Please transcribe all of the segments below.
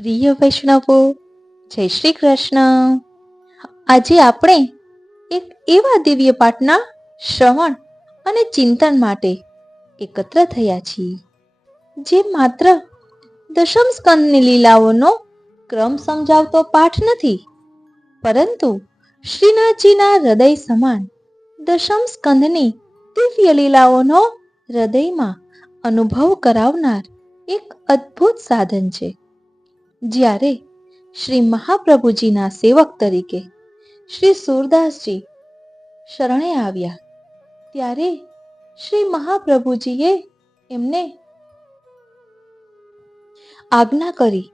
પ્રિય વૈષ્ણવો, જય શ્રી કૃષ્ણ. આજે આપણે એક એવા દિવ્ય પાઠના શ્રવણ અને ચિંતન માટે એકત્ર થયા છીએ, જે માત્ર દશમ સ્કંદની લીલાઓનો ક્રમ સમજાવતો પાઠ નથી, પરંતુ શ્રીનાથજીના હૃદય સમાન દશમ સ્કંદની દિવ્ય લીલાઓનો હૃદયમાં અનુભવ કરાવનાર એક અદ્ભુત સાધન છે. જ્યારે શ્રી મહાપ્રભુજીના સેવક તરીકે શ્રી સૂરદાસજી શરણે આવ્યા, ત્યારે શ્રી મહાપ્રભુજીએ એમને આજ્ઞા કરી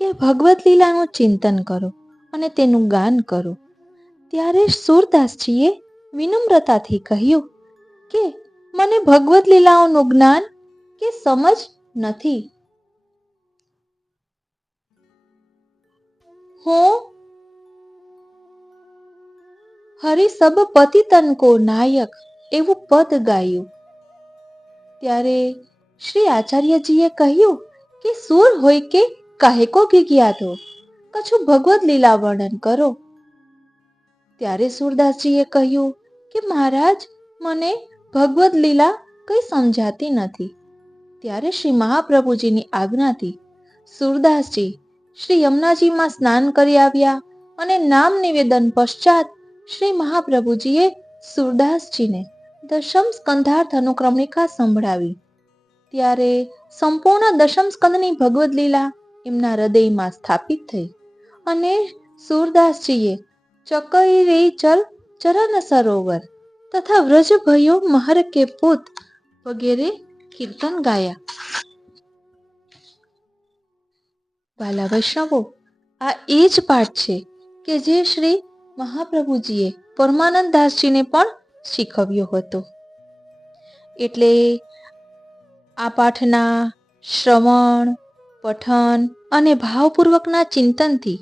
કે ભગવત લીલાનું ચિંતન કરો અને તેનું ગાન કરો. ત્યારે સૂરદાસજીએ વિનમ્રતાથી કહ્યું કે મને ભગવત લીલાઓનું જ્ઞાન કે સમજ નથી. હું હરિ સબ પતિ તન કો નાયક એવું પદ ગાયું. ત્યારે શ્રી આચાર્યજીએ કહ્યું કે સુર હોય કે કાહે કો ગિજ્ઞાતો, કછું ભગવત લીલા વર્ણન કરો. ત્યારે સૂરદાસજીએ કહ્યું કે મહારાજ, મને ભગવત લીલા કઈ સમજાતી નથી. ત્યારે શ્રી મહાપ્રભુજીની આજ્ઞાથી સૂરદાસજી શ્રી યમુનાજીમાં સ્નાન કરી આવ્યા અને નામ નિવેદન પશ્ચાત શ્રી મહાપ્રભુજીએ સૂરદાસજીને દશમ સ્કંધાર્થ અનુક્રમણિકા સંભળાવી. ત્યારે સંપૂર્ણ દશમ સ્કંદની ભગવદ લીલા એમના હૃદયમાં સ્થાપિત થઈ અને સૂરદાસજીએ ચકઈ ચલ ચરણ સરોવર તથા વ્રજ ભયો મહર કે પુત વગેરે કીર્તન ગાયા. વાલા વૈષ્ણવો, આ એ જ પાઠ છે કે જે શ્રી મહાપ્રભુજીએ પરમાનંદ દાસજીને પણ શીખવ્યો હતો. એટલે આ પાઠના શ્રવણ, પઠન અને ભાવપૂર્વકના ચિંતનથી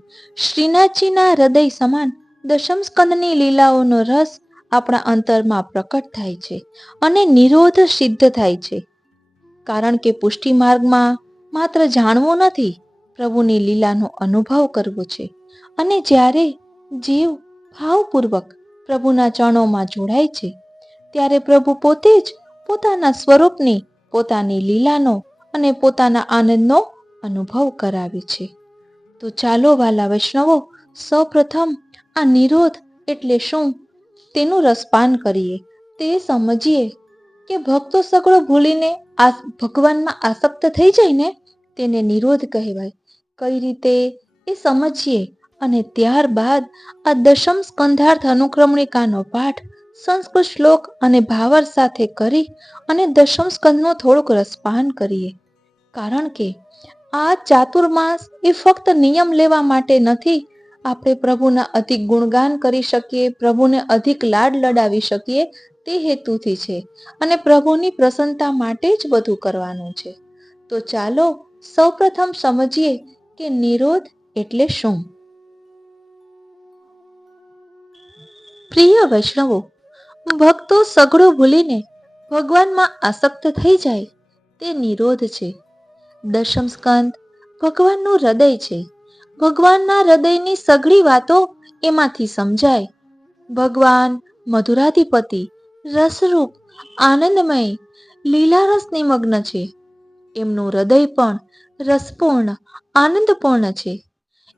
શ્રીનાથજીના હૃદય સમાન દશમ સ્કંદની લીલાઓનો રસ આપણા અંતરમાં પ્રકટ થાય છે અને નિરોધ સિદ્ધ થાય છે. કારણ કે પુષ્ટિ માર્ગમાં માત્ર જાણવું નથી, પ્રભુની લીલાનો અનુભવ કરવો છે. અને જ્યારે જીવ ભાવપૂર્વક પ્રભુના ચરણોમાં જોડાય છે, ત્યારે પ્રભુ પોતે જ પોતાના સ્વરૂપની, પોતાની લીલાનો અને પોતાના આનંદનો અનુભવ કરાવે છે. તો ચાલો વાલા વૈષ્ણવો, સૌપ્રથમ આ નિરોધ એટલે શું તેનું રસપાન કરીએ, તે સમજીએ કે ભક્તો સગળો ભૂલીને ભગવાનમાં આસક્ત થઈ જાય ને, તેને નિરોધ કહેવાય. કઈ રીતે એ સમજીએ અને ત્યારબાદ આ દશમ સ્કંધાર્થ અનુક્રમણિકાનો પાઠ સંસ્કૃત શ્લોક અને ભાવાર્થ સાથે કરી અને દશમ સ્કંદનો થોડુંક રસપાન કરીએ. કારણ કે આ ચાતુર્માસ એ ફક્ત નિયમ લેવા માટે નથી. આપણે પ્રભુના અધિક ગુણગાન કરી શકીએ, પ્રભુને અધિક લાડ લડાવી શકીએ, તે હેતુથી છે અને પ્રભુની પ્રસન્નતા માટે જ બધું કરવાનું છે. તો ચાલો સૌપ્રથમ સમજીએ કે નિરોધ એટલે શું. પ્રિય વૈષ્ણવો, ભક્તો સઘળું ભૂલીને ભગવાનમાં આસક્ત થઈ જાય તે નિરોધ છે. દશમ સ્કંદ ભગવાનનું હૃદય છે. ભગવાનના હૃદયની સઘળી વાતો એમાંથી સમજાય. ભગવાન મધુરાધિપતિ, રસરૂપ, આનંદમય, લીલારસ નિમગ્ન છે. એમનું હૃદય પણ રસપૂર્ણ, આનંદપૂર્ણ છે.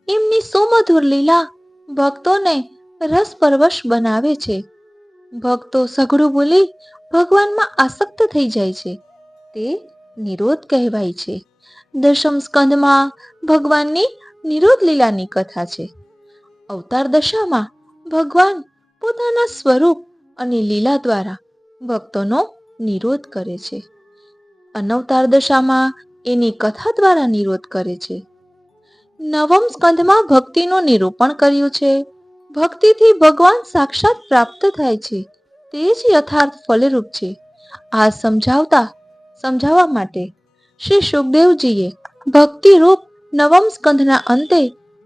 એમની સુમધુર લીલા ભક્તોને રસ પરવશ બનાવે છે. ભક્તો સઘળું ભૂલી ભગવાનમાં આસક્ત થઈ જાય છે, તે નિરોધ કહેવાય છે. દશમ સ્કંદમાં ભગવાનની નિરોધ લીલાની કથા છે. અવતાર દશામાં ભગવાન પોતાના સ્વરૂપ અને લીલા દ્વારા ભક્તોનો નિરોધ કરે છે. અનવતાર દશામાં એની કથા દ્વારા નિરોધ કરે છે. નવમ સ્કંદમાં ભક્તિનું નિરૂપણ કર્યું છે. ભક્તિથી ભગવાન સાક્ષાત પ્રાપ્ત થાય છે, તે જ યથાર્થ ફલરૂપ છે. આ સમજાવવા માટે શ્રી સુખદેવજીએ ભક્તિરૂપ નવમ સ્કંદના અંતે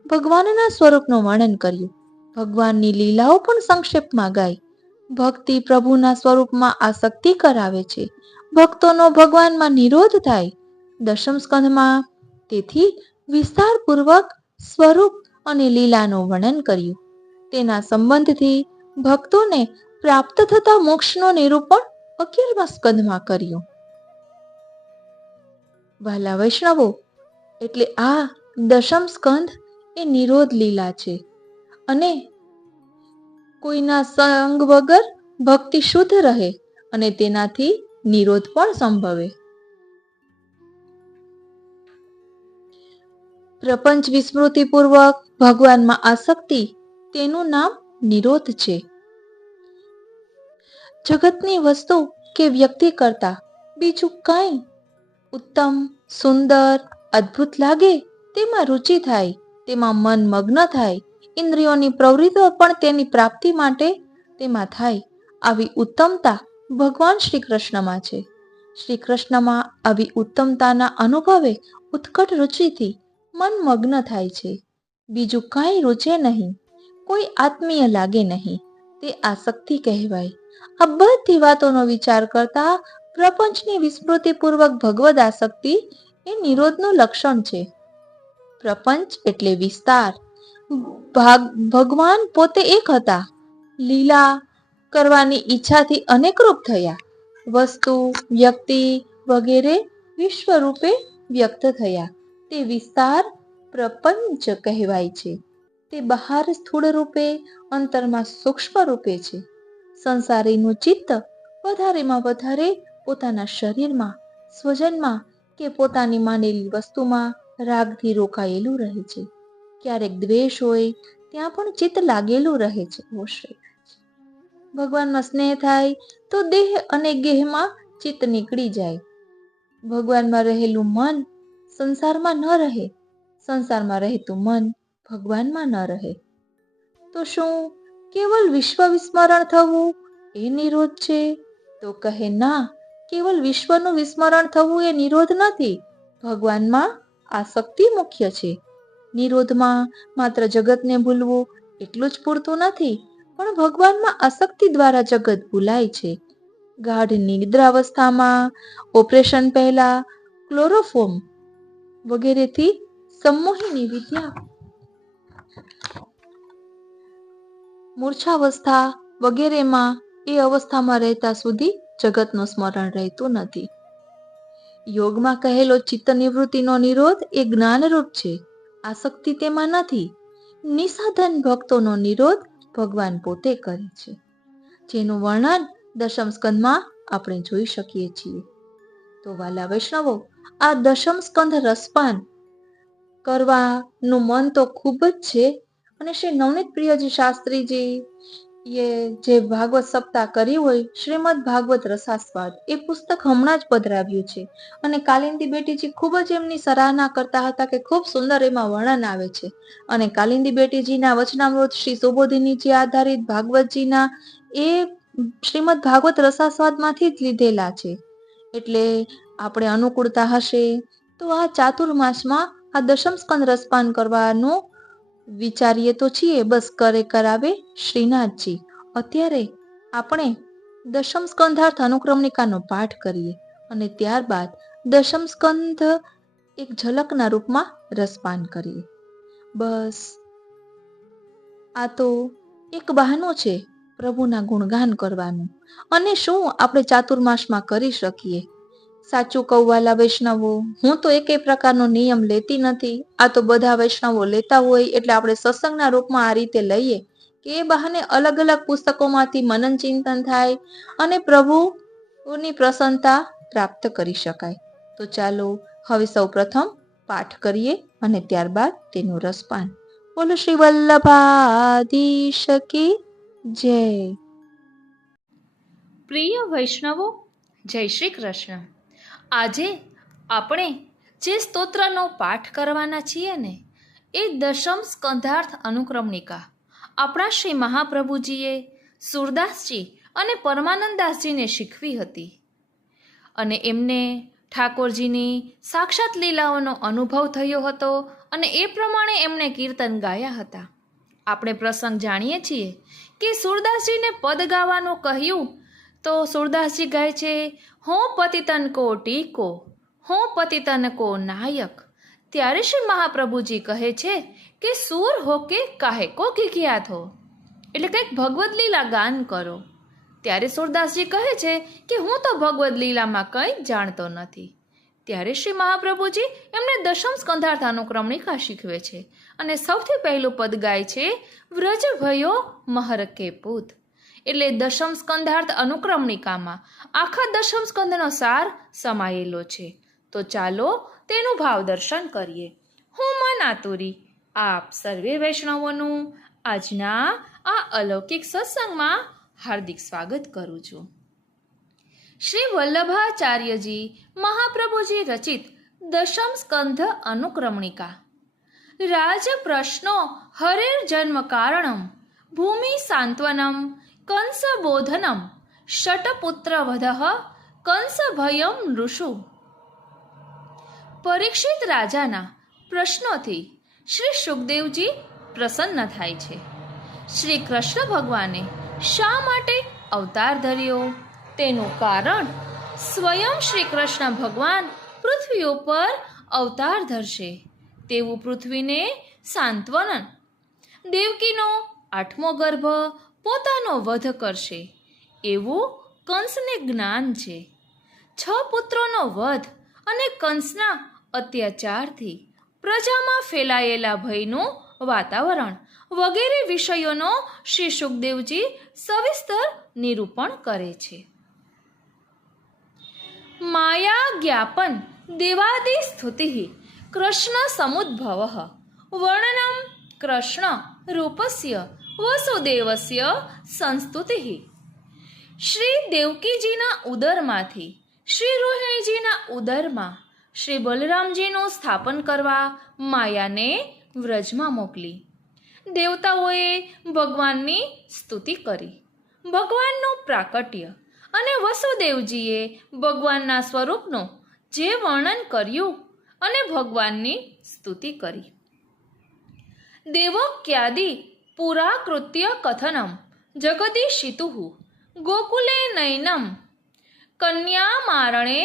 ભગવાનના સ્વરૂપનું વર્ણન કર્યું. ભગવાનની લીલાઓ પણ સંક્ષેપમાં ગાઈ. ભક્તિ પ્રભુના સ્વરૂપમાં આસક્તિ કરાવે છે. ભક્તોનો ભગવાનમાં નિરોધ થાય. દશમ સ્કંદમાં તેથી વિસ્તારપૂર્વક સ્વરૂપ અને લીલાનું વર્ણન કર્યું. તેના સંબંધથી ભક્તોને પ્રાપ્ત થતા મોક્ષનું નિરૂપણ 11મા સ્કંધમાં કર્યું. વહાલા વૈષ્ણવો, એટલે આ દશમ સ્કંધ એ નિરોધ લીલા છે અને કોઈના સંગ વગર ભક્તિ શુદ્ધ રહે અને તેનાથી નિરોધ પણ સંભવે. પ્રપંચ વિસ્મૃતિપૂર્વક ભગવાનમાં આસક્તિ, તેનું નામ નિરોધ છે. જગતની વસ્તુ કે વ્યક્તિ કરતા બીજું કાંઈ ઉત્તમ, સુંદર, અદ્ભુત લાગે તેમાં રુચિ થાય, તેમાં મન મગ્ન થાય, ઇન્દ્રિયોની પ્રવૃત્તિઓ પણ તેની પ્રાપ્તિ માટે તેમાં થાય. આવી ઉત્તમતા ભગવાન શ્રી કૃષ્ણમાં છે. શ્રી કૃષ્ણમાં આવી ઉત્તમતાના અનુભવે ઉત્કટ રુચિથી મન મગ્ન થાય છે. બીજું કાંઈ રૂચે નહીં, કોઈ આત્મીય લાગે નહીં. તે આસક્તિ કહેવાય. આ બધી વાતોનો વિચાર કરતા પ્રપંચની વિસ્મૃતિપૂર્વક ભગવદ આસક્તિ એ નિરોધનું લક્ષણ છે. પ્રપંચ એટલે વિસ્તાર. ભગવાન પોતે એક હતા. લીલા કરવાની ઈચ્છાથી અનેકરૂપ થયા. વસ્તુ, વ્યક્તિ વગેરે વિશ્વરૂપે વ્યક્ત થયા. તે વિસ્તાર પ્રપંચ કહેવાય છે. તે બહાર સ્થૂળ રૂપે, અંતરમાં સૂક્ષ્મ રૂપે છે. સંસારીનું ચિત્ત વધારેમાં વધારે પોતાના શરીરમાં, સ્વજનમાં કે પોતાની માનેલી વસ્તુમાં રાગથી રોકાયેલું રહે છે. ક્યારેક દ્વેષ હોય ત્યાં પણ ચિત્ત લાગેલું રહે છે. ભગવાનમાં સ્નેહ થાય તો દેહ અને ગેહમાં ચિત્ત નીકળી જાય. ભગવાનમાં રહેલું મન સંસારમાં ન રહે, સંસારમાં રહેતું મન ભગવાનમાં ન રહે. તો શું કેવલ વિશ્વ વિસ્મરણ થવું એ નિરોધ છે? તો કહે ના, કેવલ વિશ્વનું વિસ્મરણ થવું એ નિરોધ નથી. ભગવાનમાં આસક્તિ મુખ્ય છે. નિરોધમાં માત્ર જગતને ભૂલવું એટલું જ પૂરતું નથી, પણ ભગવાનમાં આસક્તિ દ્વારા જગત ભૂલાય છે. ગાઢ નિદ્રાવસ્થામાં, ઓપરેશન પહેલા, ક્લોરોફોર્મ વગેરેથી સંમોહિની વિદ્યા, મૂર્છાવસ્થા વગેરેમાં એ અવસ્થામાં રહેતા સુધી જગતનું સ્મરણ રહેતું નથી. યોગમાં કહેલો ચિત્ત નિવૃત્તિનો નિરોધ એ જ્ઞાનરૂપ છે. આસક્તિ તેમાં નથી. નિસાધન ભક્તોનો નિરોધ ભગવાન પોતે કરે છે, જેનું વર્ણન દશમ સ્કંધમાં આપણે જોઈ શકીએ છીએ. તો વાલા વૈષ્ણવો, આ દશમ સ્કંધ રસપાન કરવાનું મન તો ખૂબ જ છે. અને શ્રી નવનીત પ્રિયજી શાસ્ત્રીજી એ જે ભાગવત સપ્તાહ કરી હોય, શ્રીમદ ભાગવત રસાસ્વાદ, એ પુસ્તક હમણાં જ પધરાવ્યું છે. અને કાલિંદી બેટીજી ખૂબ જ એમની સરાહના કરતા હતા કે ખૂબ સુંદર એમાં વર્ણન આવે છે. અને કાલિંદી બેટીજીના વચનામૃત શ્રી સુબોધિનીજી આધારિત ભાગવતજીના એ શ્રીમદ ભાગવત રસાસ્વાદમાંથી જ લીધેલા છે. એટલે આપણે અનુકૂળતા હશે તો આ ચાતુર્માસમાં આ દશમ સ્કંદ રસપાન કરવાનું વિચારીએ તો છીએ. બસ કરે કરાવે શ્રીનાથજી. અત્યારે આપણે દશમ સ્કંધાર્થ અનુક્રમણિકાનો પાઠ કરીએ અને ત્યારબાદ દશમ સ્કંધ એક ઝલકના રૂપમાં રસપાન કરીએ. બસ આ તો એક બહાનું છે પ્રભુના ગુણગાન કરવાનું. અને શું આપણે ચાતુર્માસમાં કરી શકીએ? સાચું કહું વાલા વૈષ્ણવો, હું તો એકેય પ્રકારનો નિયમ લેતી નથી. આ તો બધા વૈષ્ણવો લેતા હોય એટલે આપણે સત્સંગના રૂપમાં આ રીતે લઈએ કે એ બહાને અલગ અલગ પુસ્તકોમાંથી મનન ચિંતન થાય અને પ્રભુની પ્રસન્નતા પ્રાપ્ત કરી શકાય. તો ચાલો હવે સૌ પ્રથમ પાઠ કરીએ અને ત્યારબાદ તેનું રસપાન. બોલો શ્રી વલ્લભાધીશ કી જય. પ્રિય વૈષ્ણવો, જય શ્રી કૃષ્ણ. આજે આપણે જે સ્તોત્રનો પાઠ કરવાના છીએ ને, એ દશમ સ્કંધાર્થ અનુક્રમણિકા આપણા શ્રી મહાપ્રભુજીએ સુરદાસજી અને પરમાનંદદાસજીને શીખવી હતી. અને એમને ઠાકોરજીની સાક્ષાત લીલાઓનો અનુભવ થયો હતો અને એ પ્રમાણે એમણે કીર્તન ગાયા હતા. આપણે પ્રસંગ જાણીએ છીએ કે સુરદાસજીને પદ ગાવાનું કહ્યું તો સુરદાસજી ગાય છે, હો પતિતન કો ટીકો, હો પતિતન કો નાયક, ત્યારે શ્રી મહાપ્રભુજી કહે છે કે સૂર હો કે કાહે કો કિકિયાત હો, એટલે કંઈક ભગવદ્ લીલા ગાન કરો. ત્યારે સૂરદાસજી કહે છે કે હું તો ભગવદ્ લીલામાં કંઈ જાણતો નથી. ત્યારે શ્રી મહાપ્રભુજી એમને દશમ સ્કંધાર્થ અનુક્રમણિકા શીખવે છે અને સૌથી પહેલું પદ ગાય છે વ્રજ ભયો મહર કે પૂત. એટલે દશમ સ્કંધાર્થ અનુક્રમણિકામાં આખા દશમ સ્કંધનો સાર સમાયેલો છે. તો ચાલો તેનું ભાવ દર્શન કરીએ. હું મન આતુરી આપ સર્વે વૈષ્ણવોનું આજના આ અલૌકિક સત્સંગમાં હાર્દિક સ્વાગત કરું છું. શ્રી વલ્લભાચાર્યજી મહાપ્રભુજી રચિત દશમ સ્કંધ અનુક્રમણિકા. રાજ પ્રશ્નો હરેર જન્મ કારણમ ભૂમિ સાંત્વનમ કંસ બોધનમ શટપુત્ર વધઃ કંસ ભયમ નૃષુ. પરીક્ષિત રાજાના પ્રશ્નોથી શ્રી સુખદેવજી પ્રસન્ન થાય છે. શ્રી કૃષ્ણ ભગવાને શા માટે અવતાર ધર્યો તેનું કારણ સ્વયં શ્રી કૃષ્ણ ભગવાન પૃથ્વી ઉપર અવતાર ધરશે તેવું પૃથ્વીને સાંત્વનન, દેવકીનો 8મો ગર્ભ પોતાનો વધ કરશે એવું કંસને જ્ઞાન છે. 6 પુત્રોનો વધ અને કંસના અત્યાચારથી પ્રજામાં ફેલાયેલા ભયનું વાતાવરણ વગેરે વિષયોનો શ્રી સુખદેવજી સવિસ્તર નિરૂપણ કરે છે. માયા જ્ઞાપન દેવાદિ સ્તુતિ કૃષ્ણ સમુદ્ભવ વર્ણનમ કૃષ્ણ રૂપસ્ય વસુદેવસ્ય સંસ્તુતિ. શ્રી દેવકીજીના ઉદરમાંથી શ્રી રોહિણીજીના ઉદરમાં શ્રી બલરામજીનું સ્થાપન કરવા માયાને વ્રજમાં મોકલી. દેવતાઓએ ભગવાનની સ્તુતિ કરી, ભગવાનનું પ્રાકટ્ય અને વસુદેવજીએ ભગવાનના સ્વરૂપનું જે વર્ણન કર્યું અને ભગવાનની સ્તુતિ કરી. દેવક્યાદિ પુરાકૃત્ય કથનમ જગદીશિતુ ગોકુલે નયનમ કન્યામારણે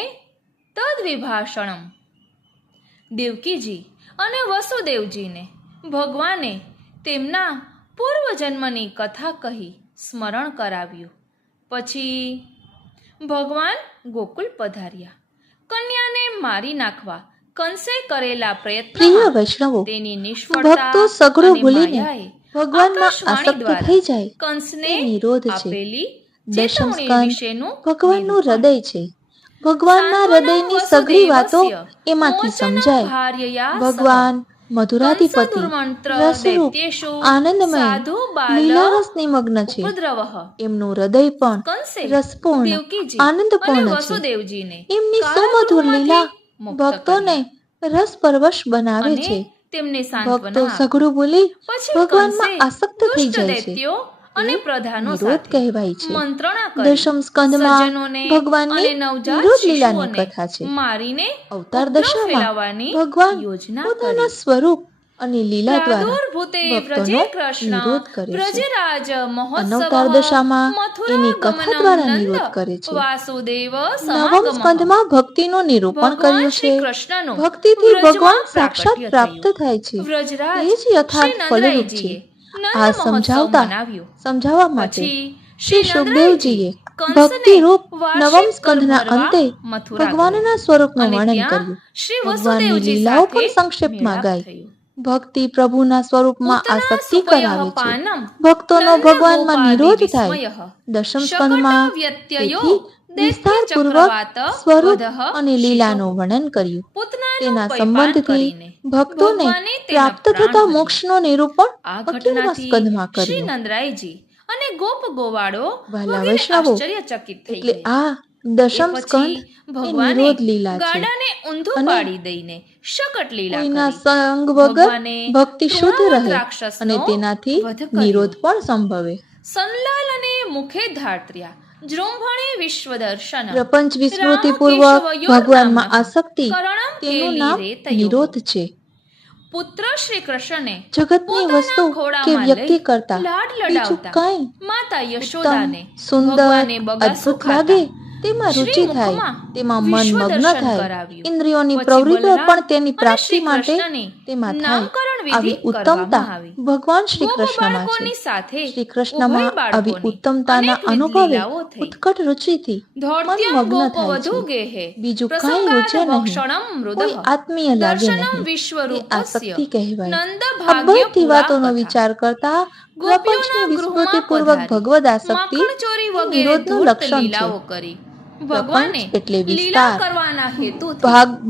તદ્વિભાષણમ. દેવકીજી અને વસુદેવજીને ભગવાને તેમના પૂર્વજન્મની કથા કહી સ્મરણ કરાવ્યું. પછી ભગવાન ગોકુલ પધાર્યા. કન્યાને મારી નાખવા કંસે કરેલા પ્રિય પ્રયત્નમાં વૈષ્ણવો, તેની નિષ્ફળતા ભક્તો સઘળું અને ભૂલીને માયાએ ભગવાનમાં આકાશવાણી આસક્ત દ્વારા થઈ જાય કંસને તે નિરોધ છે. આપેલી દશમ ચેતવણી સ્કંદ વિશેનું ભગવાનનું નિરૂપણ. હૃદય છે. ભગવાનના સાંત્વનમ હૃદયની સઘળી વાતો વસુદેવસ્ય એમાંથી મોચનમ સમજાય. ભાર્યયા સહ. ભગવાન કંસ મધુરાધિપતિ દુર્મંત્ર રસરૂપ દૈત્યેષુ આનંદમય સાધુ બાલ લીલારસ નિમગ્ન છે. ઉપદ્રવઃ. એમનું હૃદય પણ કંસે રસપૂર્ણ દેવકીજી અને આનંદપૂર્ણ છે. વસુદેવજીને એમની કારાગૃહમાંથી સુમધુર લીલા મુક્ત ભક્તોને કર્યા રસ પરવશ બનાવે અને છે. તેમને ભક્તો સાંત્વના આપી. સઘળું બોલી પછી ભગવાનમાં કંસે આસક્ત થઈ દુષ્ટ જાય છે. દૈત્યો અને પ્રધાનો નિરોધ સાથે કહેવાય છે. મંત્રણા કરી દશમ સ્કંદમાં સજ્જનોને ભગવાનની અને નવજાત નિરોધ લીલાની શિશુઓને કથા છે. મારીને અવતાર ઉપદ્રવ દશામાં ફેલાવવાની ભગવાન યોજના પોતાના કરી. સ્વરૂપ અને લીલા દ્વારા પ્રાદુર્ભૂતે ભક્તોનો વ્રજે કૃષ્ણ નિરોધ કરે છે. વ્રજરાજ અનવતાર મહોત્સવઃ દશામાં મથુરા એની કથા ગમનમ દ્વારા નંદ નિરોધ કરે છે. વાસુદેવ નવમ સમાગમઃ. સ્કંદમાં ભક્તિનું નિરૂપણ ભગવાન કર્યું શ્રી છે. કૃષ્ણનું ભક્તિથી વ્રજમાં ભગવાન સાક્ષાત પ્રાકટ્ય પ્રાપ્ત થયું. થાય છે. વ્રજરાજ એ જ યથાર્થ શ્રી ફલરૂપ છે. નંદરાયજીએ નંદ આ મહોત્સવ સમજાવતા મનાવ્યો. સમજાવવા માટે પછી શ્રી શ્રી સુખદેવજીએ નંદરાયજી ભક્તિરૂપ કંસને નવમ વાર્ષિક સ્કંધના કર ભરવા અંતે મથુરા ભગવાનના ગયા. સ્વરૂપનું અને વર્ણન ત્યાં કર્યું. શ્રી ભગવાનની વસુદેવજી લીલાઓ પણ સાથે સંક્ષેપમાં મેળાપ ગાઈ. થયો. ભક્તિ પ્રભુના સ્વરૂપમાં પૂતના આસક્તિ સુપયઃ કરાવે છે. પાનમ ભક્તોનો નંદ ભગવાનમાં ગોપાદિ નિરોધ થાય. વિસ્મયઃ. દશમ સ્કંદમાં શકટ વ્યત્યયો તેથી દૈત્ય વિસ્તારપૂર્વક ચક્રવાત સ્વરૂપ વધઃ અને લીલાનું વર્ણન કર્યું. પૂતનાનું તેના પૈપાન સંબંધથી કરીને ભક્તોને ભગવાને તેના પ્રાપ્ત પ્રાણ થતા હર્યા. મોક્ષનું નિરૂપણ આ 11મા ઘટનાથી સ્કંદમાં શ્રી કર્યું. નંદરાયજી અને ગોપ ગોવાળો વહાલા વગેરે વૈષ્ણવો, આશ્ચર્યચકિત થઈ એટલે ગયા. આ દશમ એ સ્કંદ પછી એ ભગવાને નિરોધ લીલા છે. ગાડાને ઊંધું અને પાડી દઈને શકટ લીલા કોઈના કરી. સંગ વગર ભગવાને ભક્તિ શુદ્ધ તૃણાવત રહે રાક્ષસનો અને તેનાથી વધ કર્યો. નિરોધ પણ સંભવે. સનલાલ અને મુખે ધાત્ર્યા જૃંભણે વિશ્વદર્શન પ્રપંચ વિસ્મૃતિપૂર્વક ભગવાનમાં આસક્તિ કરણમ તેનું નામ કેલી રેતયો. નિરોધ છે. પુત્ર શ્રી કૃષ્ણને જગતની વસ્તુ કે ખોળામાં વ્યક્તિ લઈ કરતા લાડ બીજું લડાવતા કાંઈ માતા ઉત્તમ, યશોદાને સુંદર, ભગવાને બગાસું અદ્ભુત લાગે ખાતા તેમાં રુચિ શ્રી થાય, મુખમાં તેમાં મન વિશ્વ મગ્ન દર્શન થાય, કરાવ્યું. ઇન્દ્રિયોની પછી પ્રવૃત્તિઓ બલરામ પણ તેની અને પ્રાપ્તિ શ્રી માટે કૃષ્ણની તેમાં થાય. નામકરણ વિધિ આવી કરવામાં ઉત્તમતા આવી. ભગવાન શ્રી ગોપ કૃષ્ણમાં છે. બાળકોની સાથે શ્રી ઉભય કૃષ્ણમાં આવી બાળકોની ઉત્તમતાના અનેકવિધ અનુભવે લીલાઓ થઈ. ઉત્કટ રુચિથી મન ધોળત્યં મગ્ન ગોપ થાય વધુ છે. ગેહે બીજું કાંઈ પ્રસંગાદ ઊંચે નહીં, ભક્ષણમ મૃદઃ કોઈ આત્મીય લાગે દર્શનમ નહીં. તે વિશ્વરૂપસ્ય આસક્તિ કહેવાય. નંદ આ ભાગ્ય બધી પુરા વાતોનો કથા. વિચાર કરતા ગોપીઓના પ્રપંચની ગૃહમાં વિસ્મૃતિપૂર્વક પધારી ભગવદ આસક્તિ માખણ ચોરી એ વગેરે નિરોધનું ધૂર્ત લક્ષણ છે. લીલાઓ કરી. પ્રપંચ ભગવાને એટલે લીલા વિસ્તાર. કરવાના હેતુથી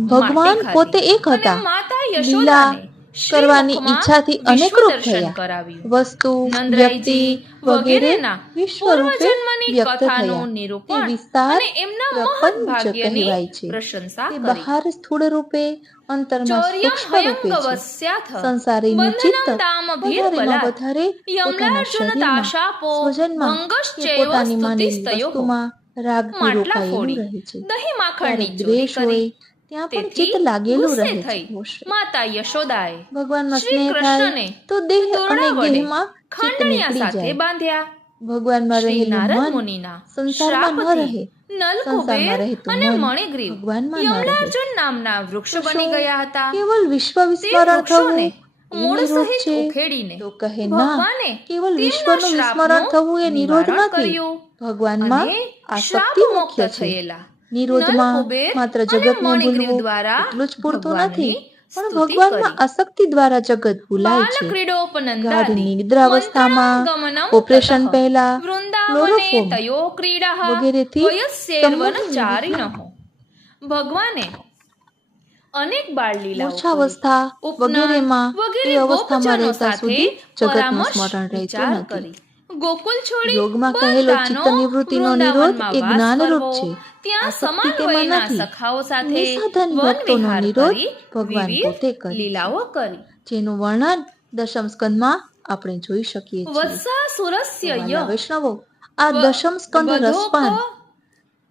ભગવાન માટી પોતે ખાધી એક અને હતા. માતા લીલા યશોદાને કરવાની શ્રીમુખમાં ઈચ્છાથી વિશ્વ અનેકરૂપ દર્શન થયા. કરાવ્યું. વસ્તુ, વ્યક્તિ નંદરાયજી વગેરે વગેરેના વિશ્વરૂપે પૂર્વજન્મની વ્યક્ત કથાનું થયા. તે નિરૂપણ વિસ્તાર અને એમના મહદ પ્રપંચ ભાગ્યની કહેવાય છે. પ્રશંસા તે કરી. બહાર સ્થૂળ રૂપે, અંતરમાં ચૌર્યમ સૂક્ષ્મ રૂપે છે. હયંગવસ્યાથ સંસારીનું ચિત્ત બંધનમ દામભીર વધારેમાં બલાત વધારે પોતાના યમલાર્જુન શરીરમાં, તાશાપો સ્વજનમાં કે ભંગશ્ચેયો પોતાની માનેલી સ્તુતિસ્તયોઃ વસ્તુમાં રાગથી માટલા રોકાયેલું ફોડી રહે છે. દહીં ક્યારેક માખણની ચોરી દ્વેષ કરી. હોય ત્યાં પણ તેથી ચિત્ત લાગેલું ગુસ્સે રહે છે. થઈ હોશે. માતા યશોદાએ ભગવાનમાં શ્રી સ્નેહ થાય કૃષ્ણને તો દેહ દોરડા અને વડે ગેહમાં ચિત્ત ખાંડણિયા નીકળી સાથે જાય. બાંધ્યા. ભગવાનમાં શ્રી રહેલું નારદ મન મુનિના સંસારમાં ન શ્રાપથી રહે. નલકુબેર સંસારમાં રહેતું અને મન મણિગ્રીવ ભગવાનમાં ન રહે. યમલાર્જુન નામના વૃક્ષ તો બની શું ગયા હતા. કેવલ વિશ્વ તે વિસ્મરણ થવું વૃક્ષોને એ મૂળ નિરોધ સહિત છે? ઉખેડીને તો કહે ના, ભગવાને કેવલ તેમના વિશ્વનું શ્રાપનું વિસ્મરણ થવું એ નિરોધ નિવારણ નથી. કર્યું. ભગવાનમાં અને આસક્તિ શ્રાપ મુક્ત મુખ્ય છે. થયેલા નિરોધમાં નલકુબેર માત્ર અને જગતને મણિગ્રીવ ભૂલવું દ્વારા એટલું જ પૂરતું નથી, ભગવાનની પણ સ્તુતિ ભગવાનમાં કરી. આસક્તિ દ્વારા જગત ભૂલાય છે. ગાઢ બાલક્રીડોપનંદાદિ નિદ્રાવસ્થામાં, મંત્રાંગમનમ ઓપરેશન તતઃ પહેલા, વૃંદાવને ક્લોરોફોર્મ તયો ક્રીડાઃ વગેરેથી વયસ્સેર્વન સંમોહન ચારિણઃ. ભગવાને અનેક બાળ લીલાઓ કરી. મૂર્છાવસ્થા ઉપનયન વગેરેમાં વગેરે એ અવસ્થામાં ગોપજનો રહેતા સાથે સુધી જગતનું પરામર્શ સ્મરણ રહેતું વિચાર નથી. કરી. ગોકુલ છોડી યોગમાં કહેલો ચિત્ત બધાનો નિવૃત્તિનો નિરોધ વૃંદાવનમાં એ વાસ જ્ઞાનરૂપ કરવો, છે. ત્યાં આસક્તિ સમાન તેમાં વયના નથી. સખાઓ સાથે નિસાધન વન ભક્તોનો વિહાર નિરોધ કરી ભગવાન વિવિધ પોતે કરે છે, લીલાઓ કરી. જેનું વર્ણન દશમ સ્કંદમાં આપણે જોઈ શકીએ છીએ. વત્સાસુરસ્ય તો ય વાલા વૈષ્ણવો, આ વ- દશમ સ્કંદ રસપાન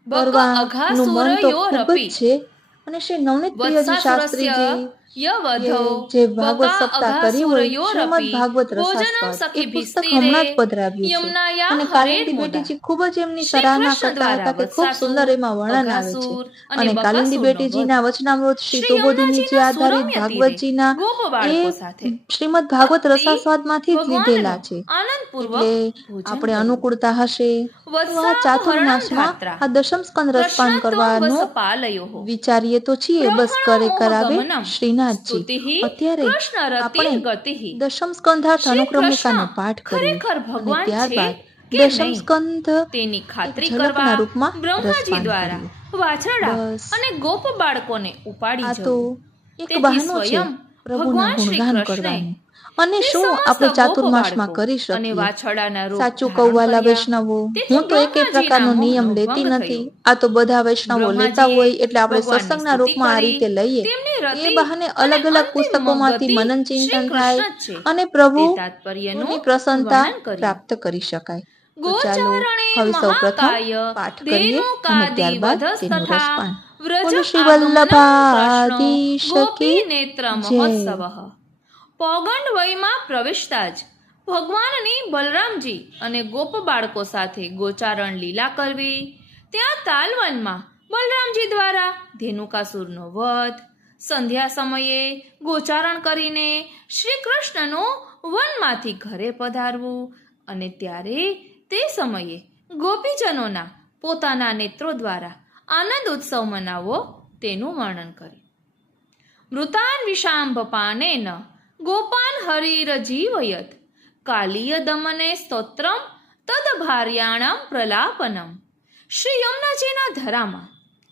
બક કરવાનું અઘાસુર મન તો યો ખૂબ રપી. જ છે. અને શ્રી નવનીત પ્રિયજી વત્સાસુરસ્ય શાસ્ત્રીજી ય વધો જે ભાગવત બકા સપ્તાહ કરી અઘાસુર હોય, યો શ્રીમદ રપી. ભાગવત ભોજનમ રસાસ્વાદ, એ સખી પુસ્તક ભિસ્તિરે હમણાં જ પધરાવ્યું છે. યમુનાયા અને હરેર કાલિંદી મોદા. બેટીજી ખૂબ જ એમની શ્રી સરાહના કૃષ્ણ કરતા હતા કે ખૂબ વત્સાસુર, સુંદર એમાં વર્ણન આવે છે. અઘાસુર અને કાલિંદી બકાસુરનો બેટીજીના વચનામૃત શ્રી શ્રી સુબોધિનીજી યમુનાજીના આધારિત સુરમ્ય તીરે ભાગવતજીના ગોપ એ બાળકો સાથે શ્રીમદ ભાગવત ભક્તિ રસાસ્વાદમાંથી જ લીધેલા છે. આનંદપૂર્વક એટલે ભોજન આપણે કર્યું. અનુકૂળતા હશે તો આ વત્સાપહરણં ચાતુર્માસમાં ધાત્રા આ દશમ સ્કંદ રસપાન કૃષ્ણત્વં કરવાનો વસપાલયોઃ. વિચારીએ તો છીએ, બસ કરે કરાવે બ્રહ્મણોમોહગમનમ શ્રીનાથજી. સ્તુતિઃ અત્યારે કૃષ્ણરતિર આપણે ગતિઃ. દશમ સ્કંધાર્થ શ્રી અનુક્રમણિકાનો કૃષ્ણ પાઠ કરીએ ખરેખર અને ભગવાન ત્યારબાદ છે કે દશમ નહીં સ્કંધ તેની ખાતરી એક ઝલકના કરવા રૂપમાં બ્રહ્માજી રસપાન દ્વારા કરીએ. વાછરડા બસ અને ગોપ બાળકોને ઉપાડી આ તો જવું. એક તેથી બહાનું છે સ્વયં પ્રભુના ભગવાન શ્રી ગુણગાન કૃષ્ણે કરવાનું. અને તે શું સમસ્ત આપણે ગોપ ચાતુર્માસમાં બાળકો કરી અને શકીએ? વાછરડાના રૂપ સાચું ધારણ કૌવાલા કર્યા. વૈષ્ણવો, તેથી હું તો એકે બ્રહ્માજીના પ્રકારનો નિયમ મોહનો લેતી ભંગ નથી. થયો. આ તો બધા વૈષ્ણવો લેતા બ્રહ્માજીએ હોય એટલે આપણે ભગવાનની સત્સંગના સ્તુતિ રૂપમાં આ કરી. રીતે લઈએ. તેમની એ રતિ બહાને અને અલગ અલગ અંતિમ પુસ્તકોમાંથી ગતિ મનન શ્રી ચિંતન થાય કૃષ્ણ જ છે. અને તે પ્રભુની તાત્પર્યનું પ્રસન્નતા વર્ણન કર્યું. પ્રાપ્ત કરી શકાય. તો ચાલો ગોચારણે હવે સૌ પ્રથમ મહાકાય પાઠ કરીએ અને ધેનુકાદિ ત્યારબાદ તેનું વધસ્તથા રસપાન. વ્રજ બોલો શ્રી આગમનમ કૃષ્ણો વલ્લભાધીશ ગોપી કી નેત્ર જય. મહોત્સવઃ. પૌગંડ વયમાં પ્રવેશતા જ ભગવાનની બલરામજી અને ગોપ બાળકો સાથે ગોચારણ લીલા કરવી. ત્યાં તાલવનમાં બલરામજી દ્વારા ધેનુકાસુરનો વધ, સંધ્યા સમયે ગોચારણ કરીને શ્રી કૃષ્ણનું વનમાંથી ઘરે પધારવું અને ત્યારે તે સમયે ગોપીજનોના પોતાના નેત્રો દ્વારા આનંદ ઉત્સવ મનાવવો તેનું વર્ણન કર્યું. મૃતાન વિશાંભપાનેન ગોપાન હરિરજીવયત કાલીય દમને સ્તોત્રમ તદ ભાર્યાણામ પ્રલાપનમ. શ્રી યમુનાજીના ધરામાં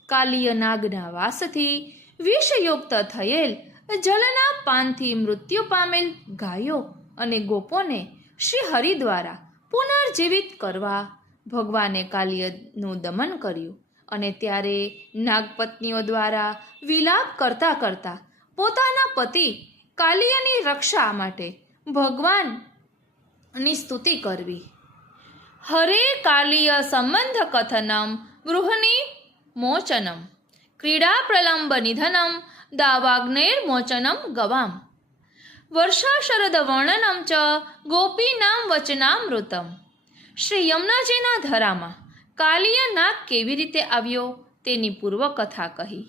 કાલીય નાગના વાસથી વિષયુક્ત થયેલ જલના પાનથી મૃત્યુ પામેલ ગાયો અને ગોપોને શ્રી હરિ દ્વારા પુનર્જીવિત કરવા ભગવાને કાલીયનું દમન કર્યું અને ત્યારે નાગપત્નીઓ દ્વારા વિલાપ કરતા કરતા પોતાના પતિ કાલિયાની રક્ષા માટે ભગવાનની સ્તુતિ કરવી. હરે કાલિય સંબંધ કથનમ ગૃહની મોચનમ ક્રીડા પ્રલંબ નિધનમ દાવાગ્નેર મોચનમ ગવામ. વર્ષા શરદ વર્ણનમ ચ ગોપીનામ વચનામૃતમ. શ્રી યમુનાજીના ધરામાં કાલિય નાગ કેવી રીતે આવ્યો તેની પૂર્વકથા કહી.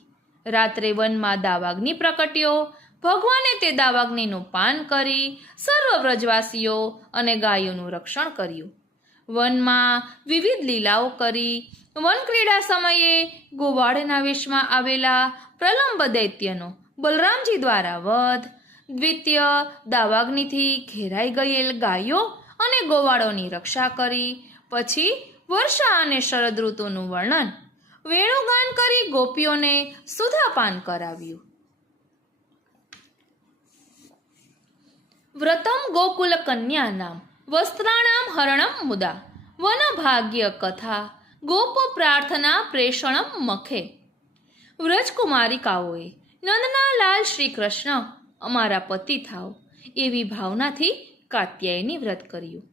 રાત્રે વનમાં દાવાગ્નિ પ્રકટ્યો. ભગવાને તે દાવાગ્નિનું પાન કરી સર્વ વ્રજવાસીઓ અને ગાયોનું રક્ષણ કર્યું. વનમાં વિવિધ લીલાઓ કરી. વનક્રીડા સમયે ગોવાળના વેશમાં આવેલા પ્રલંબ દૈત્યનો બલરામજી દ્વારા વધ. દ્વિતીય, દાવાગ્નિથી ઘેરાઈ ગયેલ ગાયો અને ગોવાળોની રક્ષા કરી. પછી વર્ષા અને શરદ ઋતુનું વર્ણન. વેણુગાન કરી ગોપીઓને સુધાપાન કરાવ્યું. વ્રતમ ગોકુલ કન્યાનામ વસ્ત્રાણામ હરણમ મુદા વન ભાગ્ય કથા ગોપ પ્રાર્થના પ્રેષણમ મખે. વ્રજકુમારિકાઓએ નંદના લાલ શ્રી કૃષ્ણ અમારા પતિ થાવ એવી ભાવનાથી કાત્યાયની વ્રત કર્યું.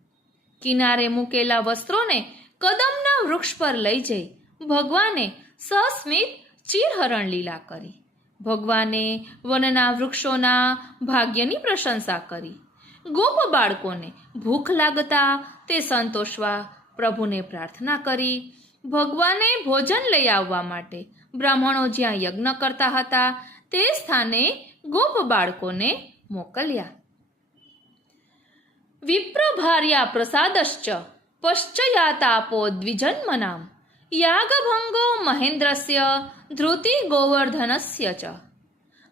કિનારે મૂકેલા વસ્ત્રોને કદમના વૃક્ષ પર લઈ જઈ ભગવાને સસ્મિત ચીરહરણ લીલા કરી. ભગવાને વનના વૃક્ષોના ભાગ્યની પ્રશંસા કરી. ગોપ બાળકોને ભૂખ લાગતા તે સંતોષવા પ્રભુને પ્રાર્થના કરી. ભગવાને ભોજન લઈ આવવા માટે બ્રાહ્મણો જ્યાં યજ્ઞ કરતા હતા તે સ્થાને ગોપ બાળકોને મોકલ્યા. વિપ્રભાર્યા પ્રસાદશ્ચ પશ્ચયાતાપો દ્વિજન્મનામ યાગભંગો મહેન્દ્રસ્ય ધૃતિ ગોવર્ધનસ્ય ચ.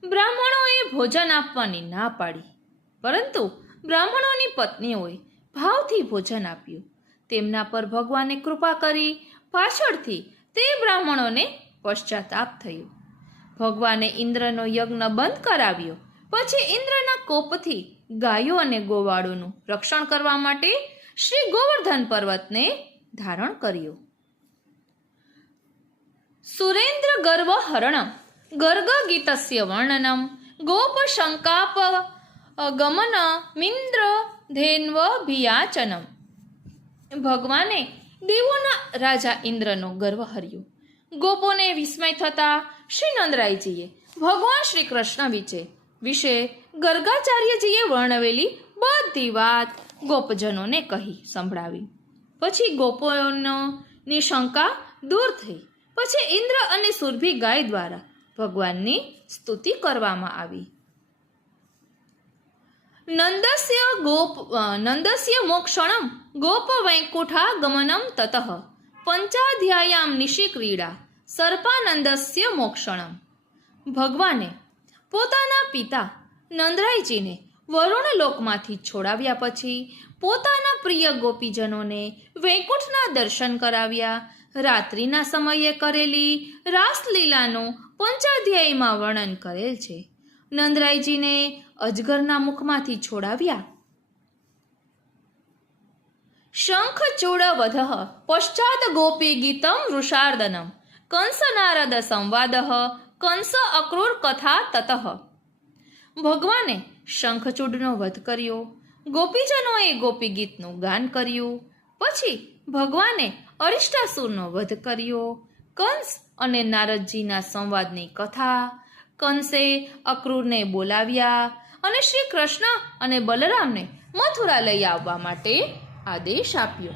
બ્રાહ્મણોએ ભોજન આપવાની ના પાડી, પરંતુ બ્રાહ્મણોની પત્નીઓએ ભાવથી ભોજન આપ્યું. તેમના પર ભગવાને કૃપા કરી પાછળથી તે બ્રાહ્મણોને પશ્ચાતાપ થયો. ભગવાને ઇન્દ્રનો યજ્ઞ બંધ કરાવ્યો. પછી ઇન્દ્રના કોપથી ગાયો અને ગોવાળોનું રક્ષણ કરવા માટે શ્રી ગોવર્ધન પર્વતને ધારણ કર્યો. સુરેન્દ્ર ગર્વ હરણમ ગર્ગ ગીતસ્ય વર્ણનમ ગોપ શંકાપ ગમન મિન્દ્ર ધેન્વ ભિયાચનમ. ભગવાને દેવોના રાજા ઇન્દ્રનો ગર્વ હર્યો. ગોપોને વિસ્મય થતા શ્રી નંદરાયજીએ ભગવાન શ્રી કૃષ્ણ વિશે ગર્ગાચાર્યજીએ વર્ણવેલી બધી વાત ગોપજનોને કહી સંભળાવી. પછી ગોપોની શંકા દૂર થઈ. પછી ઇન્દ્ર અને સુરભી ગાય દ્વારા ભગવાનની સ્તુતિ કરવામાં આવી. નંદસ્ય મોક્ષણમ ગોપ વૈકુંઠા ગમનમ તતઃ પંચાધ્યાયામ નિશિક્રીડા સર્પાનંદસ્ય મોક્ષણમ. ભગવાને પોતાના પિતા નંદરાયજીને વરુણ લોકમાંથી છોડાવ્યા પછી પોતાના પ્રિય ગોપીજનોને વૈકુંઠના દર્શન કરાવ્યા. રાત્રિના સમયે કરેલી રાસલીલાનું પંચાધ્યાયમાં વર્ણન કરેલ છે. નંદરાયજીને અજગરના મુખમાંથી છોડાવ્યા. શંખચૂડ વધ પશ્ચાત ગોપી ગીતમ વૃષાર્દનમ કંસ નારદ સંવાદ કંસ અક્રૂર કથા તતઃ. ભગવાને શંખચૂડનો વધ કર્યો. ગોપીજનોએ ગોપી ગીતનું ગાન કર્યું. પછી ભગવાને અરિષ્ટાસુરનો વધ કર્યો. કંસ અને નારદજીના સંવાદની કથા. કંસે અક્રૂરને બોલાવ્યા અને શ્રી કૃષ્ણ અને બલરામને મથુરા લઈ આવવા માટે આદેશ આપ્યો.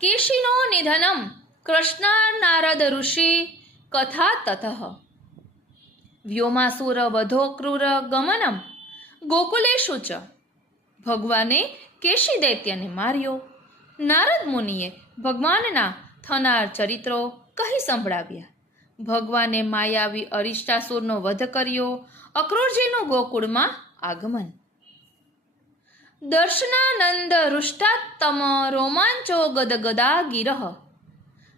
કેશિનો નિધનમ કૃષ્ણ નારદ ઋષિ કથા તતઃ. વ્યોમાસુર વધો ક્રૂર ગમનમ ગોકુલેશુ ચ. ભગવાને કેશી દૈત્યને માર્યો. નારદ મુનિએ ભગવાનના થનાર ચરિત્રો કહી સંભળાવ્યા. ભગવાને માયાવી અરિષ્ટાસુરનો વધ કર્યો. અક્રૂરજીનું ગોકુળમાં આગમન. દર્શનાનંદ રુષ્ટાત્તમ રોમાંચો ગદગદા ગિરહ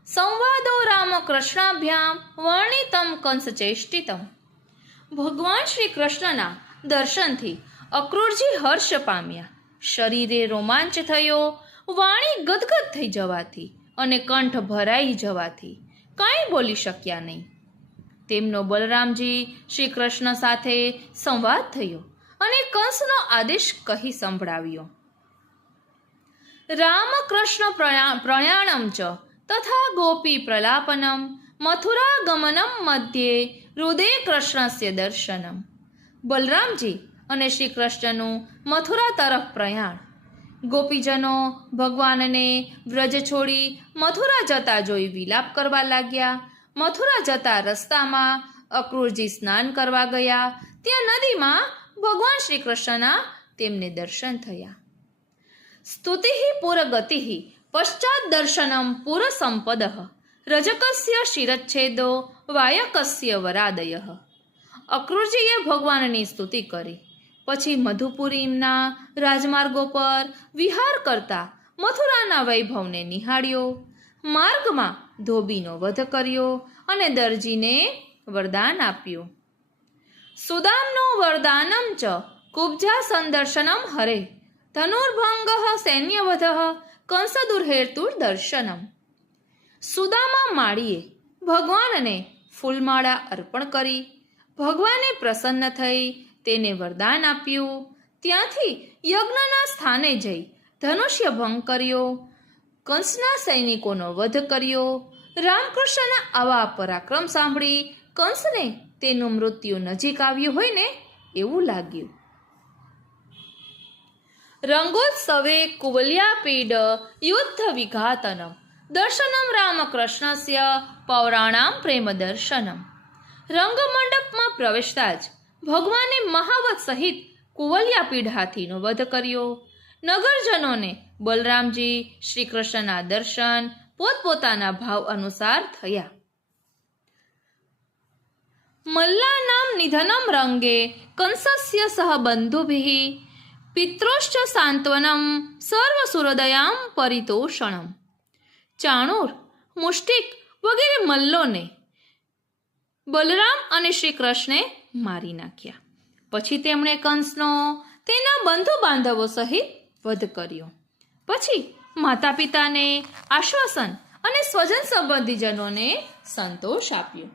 સંવાદો રામકૃષ્ણાભ્યામ વર્ણિતમ કંસ ચેષ્ટિતમ. ભગવાન શ્રી કૃષ્ણના દર્શનથી અક્રૂરજી હર્ષ પામ્યા. શરીરે રોમાંચ થયો. વાણી ગદગદ થઈ જવાથી અને કંઠ ભરાઈ જવાથી કાંઈ બોલી શક્યા નહીં. તેમનો બલરામજી શ્રી કૃષ્ણ સાથે સંવાદ થયો અને કંસનો આદેશ કહી સંભળાવ્યો. રામકૃષ્ણ પ્રયાણમ ચ તથા ગોપી પ્રલાપનમ મથુરા ગમનમ મધ્યે હૃદય કૃષ્ણસ્ય દર્શનમ. બલરામજી અને શ્રી કૃષ્ણનું મથુરા તરફ પ્રયાણ. ગોપીજનો ભગવાનને વ્રજ છોડી મથુરા જતા જોઈ વિલાપ કરવા લાગ્યા. મથુરા જતા રસ્તામાં અક્રૂરજી સ્નાન કરવા ગયા. ત્યાં નદીમાં ભગવાન શ્રી કૃષ્ણના તેમને દર્શન થયા. સ્તુતિ પુરગતિ પશ્ચાત દર્શનમ પુર સંપદ રજકસ્ય શિરચ્છેદો વાયકસ્ય વરાદય. અક્રૂરજીએ ભગવાનની સ્તુતિ કરી. પછી મધુપુરીના રાજમાર્ગો પર વિહાર કરતા મથુરાના વૈભવને નિહાળ્યો. માર્ગમાં ધોબીનો વધ કર્યો અને દરજીને વરદાન આપ્યું. સુદામનો વરદાનમ ચ કુબ્જા સંદર્શનમ હરે ધનુર્ભંગ સૈન્યવધ કંસદુર્હેતુર દર્શનમ. સુદામા માળીએ ભગવાનને ફૂલમાળા અર્પણ કરી. ભગવાને પ્રસન્ન થઈ તેને વરદાન આપ્યું. ત્યાંથી યજ્ઞના સ્થાને જઈ ધનુષ્ય ભંગ કર્યો. કંસના સૈનિકોનો વધ કર્યો. રામકૃષ્ણના આવા પરાક્રમ સાંભળી કંસને તેનું મૃત્યુ નજીક આવ્યું હોય ને એવું લાગ્યું. રંગોત્સવે કુવલ્યાપીડ યુદ્ધ વિઘાતનમ દર્શનમ રામકૃષ્ણસ્ય પૌરાણામ પ્રેમ દર્શનમ. રંગમંડપમાં પ્રવેશતા જ ભગવાને મહાવત સહિત કુવલ્યાપીડ હાથીનો વધ કર્યો. નગરજનોને બલરામજી શ્રી કૃષ્ણના દર્શન પોતપોતાના ભાવ અનુસાર થયા. મલ્લાનામ નિધનમ રંગે કંસસ્ય સહ બંધુભિઃ પિત્રોશ્ચ સાંત્વનમ સર્વ સુરદયામ પરિતોષણમ. ચાણૂર, મુષ્ટિક વગેરે મલ્લોને બલરામ અને શ્રી કૃષ્ણે મારી નાખ્યા. પછી તેમણે કંસનો તેના બંધુ બાંધવો સહિત વધ કર્યો. પછી માતા પિતાને આશ્વાસન અને સ્વજન સંબંધીજનોને સંતોષ આપ્યો.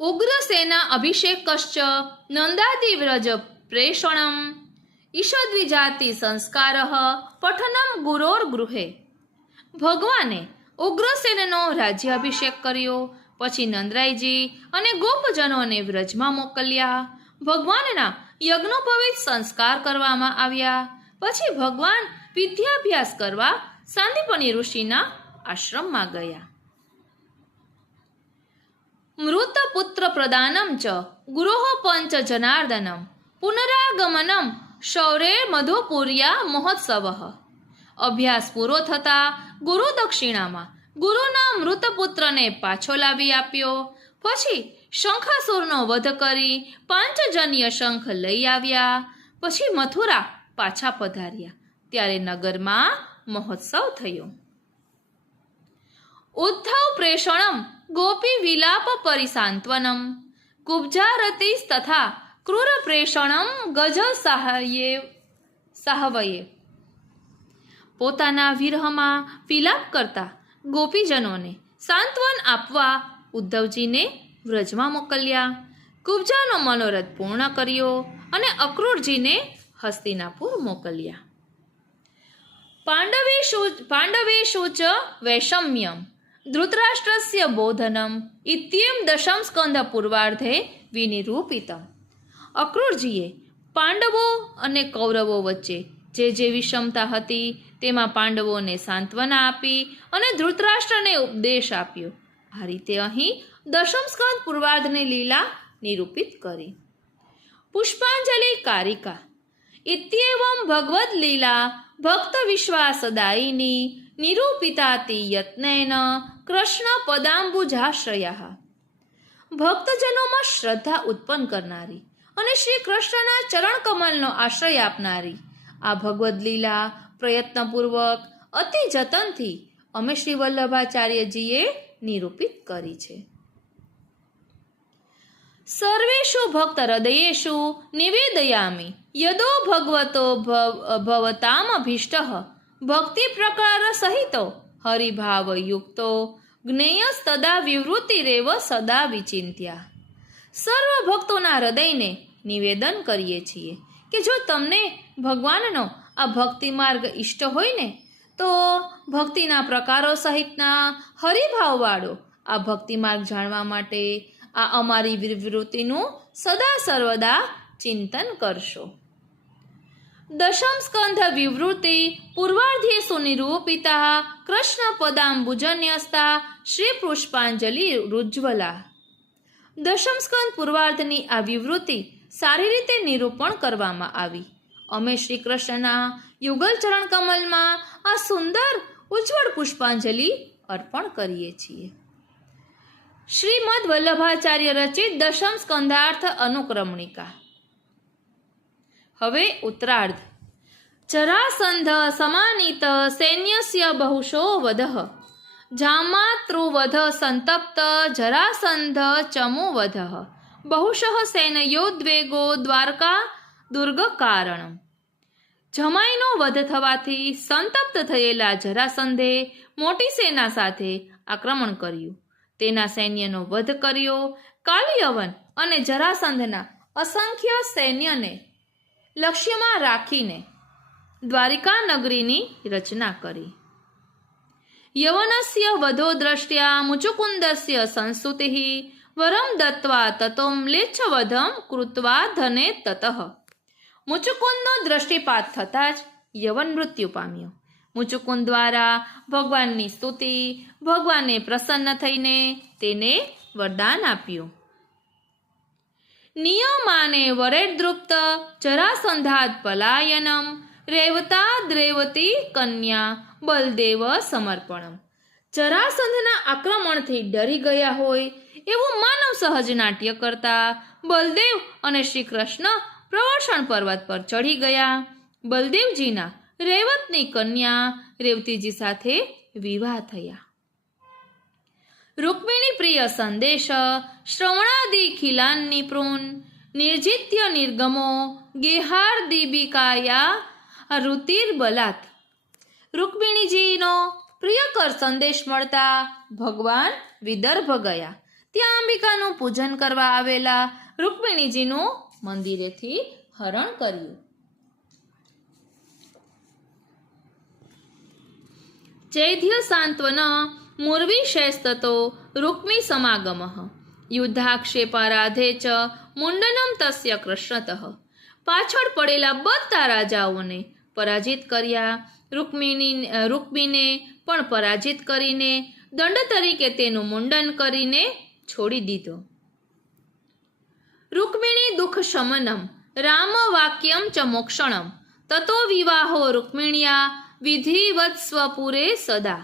ઉગ્રસેના અભિષેકશ્ચ નંદાદિવ્રજ પ્રેષણમ ઈષદ્વિજાતિ સંસ્કાર પઠનમ ગુરોર ગૃહે. ભગવાને ઉગ્રસેનનો રાજ્યાભિષેક કર્યો. પછી નંદરાયજી અને ગોપજનોને વ્રજમાં મોકલ્યા. ભગવાનના યજ્ઞોપવિત સંસ્કાર કરવામાં આવ્યા. પછી ભગવાન વિદ્યાભ્યાસ કરવા સાંદીપની ઋષિના આશ્રમમાં ગયા. મૃત પુત્ર પ્રદાનમ ચ ગુરોહ પંચ જનાર્દનમ પુનરાગમનમ શૌરે મધુપુર્યા મહોત્સવ. અભ્યાસ પૂરો થતા ગુરુ દક્ષિણામાં ગુરુના મૃત પુત્રને પાછો લાવી આપ્યો. પછી શંખાસુરનો વધ કરી પાંચજન્ય શંખ લઈ આવ્યા. પછી મથુરા પાછા પધાર્યા. ત્યારે નગરમાં મહોત્સવ થયો. ઉદ્ધવ પ્રેષણમ ગોપી વિલાપ પરિસાંત્વનમ કુબ્જારતી તથા ક્રૂર પ્રેષણમ ગજ સાહવયે. પોતાના વિરહમાં વિલાપ કરતા ગોપીજનોને સાંત્વન આપવા ઉદ્ધવજીને વ્રજમાં મોકલ્યા. કુબ્જાનો મનોરથ પૂર્ણ કર્યો અને અક્રૂરજીને હસ્તિનાપુર મોકલ્યા. પાંડવેષુ ચ વૈષમ્યમ ધૃતરાષ્ટ્રસ્ય બોધનમ ઇત્યેમ દશમ સ્કંધ પૂર્વાર્ધે વિનિરૂપિતમ. અક્રૂરજીએ પાંડવો અને કૌરવો વચ્ચે જે વિષમતા હતી તેમાં પાંડવોને સાંત્વના આપી અને ધૃતરાષ્ટ્રને ઉપદેશ આપ્યો. આ રીતે અહીં દશમ સ્કંદ પૂર્વાર્ધની લીલા નિરૂપિત કરી. પુષ્પાંજલિ કારિકા ઇત્યેવમ ભગવદ લીલા ભક્ત વિશ્વાસદાયિની નિરૂપિતાતિ યત્નેન કૃષ્ણ પદાંબુજાશ્રયા. ભક્તજનોમાં શ્રદ્ધા ઉત્પન્ન કરનારી અને શ્રી કૃષ્ણના ચરણ કમલનો આશ્રય આપનારી આ ભગવદ લીલા પ્રયત્નપૂર્વક અતિ જતનથી અમે શ્રી વલ્લભાચાર્યજીએ નિરૂપિત કરી છે. સર્વેષુ ભક્ત હૃદયેષુ નિવેદયામિ યદો ભગવતો ભવતામભીષ્ટ ભક્તિ પ્રકાર સહિતો હરિભાવ યુક્તો જ્ઞેયસ્તદા વિવૃત્તિરેવ સદા વિચિંત્યા. સર્વ ભક્તોના હૃદયને નિવેદન કરીએ છીએ કે જો તમને ભગવાનનો આ ભક્તિ માર્ગ ઇષ્ટ હોય ને તો ભક્તિના પ્રકારો સહિતના હરિભાવવાળો આ ભક્તિ માર્ગ જાણવા માટે આ અમારી વિવૃત્તિનું સદા સર્વદા ચિંતન કરશો. દશમ સ્કંધ વિવૃત્તિ પૂર્વાર્ધે સુનિરૂપિતા કૃષ્ણ પદાંબુજન્યસ્તા શ્રી પુષ્પાંજલિ રુજ્જવલા. દશમ સ્કંદ પૂર્વાર્ધની આ વિવૃત્તિ સારી રીતે નિરૂપણ કરવામાં આવી. અમે શ્રી કૃષ્ણના યુગલ ચરણ કમલમાં આ સુંદર ઉજ્જવળ પુષ્પાંજલિ અર્પણ કરીએ છીએ. શ્રીમદ વલ્લભાચાર્ય રચિત દશમ સ્કંધાર્થ અનુક્રમણિકા. હવે ઉત્તરાર્ધ. જરાસંધ સમાનીત સૈન્યસ્ય બહુશો વધ જામાતૃવધ સંતપ્ત જરાસંધ ચમુ વધ બહુશઃ સૈન્યોદ્વેગો દ્વારકા દુર્ગ કારણમ. જમાઈનો વધ થવાથી સંતપ્ત થયેલા જરાસંધે મોટી સેના સાથે આક્રમણ કર્યું. તેના સૈન્યનો વધ કર્યો. કાલિયવન અને જરાસંધના અસંખ્ય સૈન્યને લક્ષ્યમાં રાખીને દ્વારિકા નગરીની રચના કરી. યવનસ્ય વધો દ્રષ્ટ્યા મુચુકુંદસ્ય સંસ્તુતિઃ વરમ દત્વા તતો મ્લેચ્છવધમ કૃત્વા ધને તતઃ. મુચુકુંદનો દ્રષ્ટિપાત થતાં જ યવન મૃત્યુ પામ્યો. મુચુકુંદ દ્વારા ભગવાનની સ્તુતિ, ભગવાને પ્રસન્ન થઈને તેને વરદાન આપ્યું. નિયમાને વરેદ્રુપ્ત જરાસંધાદ પલાયનમ રેવતાદ્રેવતી કન્યા બલદેવ સમર્પણમ. જરાસંધના આક્રમણથી ડરી ગયા હોય એવું માનવ સહજ નાટ્ય કરતા બલદેવ અને શ્રી કૃષ્ણ પ્રવર્ષણ પર્વત પર ચઢી ગયા. બલદેવજીના રેવતની કન્યા રેવતીજી સાથે વિવાહ થયા. રૂક્મિણી પ્રિય સંદેશ શ્રવણાદિ ખિલાન્ની પ્રૂન નિર્જિત્ય નિર્ગમો ગેહાર દીબિકાયા રુતિર બલાત. રૂક્મિણીજીનો પ્રિયકર સંદેશ મળતા ભગવાન વિદર્ભ ગયા. ત્યાં અંબિકાનું પૂજન કરવા આવેલા રૂક્મિણીજીનું મંદિરેથી હરણ કર્યું. ચૈધ્ય સાંત્વન મુર્વિશેસ્તતો રૂક્મી સમાગમઃ યુદ્ધાક્ષેપારાધે ચ મુંડનમ તસ્ય કૃષ્ણતઃ. પાછળ પડેલા બધા રાજાઓને પરાજિત કર્યા. રૂક્મીને પણ પરાજિત કરીને દંડ તરીકે તેનું મુંડન કરીને છોડી દીધો. રૂક્મિણી દુઃખ શમનમ રામ વાક્યમ ચ મોક્ષણમ તતો વિવાહો રૂક્મિણ્યા વિધિવત સ્વપુરે સદા.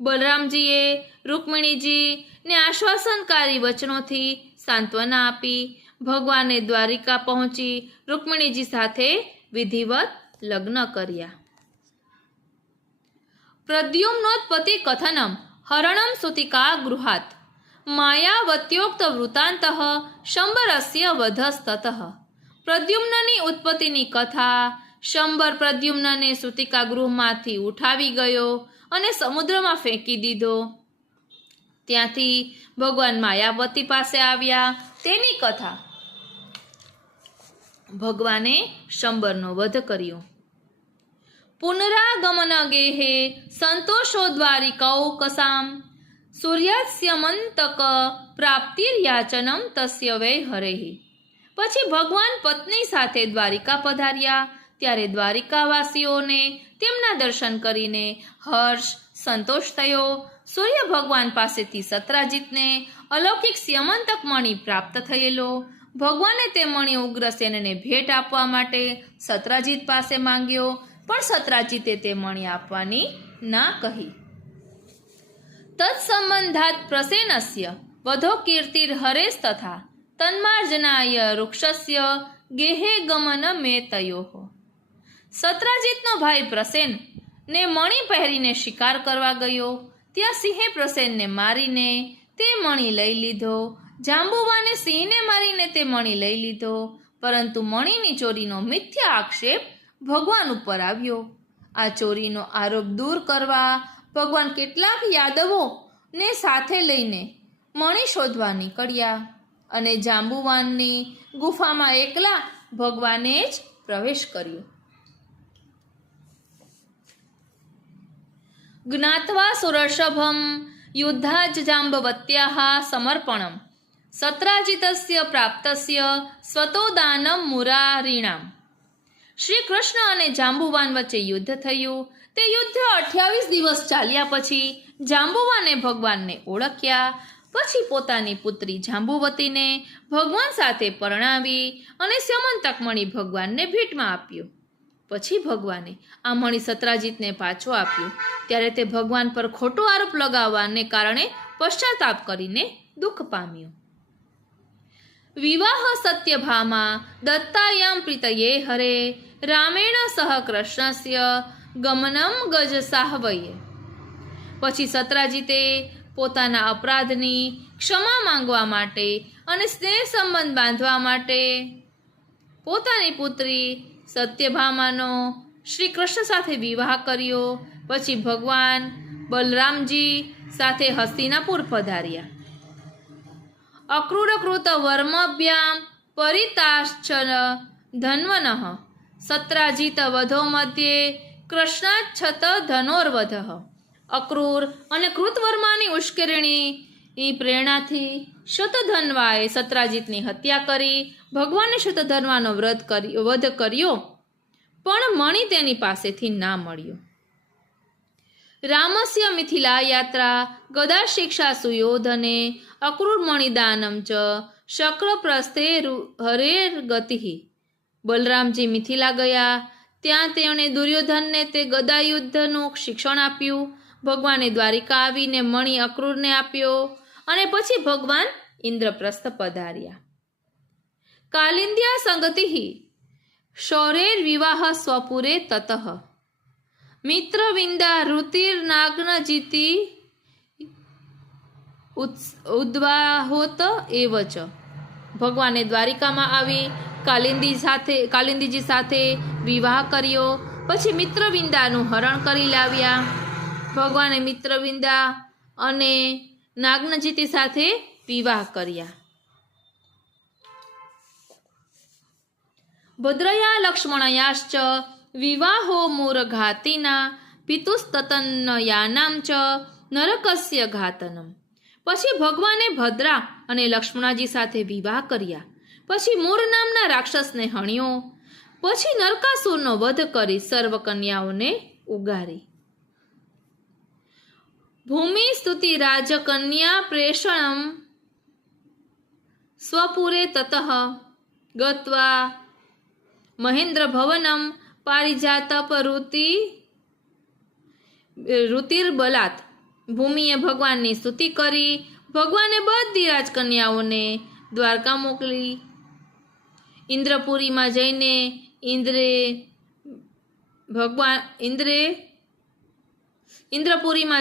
બલરામજીએ રૂક્મિણીજીને આશ્વાસનકારી વચનોથી સાંત્વના આપી ભગવાને દ્વારિકા પહોંચી રૂક્મિણીજી સાથે વિધિવત લગ્ન કર્યા. પ્રદ્યુમ્નોત્પત્તિ કથનમ હરણમ સુતિકા ગૃહાત માયાવત્યોક્ત વૃત્તાંતઃ શંબરસ્ય વધસ્તતઃ. પ્રદ્યુમ્નની ઉત્પત્તિની કથા. શંબર પ્રદ્યુમ્નને સુતિકા ગૃહમાંથી ઉઠાવી ગયો અને સમુદ્રમાં ફેંકી દીધો. ત્યાંથી ભગવાન માયાવતી પાસે આવ્યા તેની કથા. ભગવાને શંબરનો વધ કર્યો. પુનરાગમન ગેહે સંતોષો દ્વારિકૌ કસામ સૂર્યાસ્યમંતક પ્રાપ્તિર્યાચનમ તસ્ય વૈ હરેહી. પછી ભગવાન પત્ની સાથે દ્વારિકા પધાર્યા. ત્યારે દ્વારિકાવાસીઓને તેમના દર્શન કરીને હર્ષ સંતોષ થયો. સૂર્ય ભગવાન પાસેથી સત્રાજીતને અલૌકિક સ્યમંતક મણિ પ્રાપ્ત થયેલો. ભગવાને તે મણિ ઉગ્રસેનને ભેટ આપવા માટે સત્રાજીત પાસે માંગ્યો, પણ સત્રાજીતે તે મણિ આપવાની ના કહી. તત્સંબંધાત પ્રસેનસ્ય વધો કીર્તિર હરેસ તથા તન્માર્જનાય વૃક્ષસ્ય ગેહે ગમન મે તયોઃ. સત્રાજીતનો ભાઈ પ્રસેન ને મણિ પહેરીને શિકાર કરવા ગયો. ત્યાં સિંહે પ્રસેનને મારીને તે મણિ લઈ લીધો. જાંબુવાને સિંહને મારીને તે મણિ લઈ લીધો. પરંતુ મણિની ચોરીનો મિથ્યા આક્ષેપ ભગવાન ઉપર આવ્યો. આ ચોરીનો આરોપ દૂર કરવા ભગવાન કેટલાક યાદવો ને સાથે લઈને મણિ શોધવા નીકળ્યા અને જાંબુવાનની ગુફામાં એકલા ભગવાને જ પ્રવેશ કર્યો. જ્ઞાત્વા સુરષભમ યુદ્ધાજ જાંબવત્યાઃ સમર્પણમ સત્રાજિતસ્ય પ્રાપ્તસ્ય સ્વતોદાનમ મુરારીણામ. શ્રી કૃષ્ણ અને જાંબુવાન વચ્ચે યુદ્ધ થયું. તે યુદ્ધ 28 દિવસ ચાલ્યા પછી જાંબુવાને ભગવાનને ઓળખ્યા. પછી પોતાની પુત્રી જાંબુવતીને ભગવાન સાથે પરણાવી અને સ્યમંતક મણિ ભગવાનને ભેટમાં આપ્યો. પછી ભગવાને આ મણિ સત્રાજીતને પાછો આપ્યો. ત્યારે તે ભગવાન પર ખોટો આરોપ લગાવવાને કારણે પશ્ચાતાપ કરીને દુઃખ પામ્યો. વિવાહ સત્યભામા દત્તાયામ પ્રીતયે હરે રામેણ સહ કૃષ્ણસ્ય ગમનમ ગજ સાહવયે. પછી સત્રાજીતે પોતાના અપરાધની ક્ષમા માંગવા માટે અને સ્નેહ સંબંધ બાંધવા માટે પોતાની પુત્રી સત્યભામાનો શ્રી કૃષ્ણ સાથે વિવાહ કર્યો. પછી ભગવાન બલરામજી સાથે હસ્તિનાપુર પધાર્યા. અક્રૂરકૃત વર્મભ્યામ પરિતાશ્ચન ધન્વનઃ સત્રાજીત વધો મધ્યે કૃષ્ણાચ્છત ધનોર્વધઃ. અક્રૂર અને કૃતવર્માની ઉશ્કેરણીની પ્રેરણાથી શતધન્વાએ સત્રાજીતની હત્યા કરી. ભગવાને શતધન્વાનો વધ કર્યો, પણ મણિ તેની પાસેથી ના મળ્યો. રામસ્ય મિથિલા યાત્રા ગદા શિક્ષા સુયોધને અક્રૂર મણિદાનમ ચ શક્રપ્રસ્થે હરેર ગતિ. બલરામજી મિથિલા ગયા. ત્યાં તેમણે દુર્યોધનને તે ગદા યુદ્ધનું શિક્ષણ આપ્યું. ભગવાને દ્વારિકા આવીને મણિ અક્રૂરને આપ્યો અને પછી ભગવાન ઇન્દ્રપ્રસ્થ પધાર્યા. કાલિંદ્યા સંગતિ શૌરેર વિવાહ સ્વપુરે તતઃ મિત્રવિંદા રુતિર્નાગ્નજીતિ ઉદ્વાહોત એવચ. ભગવાને દ્વારિકામાં આવી કાલિંદીજી સાથે વિવાહ કર્યો. પછી મિત્રવિંદાનું હરણ કરી લાવ્યા. ભગવાને મિત્રવિંદા અને નાગ્નજીતિ સાથે વિવાહ કર્યા. ભદ્રયા લક્ષ્મણયાશ્ચ વિવાહો મૂરઘાતિના પિતુસ્તતન્નયાનામ ચ નરકસ્ય ઘાતનમ. પછી ભગવાને ભદ્રા અને લક્ષ્મણાજી સાથે વિવાહ કર્યા. પછી મૂર નામના રાક્ષસને હણ્યો. પછી નરકાસુરનો વધ કરી સર્વ કન્યાઓને ઉગારી. ભૂમિ સ્તુતિ રાજકન્યા પ્રેષણમ સ્વપુરે તતઃ ગત્વા મહેન્દ્ર ભવનમ પારિજાતપ રુતિર્બલાત. ભૂમિએ ભગવાનની સ્તુતિ કરી. ભગવાને બધી રાજકન્યાઓને દ્વારકા મોકલી. ઇન્દ્રપુરીમાં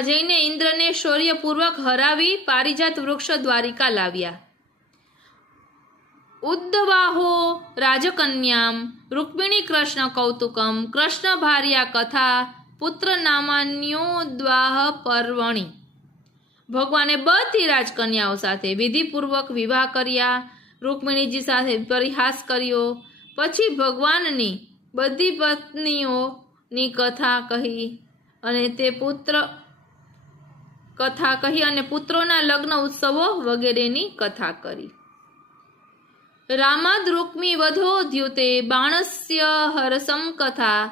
જઈને ઇન્દ્રને શૌર્યપૂર્વક હરાવી પારિજાત વૃક્ષ દ્વારિકા લાવ્યા. ઉદ્દવાહો રાજકન્યામ રૂક્મિણી કૃષ્ણ કૌતુકમ કૃષ્ણ ભાર્યા કથા પુત્ર નામાન્યોદ્વાહ પર્વણી. ભગવાને બધી રાજકન્યાઓ સાથે વિધિપૂર્વક વિવાહ કર્યા. રૂક્મિણીજી સાથે પરિહાસ કર્યો. પછી ભગવાનની બધી પત્નીઓની કથા કહી અને પુત્રોના લગ્ન ઉત્સવો વગેરેની કથા કરી. રામાદ રૂક્મી વધો દ્યુતે બાણસ્ય હરસમ કથા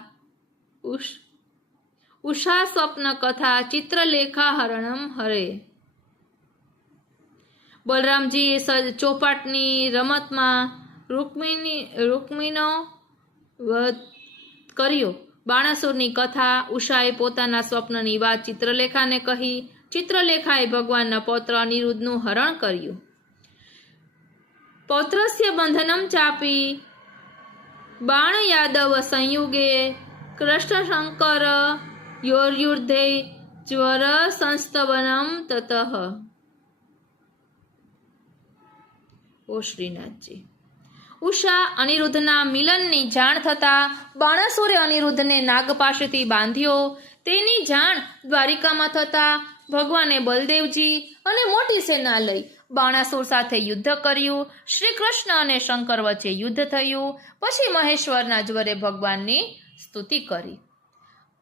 ઉષા સ્વપ્ન કથા ચિત્રલેખા હરણમ હરે. બલરામજીએ ચોપાટની રમતમાં રૂક્મીનો વધ કર્યો. બાણાસુરની કથા ઉષાએ પોતાના સ્વપ્નની વાત ચિત્રલેખાને કહી. ચિત્રલેખાએ ભગવાનના પૌત્ર અનિરુદ્ધનું હરણ કર્યું. પૌત્રસ્ય બંધનમ ચાપી બાણ યાદવ સંયુગે કૃષ્ણ શંકર યોર્યુર્ધે જ્વર સંસ્તવનમ તતઃ. ઓ શ્રીનાથજી. ઉષા અનિરુદ્ધના મિલનની જાણ થતાં બાણાસુરે અનિરુદ્ધને નાગ પાસેથી બાંધ્યો. તેની જાણ દ્વારિકામાં થતાં ભગવાને બલદેવજી અને મોટી સેના લઈ બાણાસુર સાથે યુદ્ધ કર્યું. શ્રી કૃષ્ણ અને શંકર વચ્ચે યુદ્ધ થયું. પછી મહેશ્વરના જ્વરે ભગવાનની સ્તુતિ કરી.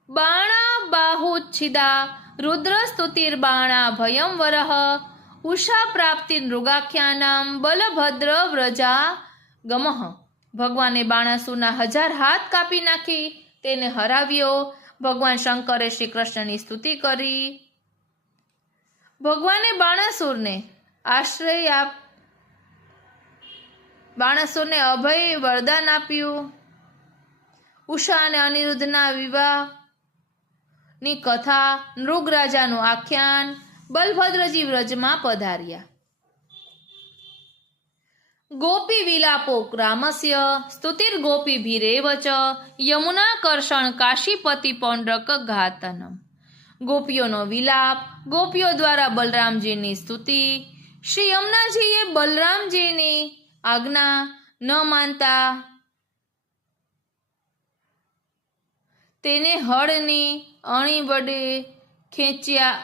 બાણા બાહુચ્છિદા રુદ્ર સ્તુતિર્બાણા ભયં વરહ ઉષા પ્રાપ્તિ નૃગાખ્યાનામ બલભદ્ર વ્રજા ગમઃ. ભગવાને બાણાસુરના 1000 હાથ કાપી નાખી તેને હરાવ્યો. ભગવાન શંકરે શ્રી કૃષ્ણની સ્તુતિ કરી. ભગવાને બાણાસુરને અભય વરદાન આપ્યું. ઉષા અને અનિરુદ્ધના વિવાહની કથા, નૃગ રાજાનું આખ્યાન. બલભદ્રજી વ્રજમાં પધાર્યા. ગોપી વિલાપો રામસ્ય સ્તુતિર ગોપી ભીરેવ ચ યમુના કર્ષણ કાશીપતિ પૌંડ્રક ઘાતનમ. ગોપીઓનો વિલાપ, ગોપીઓ દ્વારા બલરામજીની સ્તુતિ. શ્રી યમુનાજીએ બલરામજીની આજ્ઞા ન માનતા તેને હળની અણી વડે ખેંચ્યા.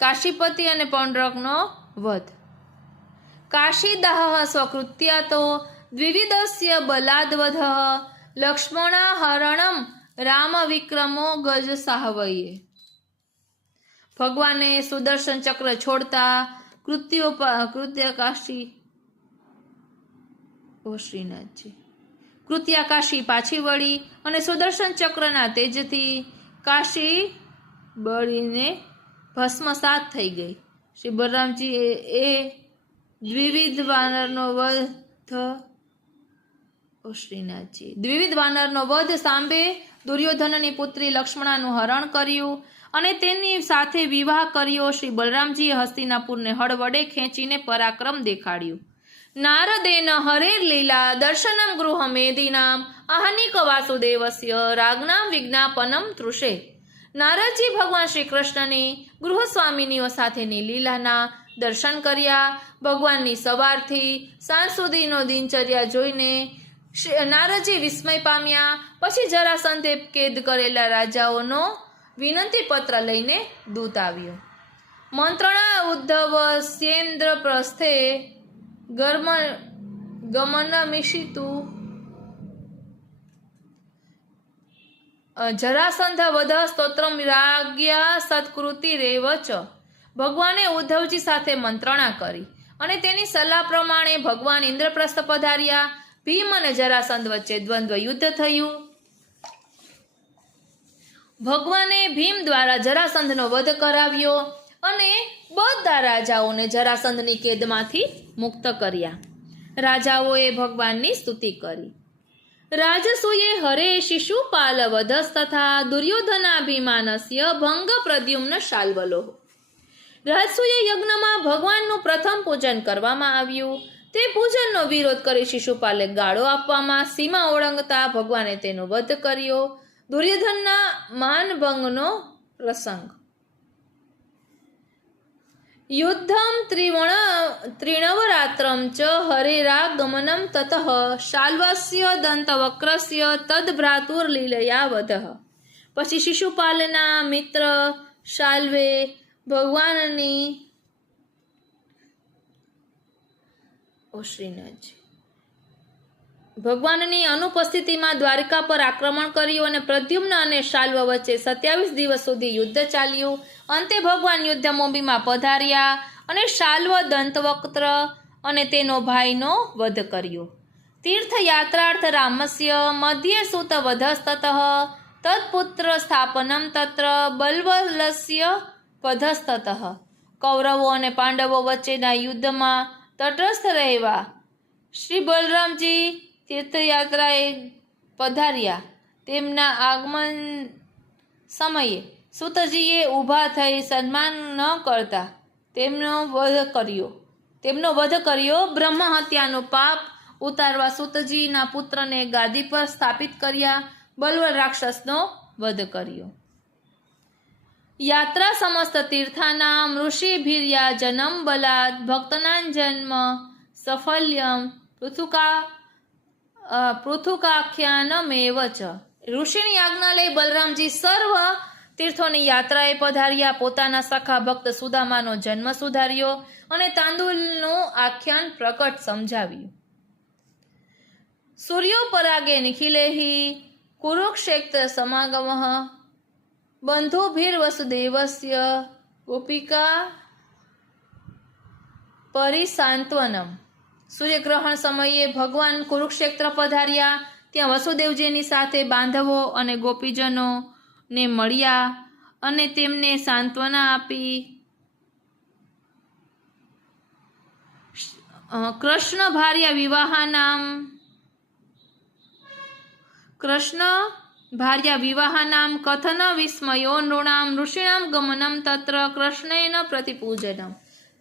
કાશીપતિ અને પૌંડ્રકનો વધ. કાશીદાહ સ્વકૃત્યાતો દ્વિવિધસ્ય બલાદવધ લક્ષ્મણાહરણમ રામ વિક્રમો ગજ સાહવયે. ભગવાને સુદર્શન ચક્ર છોડતા કૃત્યાકાશી પાછી વળી અને સુદર્શન ચક્રના તેજથી કાશી બળીને ભસ્મસાત થઈ ગઈ. શ્રી બલરામજી એ દ્વિવિધ વાનરનો વધ સાંભે દુર્યોધનની પુત્રી લક્ષ્મણાનું હરણ કર્યું અને તેની સાથે વિવાહ કર્યો. શ્રી બલરામજીએ હસ્તિનાપુરને હળ વડે ખેંચીને પરાક્રમ દેખાડ્યું. નારદેન હરેર લીલા દર્શનમ ગૃહ મેદિનામ આહનિક વાસુદેવસ્ય રાજ્ઞામ વિજ્ઞાપનમ તૃષે. નારદજી ભગવાન શ્રી કૃષ્ણની ગૃહસ્વામિનીઓ સાથેની લીલાના દર્શન કર્યા. ભગવાનની સવારથી સાંજ સુધીનો દિનચર્યા જોઈને નારદજી વિસ્મય પામ્યા. પછી જરાસંધે કેદ કરેલા રાજાઓનો વિનંતી પત્ર લઈને દૂત આવ્યો. મંત્રણા ઉદ્ધવ સ્યેન્દ્ર પ્રસ્થે ગમનમિષિતુ જરાસંધ વધ સ્તોત્રમ રાજ્ઞા સત્કૃતિ રેવ ચ. ભગવાને ઉદ્ધવજી સાથે મંત્રણા કરી અને તેની સલાહ પ્રમાણે ભગવાન ઇન્દ્રપ્રસ્થ પધાર્યા. ભીમ અને જરાસંધ વચ્ચે દ્વંદ્વ યુદ્ધ થયું. ભગવાને ભીમ દ્વારા જરાસંધનો વધ કરાવ્યો અને બધા રાજાઓને જરાસંધની કેદમાંથી મુક્ત કર્યા. રાજાઓએ ભગવાનની સ્તુતિ કરી. રાજસૂયે હરે શિશુપાલ વધસ્તથા દુર્યોધનાભિમાનસ્ય ભંગ પ્રદ્યુમ્ન શાલ્વલો. રાજસૂય યજ્ઞમાં ભગવાનનું પ્રથમ પૂજન કરવામાં આવ્યું. તે પૂજનનો વિરોધ કરી શિશુપાલે ગાળો આપવામાં સીમા ઓળંગતા ભગવાને તેનો વધ કર્યો. દુર્યોધનના માનભંગનો પ્રસંગ. યુદ્ધમ ત્રિણવરાત્રમ ચ હરેરાગમનમ તતઃ શાલ્વસ્ય દંતવક્રસ્ય તદ્ભ્રાતુર્લીલયા વધઃ. પછી શિશુપાલના મિત્ર શાલ્વે ભગવાનની અનુપસ્થિતિમાં દ્વારિકા પર આક્રમણ કર્યું અને પ્રદ્યુમ્ન અને શાલ્વ વચ્ચે 27 દિવસ સુધી યુદ્ધ ચાલ્યું. અંતે ભગવાન યુદ્ધભૂમિમાં પધાર્યા અને શાલ્વ દંતવક્ત્ર અને તેનો ભાઈનો વધ કર્યો. તીર્થયાત્રાર્થ રામસ્ય મધ્યે સુત વધસ્તતઃ તત્પુત્ર સ્થાપનમ તત્ર બલ્વલસ્ય પધસ્તતઃ. કૌરવો અને પાંડવો વચ્ચેના યુદ્ધમાં તટસ્થ રહેવા શ્રી બલરામજી તીર્થયાત્રાએ પધાર્યા. તેમના આગમન સમયે સુતજીએ ઊભા થઈ સન્માન ન કરતા તેમનો વધ કર્યો. બ્રહ્મ હત્યાનું પાપ ઉતારવા સુતજીના પુત્રને ગાદી પર સ્થાપિત કર્યા. બલ્વ રાક્ષસનો વધ કર્યો. યાત્રા સમસ્ત તીર્થાનામ ઋષિભીર્યા જનમ બલાદ ભક્તનાં જન્મ સફલ્યમ પૃથુકાખ્યાનમેવ ચ. ઋષિની આજ્ઞા લઈ બલરામજી સર્વ તીર્થોની યાત્રાએ પધાર્યા. પોતાના સખા ભક્ત સુદામાનો જન્મ સુધાર્યો અને તાંદુલનું આખ્યાન પ્રકટ સમજાવ્યું. સૂર્યોપરાગે નિખિલેહી કુરુક્ષેત્ર સમાગમઃ બંધુભીર્વસુદેવસ્ય ગોપિકા પરિસાંત્વનમ. સૂર્યગ્રહણ સમયે ભગવાન કુરુક્ષેત્ર પધાર્યા. ત્યાં વસુદેવજીની સાથે બાંધવો અને ગોપીજનોને મળ્યા અને તેમને સાંત્વના આપી. કૃષ્ણ ભાર્યા વિવાહાનામ કથન વિસ્મયો નૃણામ ઋષિણામ ગમનમ તત્ર કૃષ્ણેન પ્રતિપૂજનમ.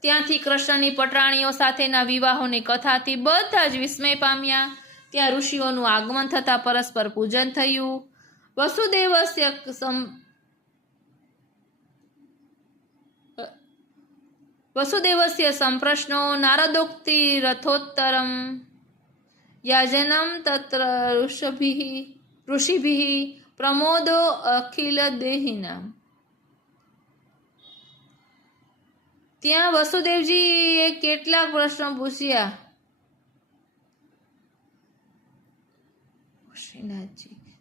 ત્યાંથી કૃષ્ણની પટરાણીઓ સાથેના વિવાહોની કથાથી બધા જ વિસ્મય પામ્યા. ત્યાં ઋષિઓનું આગમન થતાં પરસ્પર પૂજન થયું. વસુદેવસ્ય સંપ્રશ્નો નારદોક્તિ રથોત્તરમ યાજનમ તત્ર ઋષિભિઃ પ્રમોદો અખિલ દેહિનામ. ત્યાં વસુદેવજીએ કેટલાક પ્રશ્નો પૂછ્યા.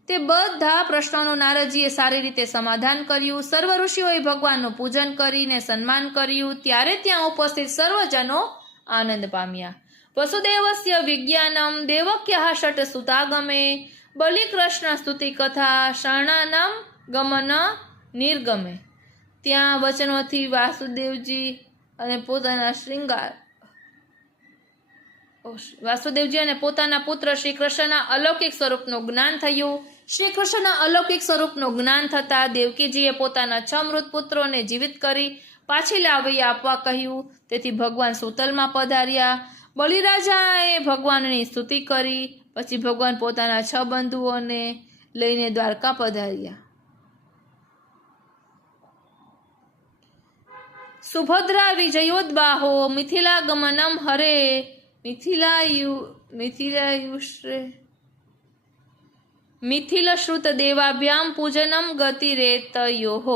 તે બધા પ્રશ્નોનું નારદજીએ સારી રીતે સમાધાન કર્યું. સર્વ ઋષિઓએ ભગવાનનું પૂજન કરીને સન્માન કર્યું. ત્યારે ત્યાં ઉપસ્થિત સર્વજનો આનંદ પામ્યા. વસુદેવસ્ય વિજ્ઞાનમ દેવક્યઃ ષટ સુતાગમે બલિકૃષ્ણ સ્તુતિ કથા શરણાનમ ગમન નિર્ગમે. ત્યાં વચનોથી વાસુદેવજી અને પોતાના પુત્ર શ્રી કૃષ્ણના અલૌકિક સ્વરૂપનું જ્ઞાન થયું. શ્રી કૃષ્ણના અલૌકિક સ્વરૂપનું જ્ઞાન થતાં દેવકીજીએ પોતાના 6 મૃત પુત્રોને જીવિત કરી પાછી લાવી આપવા કહ્યું. તેથી ભગવાન સુતલમાં પધાર્યા. બલિરાજાએ ભગવાનની સ્તુતિ કરી. પછી ભગવાન પોતાના 6 બંધુઓને લઈને દ્વારકા પધાર્યા. સુભદ્રા વિજયોદ્બાહો મિથિલાગમનમ હરે મિથિલ શ્રુત દેવાભ્યામ પૂજનમ ગતિરેતયોઃ.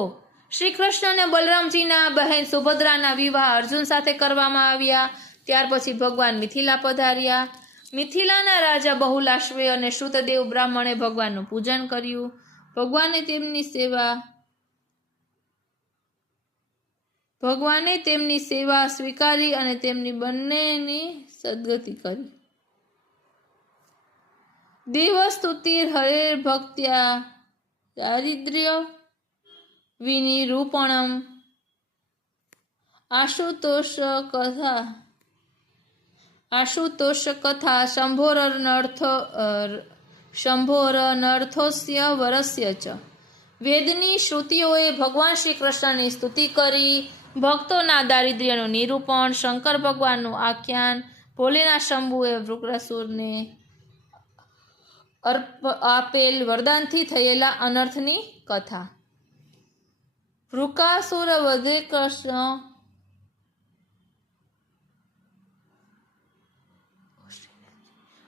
શ્રી કૃષ્ણ અને બલરામજીના બહેન સુભદ્રાના વિવાહ અર્જુન સાથે કરવામાં આવ્યા. ત્યાર પછી ભગવાન મિથિલા પધાર્યા. મિથિલાના રાજા બહુલાશ્વે અને શ્રુતદેવ બ્રાહ્મણે ભગવાનનું પૂજન કર્યું. ભગવાને તેમની સેવા સ્વીકારી અને તેમની બંનેની સદગતિ કરી. દેવસ્તુતિર હરેર ભક્ત્યા દારિદ્ર્ય વિનિરૂપણમ આશુતોષ કથા શંભોરનર્થોસ્ય વરસ્ય ચ. વેદની શ્રુતિઓએ ભગવાન શ્રી કૃષ્ણની સ્તુતિ કરી. ભક્તોના દારિદ્ર્યનું નિરૂપણ, શંકર ભગવાનનું આખ્યાન, ભોલેના શંભુએ વૃકાસુરને આપેલ વરદાનથી થયેલા અનર્થની કથા. વૃકાસુર વધે કૃષ્ણ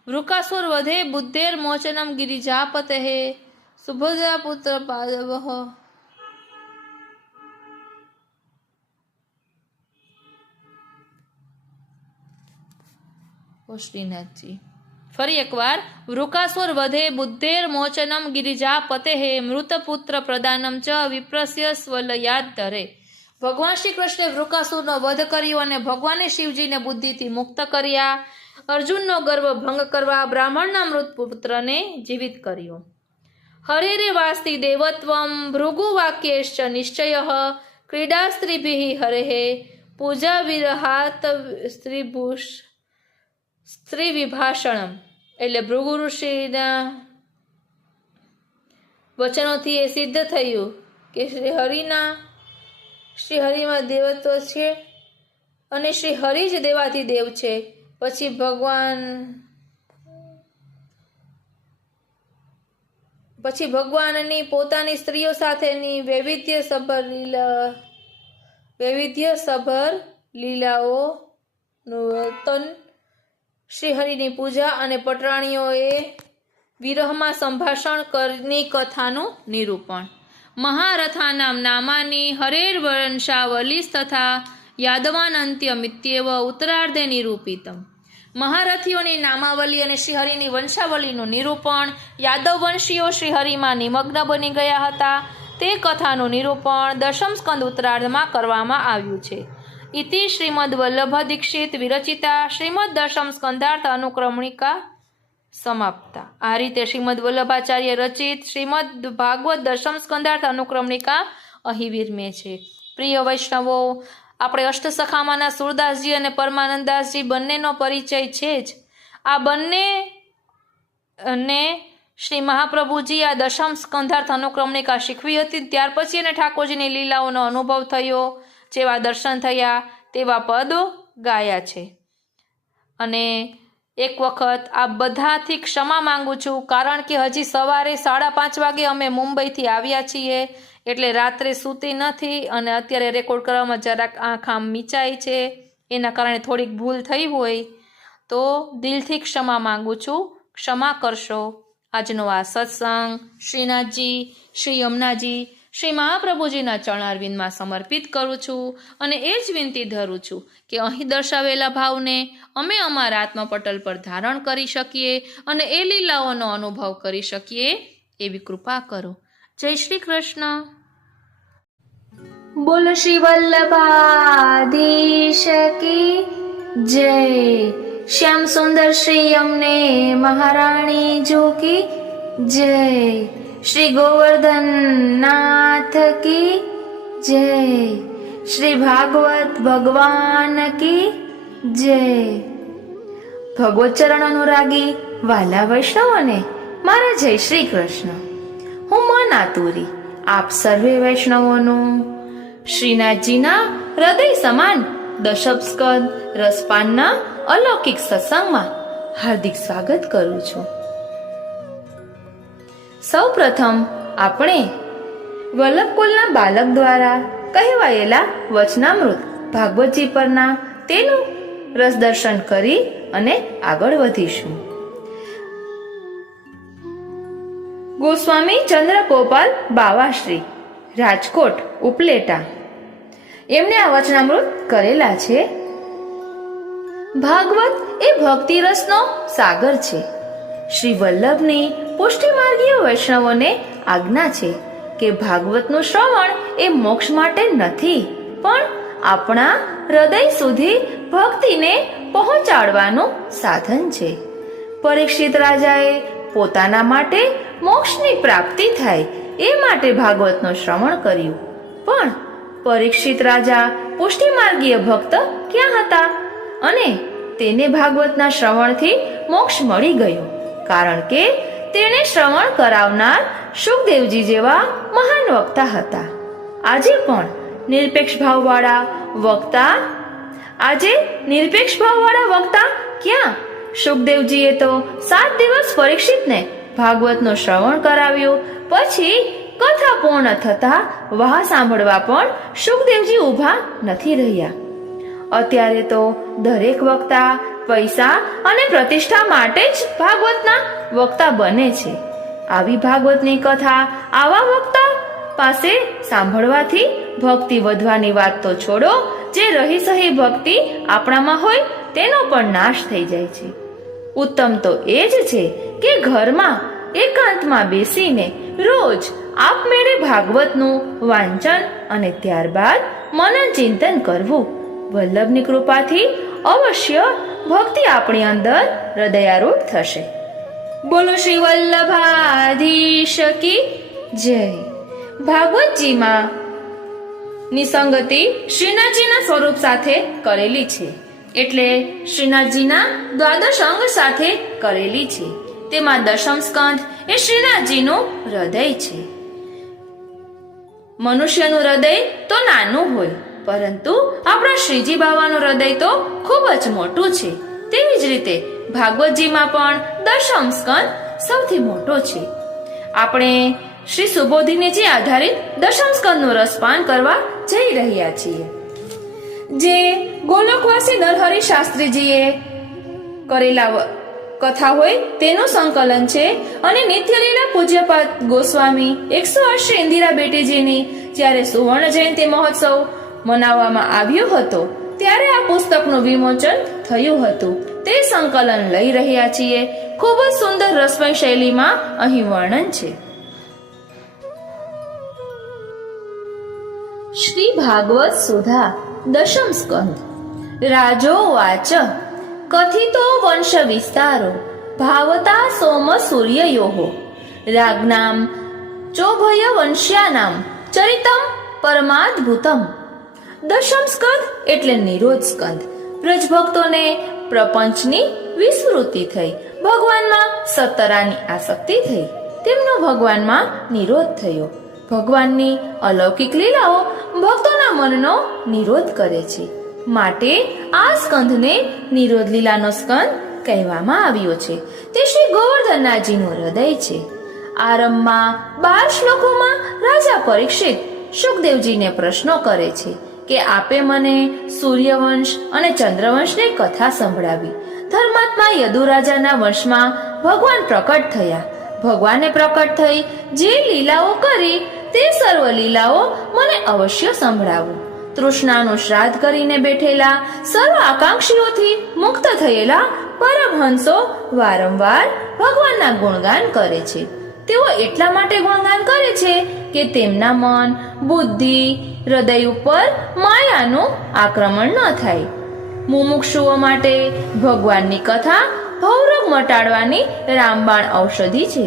વૃકાસુર વધે બુદ્ધેર મોચનમ ગિરિજાપતેઃ સુભદ્રા પુત્ર પાદવઃ. શ્રીનાથજી ફરી એકવાર. વૃકાસુર વધે બુદ્ધેર મોચનમ ગિરિજાપતેઃ મૃતપુત્ર પ્રદાનમ ચ વિપ્રસ્ય સ્વલયાદ્ધરે. ભગવાન શ્રી કૃષ્ણે વૃકાસુરનો વધ કર્યો અને ભગવાને શિવજીને બુદ્ધિથી મુક્ત કર્યા. અર્જુનનો ગર્વ ભંગ કરવા બ્રાહ્મણના મૃત પુત્રને જીવિત કર્યો. હરેરે વાસ્તિ દેવત્વમ ભૃગુવાક્યેશ્ચ નિશ્ચયઃ ક્રીડા સ્ત્રીભિઃ હરેઃ પૂજા વિરહાત સ્ત્રી વિભાષણમ. એટલે ભૃગુ ઋષિના વચનોથી એ સિદ્ધ થયું કે શ્રી હરિમાં દેવત્વ છે અને શ્રી હરિ જ દેવાથી દેવ છે. પછી ભગવાનની પોતાની સ્ત્રીઓ સાથેની વૈવિધ્યસભર લીલાઓનું વર્તન, શ્રીહરિની પૂજા અને પટરાણીઓએ વિરહમાં સંભાષણની કથાનું નિરૂપણ. મહારથાનામ નામાની હરેર્વંશાવલિસ્તથા યાદવાનંત્યમિત્યેવ ઉત્તરાર્ધે નિરૂપિતમ. મહારથીઓની નામાવલી અને શ્રીહરિની વંશાવલીનું નિરૂપણ. યાદવ વંશીઓ શ્રીહરિમાં નિમગ્ન બની ગયા હતા તે કથાનું નિરૂપણ દશમ સ્કંદ ઉત્તરાર્ધમાં કરવામાં આવ્યું છે. ઇતિ શ્રીમદ વલ્લભ દીક્ષિત વિરચિતા શ્રીમદ દશમ સ્કંધાર્થ અનુક્રમણિકા સમાપ્તા. આ રીતે શ્રીમદ વલ્લભાચાર્ય રચિત શ્રીમદ ભાગવત દશમ સ્કંધાર્થ અનુક્રમણિકા અહીં વિરમે છે. પ્રિય વૈષ્ણવો, આપણે અષ્ટસખામાંના સુરદાસજી અને પરમાનંદદાસજી બંનેનો પરિચય છે જ. આ બંને ને શ્રી મહાપ્રભુજી આ દશમ સ્કંધાર્થ અનુક્રમણિકા શીખવી હતી. ત્યાર પછી એને ઠાકોરજીની લીલાઓનો અનુભવ થયો, જેવા દર્શન થયા તેવા પદ ગાયા છે. અને એક વખત આ બધાથી ક્ષમા માંગુ છું, કારણ કે હજી સવારે 5:30 વાગે અમે મુંબઈથી આવ્યા છીએ, એટલે રાત્રે સૂતી નથી અને અત્યારે રેકોર્ડ કરવામાં જરાક આંખ આમ મીચાય છે, એના કારણે થોડીક ભૂલ થઈ હોય તો દિલથી ક્ષમા માંગુ છું, ક્ષમા કરશો. આજનો આ સત્સંગ શ્રીનાથજી, શ્રી યમુનાજી, શ્રી મહાપ્રભુજીના ચરણારવિંદમાં સમર્પિત કરું છું અને એ જ વિનંતી ધરું છું કે અહીં દર્શાવેલા ભાવને અમે અમારા આત્મપટલ પર ધારણ કરી શકીએ અને એ લીલાઓનો અનુભવ કરી શકીએ એવી કૃપા કરો. જય શ્રી કૃષ્ણ. બોલ શ્રી વલ્લભાધીશ કી જય. શ્યામ સુંદર શ્રી યમને મહારાણી જો કી જય. શ્રી ગોવર્ધન નાથ કી જય. શ્રી ભાગવત ભગવાન કી જય. ભગવત ચરણ અનુરાગી વાલા વૈષ્ણવોને મારા જય શ્રી કૃષ્ણ. હું મન આતુરી આપ સર્વે વૈષ્ણવોનું શ્રીનાથજીના હૃદય સમાન દશમ સ્કંદ રસપાનના અલૌકિક સત્સંગમાં હાર્દિક સ્વાગત કરું છું. સૌ પ્રથમ આપણે વલ્લભકુલના બાલક દ્વારા કહેવાયેલા વચનામૃત ભાગવતજી પરના તેનું રસદર્શન કરી અને આગળ વધીશું. ગોસ્વામી ચંદ્રગોપાલ બાવાશ્રી, રાજકોટ ઉપલેટા, એમને આ વચનામૃત કરેલા છે. ભાગવત એ ભક્તિ રસનો સાગર છે. શ્રી વલ્લભની પુષ્ટિમાર્ગીય વૈષ્ણવોને આજ્ઞા છે કે ભાગવતનું શ્રવણ એ મોક્ષ માટે નથી, પણ આપણા હૃદય સુધી ભક્તિને પહોંચાડવાનું સાધન છે. પરીક્ષિત રાજાએ પોતાના માટે મોક્ષની પ્રાપ્તિ થાય એ માટે ભાગવતનું શ્રવણ કર્યું, પણ પરીક્ષિત રાજા પુષ્ટિમાર્ગીય ભક્ત ક્યાં હતા અને તેને ભાગવતના શ્રવણથી મોક્ષ મળી ગયો, કારણ કે તેણે શ્રવણ કરાવનાર સુખદેવજી જેવા મહાન વક્તા હતા. આજે નિરપેક્ષ ભાવવાળા વક્તા ક્યાં? સુખદેવજીએ તો 7 દિવસ પરીક્ષિતને ભાગવતનું શ્રવણ કરાવ્યું, પછી કથા પૂર્ણ થતા વાહ સાંભળવા પણ સુખદેવજી ઊભા નથી રહ્યા. અત્યારે તો દરેક વક્તા પૈસા અને પ્રતિષ્ઠા માટે જ ભાગવતના વક્તા બને છે. આવી ભાગવતની કથા આવા વક્તા પાસે સાંભળવાથી ભક્તિ વધવાની વાત તો છોડો, જે રહી સહી ભક્તિ આપણામાં હોય તેનો પણ નાશ થઈ જાય છે. ઉત્તમ તો એ જ છે કે ઘરમાં એકાંતમાં બેસીને રોજ આપમેળે ભાગવતનું વાંચન અને ત્યારબાદ મનન ચિંતન કરવું. વલ્લભની કૃપાથી અવશ્ય ભક્તિ આપણી અંદર હૃદયારૂઢ થશે. બોલો શ્રી વલ્લભાધીશ કી જય. ભાગવતજીમાં નિસંગતિ શ્રીનાથજીના સ્વરૂપ સાથે કરેલી છે, એટલે શ્રીનાથજીના દ્વાદશ અંગ સાથે કરેલી છે. તેમાં દશમ સ્કંદ એ શ્રીનાથજીનું હૃદય છે. મનુષ્યનું હૃદય તો નાનું હોય, પરંતુ આપણા શ્રીજી બાવાનું હૃદય તો ખૂબ જ મોટું છે. તેવી જ રીતે ભાગવતજીમાં પણ દશમ સ્કંદ સૌથી મોટો છે. આપણે શ્રી સુબોધિનીજી આધારિત દશમ સ્કંદનું રસપાન કરવા જઈ રહ્યા છીએ, જે ગોલોકવાસી નરહરિ શાસ્ત્રીજીએ કરેલા કથા હોય તેનું સંકલન છે. અને નિત્યલીલા પૂજ્યપાદ ગોસ્વામી 108 ઇન્દિરા બેટીજીની જ્યારે સુવર્ણ જયંતિ મહોત્સવ મનાવવામાં આવ્યો હતો ત્યારે આ પુસ્તકનું વિમોચન થયું હતું. તે સંકલન લઈ રહ્યા છીએ. ખૂબ જ સુંદર રસમય શૈલીમાં અહીં વર્ણન છે. શ્રી ભાગવત સુધા દશમ સ્કંધ. રાજો વાચ કથિતો વંશ વિસ્તારો ભાવતા સોમ સૂર્યયોઃ રાજ્ઞામ ચોભય વંશ્યાનામ ચરિતમ પરમાદ્ભુતમ. દશમ સ્કંદ એટલે નિરોધ સ્કંદ. બ્રજભક્તોને પ્રપંચની વિસ્મૃતિ થઈ, ભગવાનમાં સતરાની આસક્તિ થઈ, તેમનો ભગવાનમાં નિરોધ થયો. ભગવાનની અલૌકિક લીલાઓ ભક્તોના મનનો નિરોધ કરે છે, માટે આ સ્કંધને નિરોધ લીલાનો સ્કંદ કહેવામાં આવ્યો છે. તે શ્રી ગોવર્ધનનાથજીનું હૃદય છે. આરંભમાં 12 શ્લોકોમાં રાજા પરીક્ષિત સુખદેવજીને પ્રશ્નો કરે છે કે આપે મને સૂર્યવંશ અને ચંદ્રવંશની કથા સંભળાવી. ધર્માત્મા યદુ રાજાના વંશમાં ભગવાન પ્રકટ થયા. ભગવાને પ્રકટ થઈ જે લીલાઓ કરી તે સર્વ લીલાઓ મને અવશ્ય સંભળાવો. તૃષ્ણાનું શ્રાદ્ધ કરીને બેઠેલા સર્વ આકાંક્ષીઓથી મુક્ત થયેલા પરમહંસો વારંવાર ભગવાનના ગુણગાન કરે છે. તેઓ એટલા માટે ગુણગાન કરે છે કે તેમના મન, બુદ્ધિ, હૃદય ઉપર માયાનું આક્રમણ ન થાય. મુમુક્ષુઓ માટે ભગવાનની કથા ભવરોગ મટાડવાની રામબાણ ઔષધિ છે.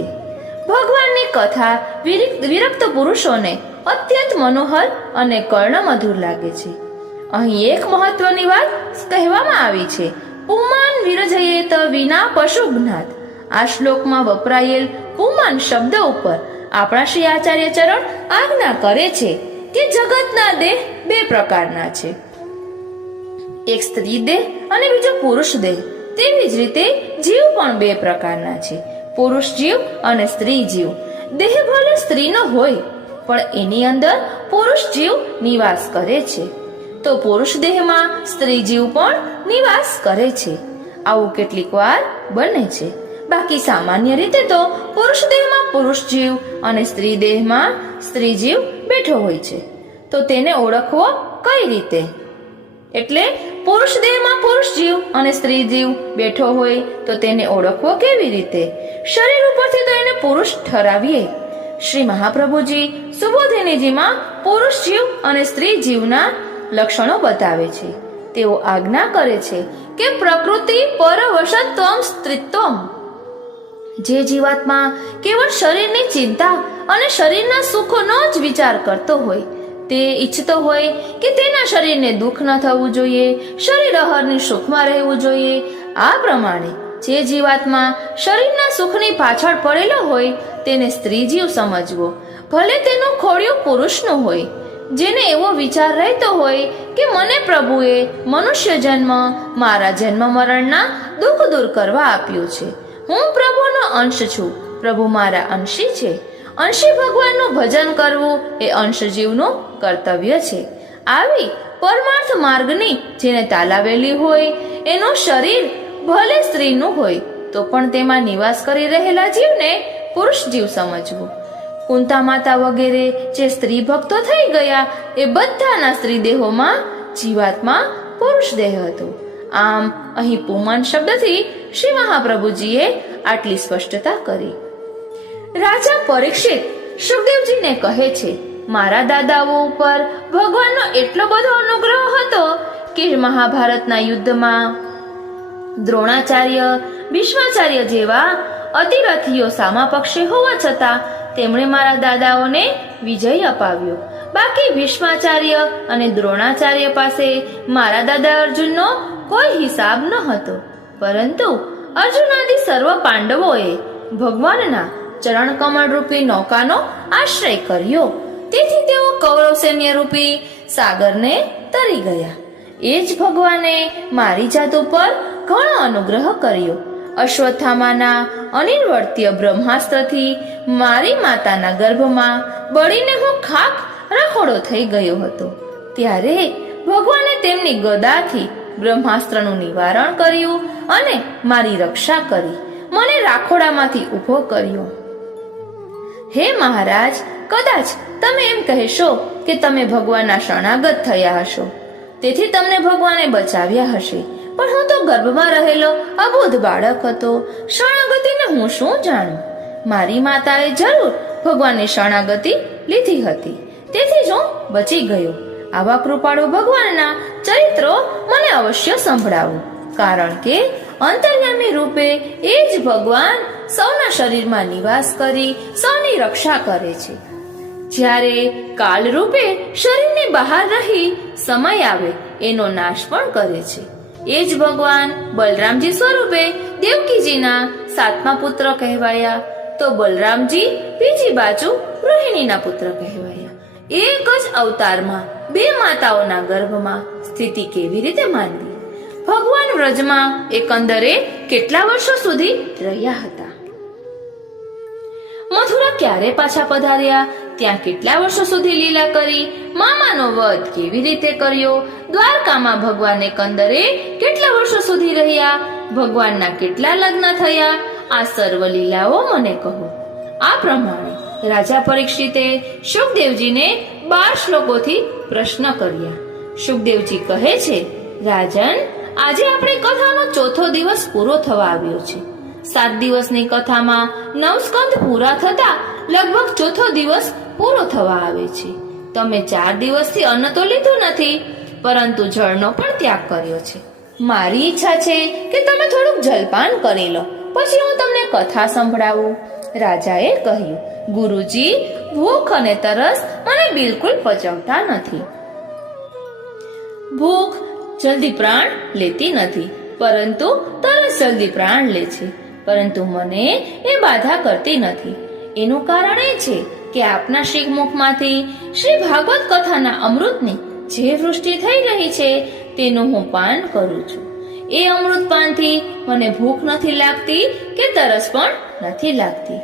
ભગવાનની કથા વિરક્ત પુરુષોને અત્યંત મનોહર અને કર્ણમધુર લાગે છે. અહીં એક મહત્વની વાત કહેવામાં આવી છે, પુમાન વિરજયેત વિના પશુઘ્નાત. આ શ્લોકમાં વપરાયેલ પુમાન શબ્દ ઉપર આપણા શ્રી આચાર્ય ચરણ આજ્ઞા કરે છે કે જગતના દેહ 2 પ્રકારના છે, એક સ્ત્રી દેહ અને બીજો પુરુષ દેહ. તેવી જ રીતે જીવ પણ 2 પ્રકારના છે, પુરુષ જીવ અને સ્ત્રી જીવ. દેહ ભલે સ્ત્રીનો હોય પણ એની અંદર પુરુષ જીવ નિવાસ કરે છે, તો પુરુષ દેહમાં સ્ત્રી જીવ પણ નિવાસ કરે છે. આવું કેટલીક વાર બને છે. બાકી સામાન્ય રીતે તો પુરુષ દેહમાં પુરુષ જીવ અને સ્ત્રી દેહમાં સ્ત્રી જીવ બેઠો હોય છે. તો તેને ઓળખવો કઈ રીતે? એટલે પુરુષ દેહમાં પુરુષ જીવ અને સ્ત્રી જીવ બેઠો હોય તો તેને ઓળખવો કેવી રીતે? શરીર ઉપરથી તો એને પુરુષ ઠરાવીએ. શ્રી મહાપ્રભુજી સુબોધિનીજીમાં પુરુષ જીવ અને સ્ત્રી જીવના લક્ષણો બતાવે છે. તેઓ આજ્ઞા કરે છે કે પ્રકૃતિ પરવશત્વમ સ્ત્રીત્વમ. જે જીવાત્મા કેવળ શરીરની ચિંતા અને શરીરના સુખોનો જ વિચાર કરતો હોય, તે ઈચ્છતો હોય કે તેના શરીરને દુઃખ ન થવું જોઈએ, શરીર અહરની સુખમાં રહેવું જોઈએ, આ પ્રમાણે જે જીવાત્મા શરીરના સુખની પાછળ પડેલો હોય તેને સ્ત્રી જીવ સમજવો, ભલે તેનું ખોળિયું પુરુષનું હોય. જેને એવો વિચાર રહેતો હોય કે મને પ્રભુએ મનુષ્ય જન્મ મારા જન્મ મરણના દુઃખ દૂર કરવા આપ્યું છે, હું પ્રભુનો અંશ છું, પ્રભુ મારા અંશી છે. અંશી ભગવાનનું ભજન કરવું એ અંશ જીવનું કર્તવ્ય છે. આવી પરમાર્થ માર્ગની જેને તાલાવેલી હોય એનું શરીર ભલે સ્ત્રીનું હોય તો પણ તેમાં નિવાસ કરી રહેલા જીવને પુરુષ જીવ સમજવું. કુંતા માતા વગેરે જે સ્ત્રી ભક્તો થઈ ગયા એ બધાના સ્ત્રી દેહોમાં જીવાત્મા પુરુષ દેહ હતો. આમ અહીં પુમાન શબ્દથી શ્રી મહાપ્રભુજીએ આટલી સ્પષ્ટતા કરી. રાજા પરીક્ષિત સુખદેવજીને કહે છે, મારા દાદાઓ ઉપર ભગવાનનો એટલો બધો અનુગ્રહ હતો કે મહાભારતના યુદ્ધમાં દ્રોણાચાર્ય, ભીષ્માચાર્ય જેવા અતિરથીઓ સામા પક્ષે હોવા છતાં તેમણે મારા દાદાઓને વિજય અપાવ્યો. બાકી ભીષ્માચાર્ય અને દ્રોણાચાર્ય પાસે મારા દાદા અર્જુનનો કોઈ હિસાબ ન હતો, પરંતુ અર્જુનાદિ સર્વ પાંડવોએ ભગવાનના ચરણ કમળ રૂપી નૌકાનો આશ્રય કર્યો, તેથી તેઓ કૌરવ સૈન્ય રૂપી સાગરને તરી ગયા. એ જ ભગવાને મારી જાત ઉપર ઘણો અનુગ્રહ કર્યો. અશ્વત્થામાના અનિર્વર્ત્ય બ્રહ્માસ્ત્રથી મારી માતાના ગર્ભમાં બળીને હું ખાક રખોડો થઈ ગયો હતો. ત્યારે ભગવાને તેમની ગદાથી બ્રહ્માસ્ત્રનું નિવારણ કર્યું અને મારી રક્ષા કરી, મને રાખોડામાંથી ઊભો કર્યો. હે મહારાજ, કદાચ તમે એમ કહેશો કે તમે ભગવાનના શરણાગત થયા હશો, તેથી તમને ભગવાને બચાવ્યા હશે, પણ હું તો ગર્ભમાં રહેલો અબોધ બાળક હતો, શરણાગતિને હું શું જાણું? મારી માતાએ જરૂર ભગવાનની શરણાગતિ લીધી હતી, તેથી જ હું બચી ગયો. આવા કૃપાળુ ભગવાનના ચરિત્રો મને અવશ્ય સંભળાવો, કારણ કે અંતર્યામી રૂપે એ જ ભગવાન સૌના શરીરમાં નિવાસ કરી સૌની રક્ષા કરે છે. જ્યારે કાળ રૂપે શરીરની બહાર રહી સમય આવે એનો નાશ પણ કરે છે. એ જ ભગવાન બલરામજી સ્વરૂપે દેવકીજીના 7મા પુત્ર કહેવાયા, તો બલરામજી બીજી બાજુ રોહિણીના પુત્ર કહેવાયા. એક જ અવતારમાં 2 માતાઓના ગર્ભમાં સ્થિતિ કેવી રીતે માનવી? ભગવાન વ્રજમાં એકંદરે કેટલા વર્ષો સુધી રહ્યા હતા? મથુરા ક્યારે પાછા પધાર્યા? ત્યાં કેટલા વર્ષો સુધી લીલા કરી? મામાનો વધ કેવી રીતે કર્યો? દ્વારકામાં ભગવાન એકંદરે કેટલા વર્ષો સુધી રહ્યા? ભગવાનના કેટલા લગ્ન થયા? આ સર્વ લીલાઓ મને કહો. આ પ્રમાણે રાજા પરીક્ષિતે શુકદેવજીને 12 શ્લોકોથી પ્રશ્ન કર્યા. શુકદેવજી કહે છે, રાજન, આજે આપણી કથાનો 4થો દિવસ પૂરો થવા આવ્યો છે. 7 દિવસની કથામાં 9 સ્કંદ પૂરા થતા લગભગ 4થો દિવસ પૂરો થવા આવે છે. તમે 4 દિવસથી અન્ન તો લીધું નથી, પરંતુ જળનો પણ ત્યાગ કર્યો છે. મારી ઈચ્છા છે કે તમે થોડુંક જલપાન કરી લો, પછી હું તમને કથા સંભળાવું. રાજાએ કહ્યું, ગુરુજી, ભૂખ અને તરસ મને બિલકુલ પચવતા નથી. ભૂખ જલ્દી પ્રાણ લેતી નથી, પરંતુ તરસ જલ્દી પ્રાણ લે છે. પરંતુ મને એ બાધા કરતી નથી. એનું કારણ એ છે કે આપના શ્રી મુખમાંથી શ્રી ભાગવત કથાના અમૃતની જે વૃષ્ટિ થઈ રહી છે તેનું હું પાન કરું છું. એ અમૃત પાનથી મને ભૂખ નથી લાગતી કે તરસ પણ નથી લાગતી.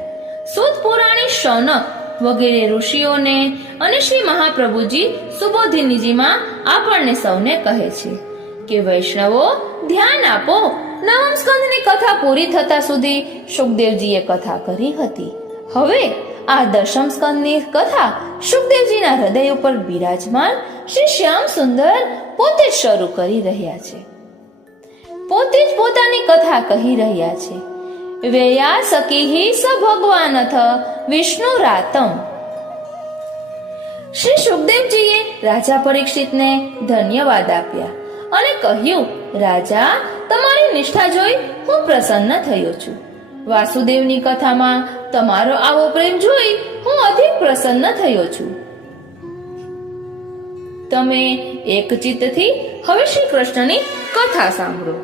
સૂત પુરાણી શૌનક વગેરે ઋષિઓને અને શ્રી મહાપ્રભુજી સુબોધિનીજીમાં આપણને સૌને કહે છે કે વૈષ્ણવો ધ્યાન આપો. 9મ સ્કંદની કથા પૂરી થતા સુધી શુકદેવજીએ કથા કરી હતી. હવે આ 10મ સ્કંદની કથા શુકદેવજીના હૃદય ઉપર બિરાજમાન શ્રી શ્યામ સુંદર પોતે જ શરૂ કરી રહ્યા છે. પોતે જ પોતાની કથા કહી રહ્યા છે. વેયા સકીહી સ ભગવાનથ વિષ્ણુ રાતમ. શ્રી શુકદેવજીએ રાજા પરીક્ષિતને ધન્યવાદ આપ્યા અને કહ્યું, રાજા, તમારી નિષ્ઠા જોઈ હું પ્રસન્ન થયો છું. વાસુદેવની કથામાં તમારો આવો પ્રેમ જોઈ હું અધિક પ્રસન્ન થયો છું. તમે એક ચિત્તથી હવે શ્રી કૃષ્ણની કથા સાંભળો.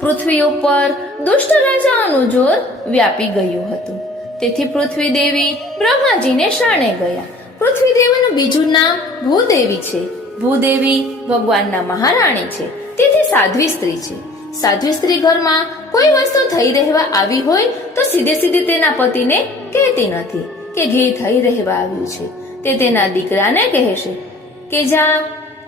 પૃથ્વી ઉપર દુષ્ટ રાજાઓનું જોર વ્યાપી ગયું હતું. તેથી પૃથ્વી દેવી બ્રહ્માજીને શરણે ગયા. પૃથ્વી દેવીનું બીજું નામ ભૂદેવી છે. ભૂદેવી ભગવાનના મહારાણી છે, તેથી સાધ્વી સ્ત્રી છે. સાધ્વી સ્ત્રી ઘરમાં કોઈ વસ્તુ થઈ રહેવા આવી હોય તો સીધે તેના પતિને કહેતી નથી કે ઘી થઈ રહેવા આવ્યું છે. તે તેના દીકરાને કહેશે કે જા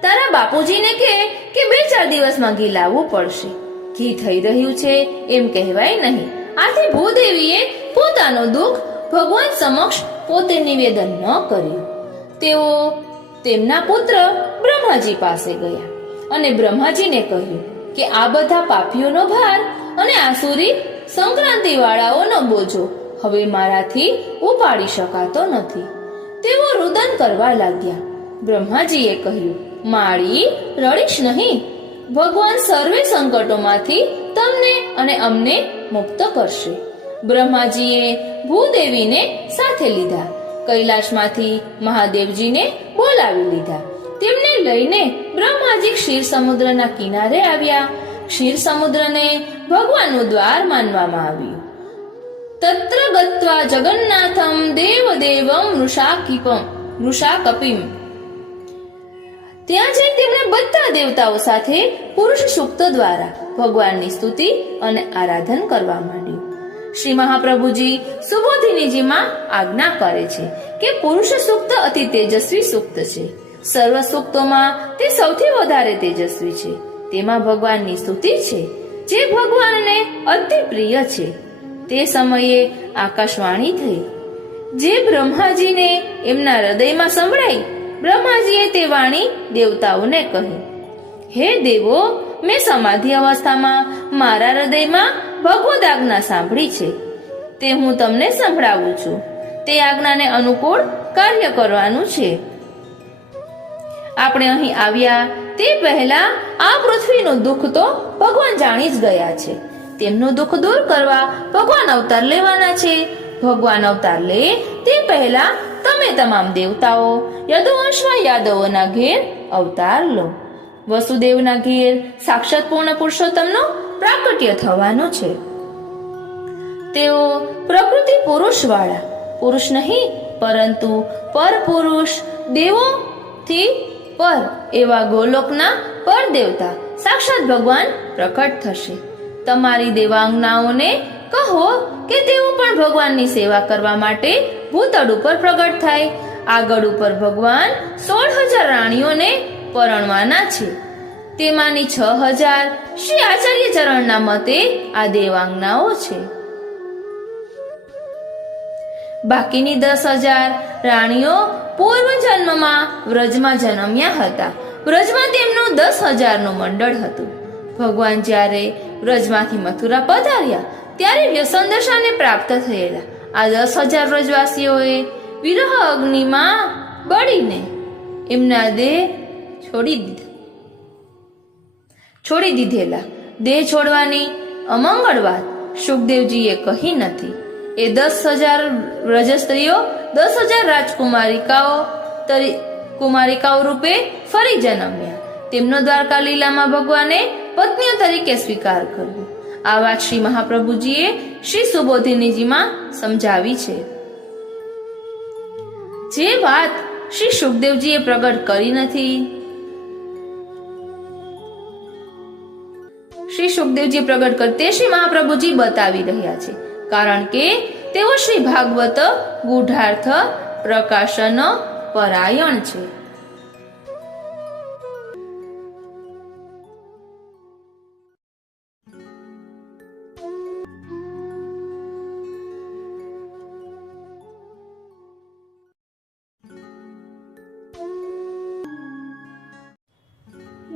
તારા બાપુજીને કહે કે 2-4 દિવસમાં ઘી લાવવું પડશે. ઘી થઈ રહ્યું છે એમ કહેવાય નહીં. આથી ભૂદેવીએ પોતાનું દુઃખ ભગવાન સમક્ષ પોતે નિવેદન ન કર્યું. તેઓ તેમના પુત્ર બ્રહ્માજી પાસે ગયા અને બ્રહ્માજીને કહ્યું કે આ બધા પાપીઓનો ભાર અને આસુરી સંક્રાંતિ વાળાઓનો બોજો હવે મારાથી ઉપાડી શકાતો નથી. તેઓ રુદન કરવા લાગ્યા. બ્રહ્માજીએ કહ્યું, માળી, રડીશ નહીં. ભગવાન સર્વે સંકટોમાંથી તમને અને અમને મુક્ત કરશે. બ્રહ્માજીએ ભૂદેવીને સાથે લીધા. કૈલાશમાંથી મહાદેવજીને બોલાવી લીધા. તેમને લઈને બ્રહ્માજી ક્ષીર સમુદ્રના કિનારે આવ્યા. ક્ષીર સમુદ્રને ભગવાનનું દ્વાર માનવામાં આવ્યું. તત્ર ગત્વા જગન્નાથમ દેવદેવમ વૃષાકપિમ. ત્યાં જઈ તેમણે બધા દેવતાઓ સાથે પુરુષ સૂક્ત દ્વારા ભગવાનની સ્તુતિ અને આરાધન કરવા માંડ્યું. શ્રી મહાપ્રભુજી સુબોધિનીજીમાં આજ્ઞા કરે છે કે પુરુષ સૂક્ત અતિ તેજસ્વી સૂક્ત છે. સર્વ સૂક્તોમાં તે સૌથી વધારે તેજસ્વી છે. તેમાં ભગવાનની સ્તુતિ છે જે ભગવાનને અતિ પ્રિય છે. તે સમયે આકાશવાણી થઈ જે બ્રહ્માજીને એમના હૃદયમાં સંભળાઈ. બ્રહ્માજીએ તે વાણી દેવતાઓને કહી, હે દેવો, મેં સમાધિ અવસ્થામાં મારા હૃદયમાં ભગવદ આજ્ઞા સાંભળી છે. તે હું તમને સંભળાવું છું. તે આજ્ઞાને અનુકૂળ કાર્ય કરવાનું છે. આપણે અહીં આવ્યા તે પહેલા આ પૃથ્વીનું દુઃખ તો ભગવાન જાણી જ ગયા છે. તેમનું દુઃખ દૂર કરવા ભગવાન અવતાર લેવાના છે. ભગવાન અવતાર લે તે પહેલા તમે તમામ દેવતાઓ યદુવંશમાં યાદવોના ઘેર અવતાર લો. વસુદેવના ઘેર સાક્ષાત પૂર્ણ પુરુષોત્તમનો પ્રાકટ્ય થવાનું છે. તેઓ પ્રકૃતિ પુરુષ વાળા પુરુષ નહીં પરંતુ પર પુરુષ દેવોથી પર એવા ગોલોકના પર દેવતા સાક્ષાત ભગવાન પ્રકટ થશે. તમારી દેવાંગનાઓને કહો કે તેઓ પણ ભગવાનની સેવા કરવા માટે ભૂતળ ઉપર પ્રગટ થાય. આગળ ઉપર ભગવાન 16,000 રાણીઓને પરણવાના છે. તેમાંની 6,000 શ્રી આચાર્ય ચરણના મતે આ દેવાંગનાઓ છે. બાકીની 10,000 રાણીઓ પૂર્વ જન્મમાં વ્રજમાં જન્મ્યા હતા. વ્રજમાં તેમનું 10,000નું મંડળ હતું. ભગવાન જ્યારે વ્રજમાંથી મથુરા પધાર્યા ત્યારે વ્યસન દશાને પ્રાપ્ત થયેલા આ 10,000 વ્રજવાસીઓએ વિરહ અગ્નિમાં બળીને એમના દેહ છોડી દીધેલા. દેહ છોડવાની અમંગળ વાત સુખદેવજીએ કહી નથી. એ 10,000 વ્રજ સ્ત્રીઓ 10,000 રાજકુમારિકાઓ રૂપે ફરી જન્મ્યા. તેમનો દ્વારકા લીલામાં ભગવાને પત્નીઓ તરીકે સ્વીકાર કર્યો. આ વાત શ્રી મહાપ્રભુજીએ શ્રી સુબોધિનીજીમાં સમજાવી છે. જે વાત શ્રી સુખદેવજીએ પ્રગટ કરી નથી, શ્રી સુખદેવજી પ્રગટ કરી તે શ્રી મહાપ્રભુજી બતાવી રહ્યા છે. કારણ કે તેઓ શ્રી ભાગવત ગૂઢાર્થ પ્રકાશન પરાયણ છે.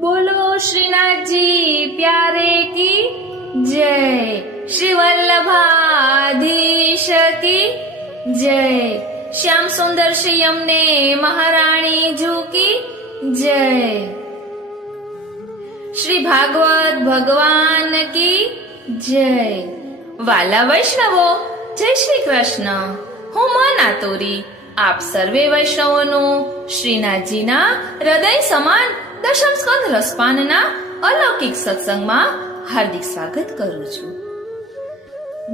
બોલો શ્રીનાથજી પ્યારે કી જય, શ્રી વલ્લભાધીશ કી જય, શ્યામ સુંદર શ્રી યમને મહારાણી કી જય, શ્રી ભાગવત ભગવાન કી જય. વાલા વૈષ્ણવો, જય શ્રી કૃષ્ણ. હું મના તોરી આપ સર્વે વૈષ્ણવોનું શ્રીનાથજીના હૃદય સમાન દશમ સ્કંદ રસપાનના અલૌકિક સત્સંગમાં હાર્દિક સ્વાગત કરું છું.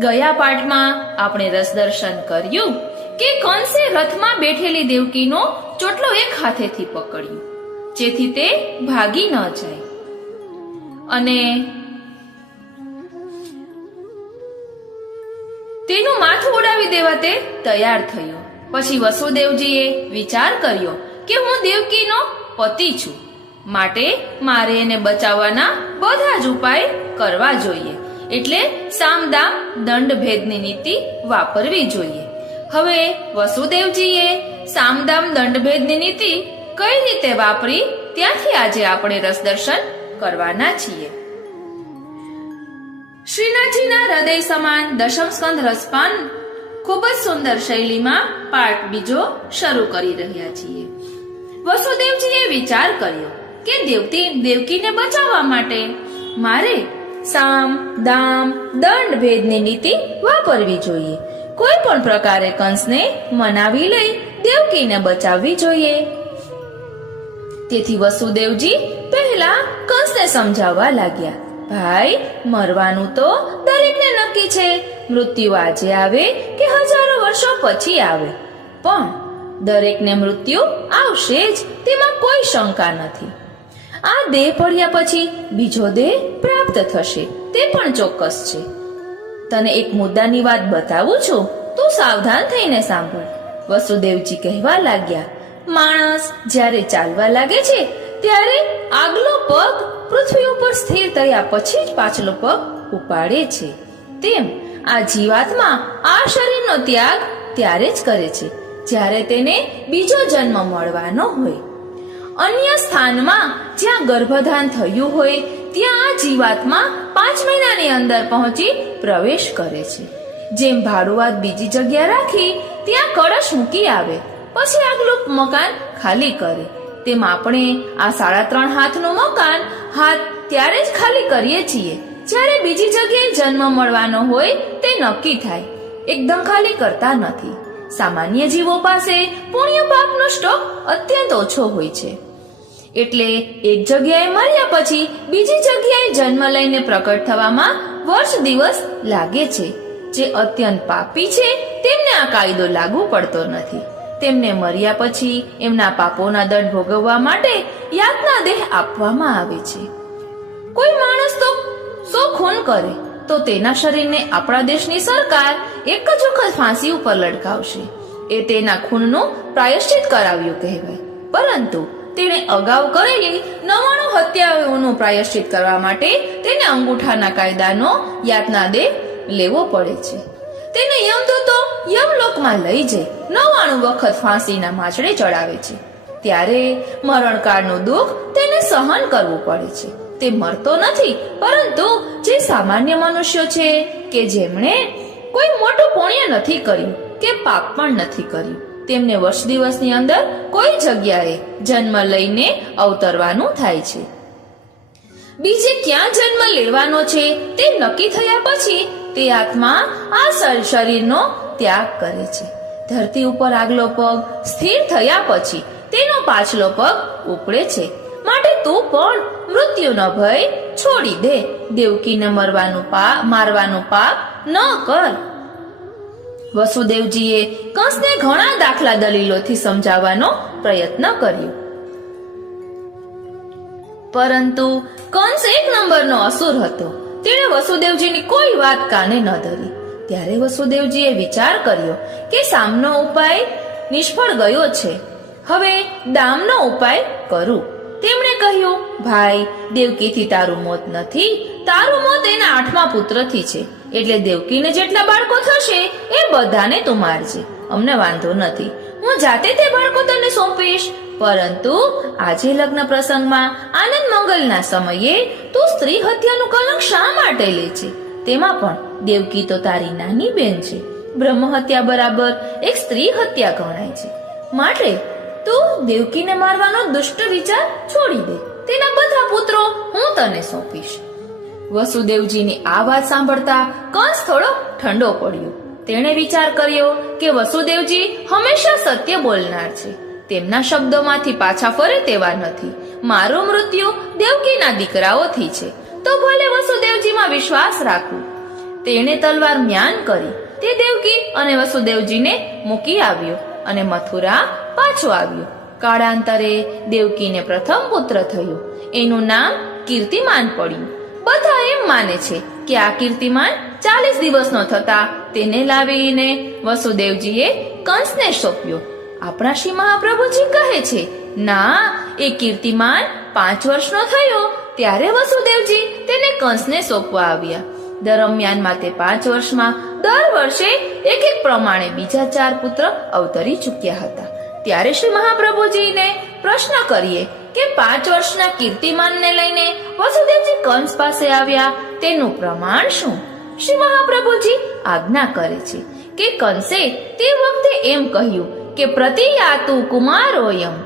ગયા પાઠમાં આપણે રસ દર્શન કર્યું કે કંસે રથમાં બેઠેલી દેવકીનો ચોટલો એક હાથેથી પકડ્યો જેથી તે ભાગી ન જાય અને તેનું માથું ઉડાવી દેવા તે તૈયાર થયો. પછી વસુદેવજીએ વિચાર કર્યો કે હું દેવકીનો પતિ છું, માટે મારે એને બચાવવાના બધા જ ઉપાય કરવા જોઈએ. એટલે સામદામ દંડ ભેદની નીતિ વાપરવી જોઈએ. હવે વસુદેવજીએ સામદામ દંડ ભેદની નીતિ કઈ રીતે વાપરી ત્યાંથી આજે આપણે રસ દર્શન કરવાના છીએ. શ્રીનાથજીના હૃદય સમાન દશમ સ્કંદ રસપાન ખૂબ જ સુંદર શૈલીમાં પાઠ બીજો શરૂ કરી રહ્યા છીએ. વસુદેવજીએ વિચાર કર્યો કે દેવકીને બચાવવા માટે મારે સામ દામ દંડ ભેદની નીતિ વાપરવી જોઈએ. કોઈ પણ પ્રકારે કંસને મનાવી લઈ દેવકીને બચાવવી જોઈએ. તેથી વસુદેવજી પહેલા કંસને સમજાવવા લાગ્યા, ભાઈ, મરવાનું તો દરેકને નક્કી છે. મૃત્યુ આજે આવે કે હજારો વર્ષો પછી આવે, પણ દરેકને મૃત્યુ આવશે જ, તેમાં કોઈ શંકા નથી. આ દેહ પડ્યા પછી બીજો દેહ પ્રાપ્ત થશે તે પણ ચોક્કસ છે. તને એક મુદ્દાની વાત બતાવું છું, તું સાવધાન થઈને સાંભળ. વસુદેવજી કહેવા લાગ્યા, માણસ જ્યારે ચાલવા લાગે છે ત્યારે આગલો પગ પૃથ્વી ઉપર સ્થિર થયા પછી જ પાછલો પગ ઉપાડે છે. તેમ આ જીવાત્મા આ શરીરનો ત્યાગ ત્યારે જ કરે છે જ્યારે તેને બીજો જન્મ મળવાનો હોય. અન્ય સ્થાનમાં જ્યાં ગર્ભધાન થયું હોય ત્યાં આ જીવાત્મા 5 મહિનાની અંદર પહોંચી પ્રવેશ કરે છે. જેમ ભાડુઆત બીજી જગ્યા રાખી ત્યાં કળશ મૂકી આવે, પછી આગલું મકાન ખાલી કરે, તેમ આપણે આ 3.5 હાથનું મકાન હાથ ત્યારે જ ખાલી કરીએ છીએ જ્યારે બીજી જગ્યાએ જન્મ મળવાનો હોય તે નક્કી થાય. એકદમ ખાલી કરતા નથી. સામાન્ય જીવો પાસે પુણ્ય પાપનો સ્ટોક અત્યંત ઓછો હોય છે. એટલે એક જગ્યાએ મર્યા પછી બીજી જગ્યાએ જન્મ લઈને પ્રકટ થવામાં વર્ષ દિવસ લાગે છે. જે અત્યંત પાપી છે તેમને આ કાયદો લાગુ પડતો નથી. તેમને મર્યા પછી એમના પાપોના દંડ ભોગવવા માટે યાતના દેહ આપવામાં આવે છે. કોઈ માણસ તો 100 ખૂન કરે તો તેના શરીરને આપણા દેશની સરકાર એક જ વખત ફાંસી ઉપર લટકાવશે. એ તેના ખૂનનું પ્રાયશ્ચિત કરાવ્યું કહેવાય. પરંતુ તેણે અગાઉ કરેલી 99 હત્યાઓનું પ્રાયશ્ચિત કરવા માટે તેને અંગૂઠાના કાયદાનો યાતના દેહ લેવો પડે છે. તેને યમદૂતો યમલોકમાં લઈ જઈ 99 વખત ફાંસીના માંચડે ચડાવે છે. ત્યારે મરણકાળનું દુઃખ તેને સહન કરવું પડે છે. તે મરતો નથી, પરંતુ જે સામાન્ય મનુષ્યો છે કે જેમણે કોઈ મોટું પુણ્ય નથી કર્યું કે પાપ પણ નથી કર્યું, તેમને વર્ષ દિવસની અંદર કોઈ જગ્યાએ જન્મ લઈને અવતરવાનું થાય છે. બીજે ક્યાં જન્મ લેવાનો છે તે નક્કી થયા પછી તે આત્મા આ શરીરનો ત્યાગ કરે છે. ધરતી ઉપર આગલો પગ સ્થિર થયા પછી તેનો પાછલો પગ ઉપડે છે. માટે તું પણ મૃત્યુનો ભય છોડી દે. દેવકીને મારવાનું પાપ ન કર. વસુદેવજીએ કંસને ઘણા દાખલા દલીલોથી સમજાવવાનો પ્રયત્ન કર્યો, પરંતુ કંસ 1 નંબરનો અસુર હતો. તેણે વસુદેવજીની કોઈ વાત કાને ન ધરી. ત્યારે વસુદેવજીએ વિચાર કર્યો કે સામનો ઉપાય નિષ્ફળ ગયો છે, હવે દામનો ઉપાય કરું. તેમણે કહ્યું, ભાઈ, દેવકીથી તારું મોત નથી, તારું મોત એના 8મા પુત્રથી છે. એટલે દેવકીને જેટલા બાળકો થશે એ બધાને તું મારજે, અમને વાંધો નથી. હું જાતે તે બાળકો તને સોંપીશ. પરંતુ આજે લગ્ન પ્રસંગમાં આનંદ મંગલના સમયે તું સ્ત્રી હત્યાનું કલંક શા માટે લે છે? તેમાં પણ દેવકી તો તારી નાની બેન છે. બ્રહ્મ હત્યા બરાબર એક સ્ત્રી હત્યા ગણાય છે. માટે તું દેવકીને મારવાનો દુષ્ટ વિચાર છોડી દે. તેના બધા પુત્રો હું તને સોંપીશ. વસુદેવજીની આ વાત સાંભળતા કંસ થોડો ઠંડો પડ્યો. તેણે વિચાર કર્યો કે વસુદેવજી હંમેશા સત્ય બોલનાર છે. તેમના શબ્દોમાંથી પાછા ફરે તેવા નથી. મારું મૃત્યુ દેવકીના દીકરાઓથી છે, તો ભલે વસુદેવજીમાં વિશ્વાસ રાખું. તેણે તલવાર મ્યાન કરી તે દેવકી અને વસુદેવજીને મૂકી આવ્યો અને મથુરા પાછો આવ્યો. કાળાંતરે દેવકીને પ્રથમ પુત્ર થયો. એનું નામ કીર્તિમાન પડ્યું. બધા એમ માને છે કે આ કીર્તિમાન 40 દિવસનો થતા તેને લાવીને વસુદેવજીએ કંસને સોંપ્યો. આપણા શ્રી મહાપ્રભુજી કહે છે, ના, એ કીર્તિમાન 5 વર્ષનો થયો ત્યારે વસુદેવજી તેને કંસને સોંપવા આવ્યા. દરમિયાનમાં તે 5 વર્ષમાં દર વર્ષે એક પ્રમાણે બીજા 4 પુત્ર અવતરી ચૂક્યા હતા. ત્યારે શ્રી મહાપ્રભુજીને પ્રશ્ન કરીએ કે 5 વર્ષના કીર્તિમાનને લઈને વસુદેવજી કંસ પાસે આવ્યા, તેનું પ્રમાણ શું? શ્રી મહાપ્રભુજી આજ્ઞા કરે છે કે કંસે તે વખતે એમ કહ્યું કે પ્રતિયાતુ કુમારોયમ.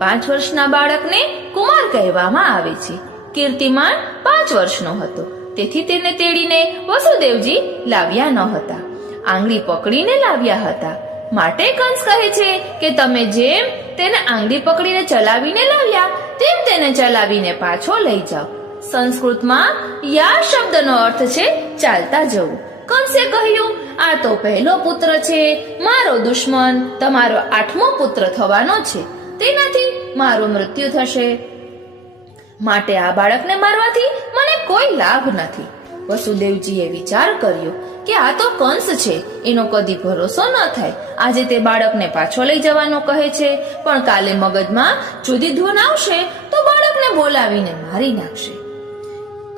5 વર્ષના બાળકને કુમાર કહેવામાં આવે છે. કીર્તિમાન 5 વર્ષનો હતો, તેથી તેને તેડીને વસુદેવજી લાવ્યા ન હતા, આંગળી પકડીને લાવ્યા હતા. માટે કંસ કહે છે કે તમે જેમ તેને આંગળી પકડીને ચલાવીને લાવ્યા તેમ તેને ચલાવીને પાછો લઈ જાઓ. સંસ્કૃતમાં યા શબ્દનો અર્થ છે ચાલતા જવું. કંસે કહ્યું, આ તો પહેલો પુત્ર છે, મારો દુશ્મન તમારો 8મો પુત્ર થવાનો છે, તેનાથી મારું મૃત્યુ થશે. માટે આ બાળકને મારવાથી મને કોઈ લાભ નથી. વસુદેવજીએ વિચાર કર્યો કે આ તો કંસ છે, એનો કદી ભરોસો ન થાય. આજે તે બાળકને પાછો લઈ જવાનો કહે છે, પણ કાલે મગજમાં જુદી ધૂન આવશે તો બાળકને બોલાવીને મારી નાખશે.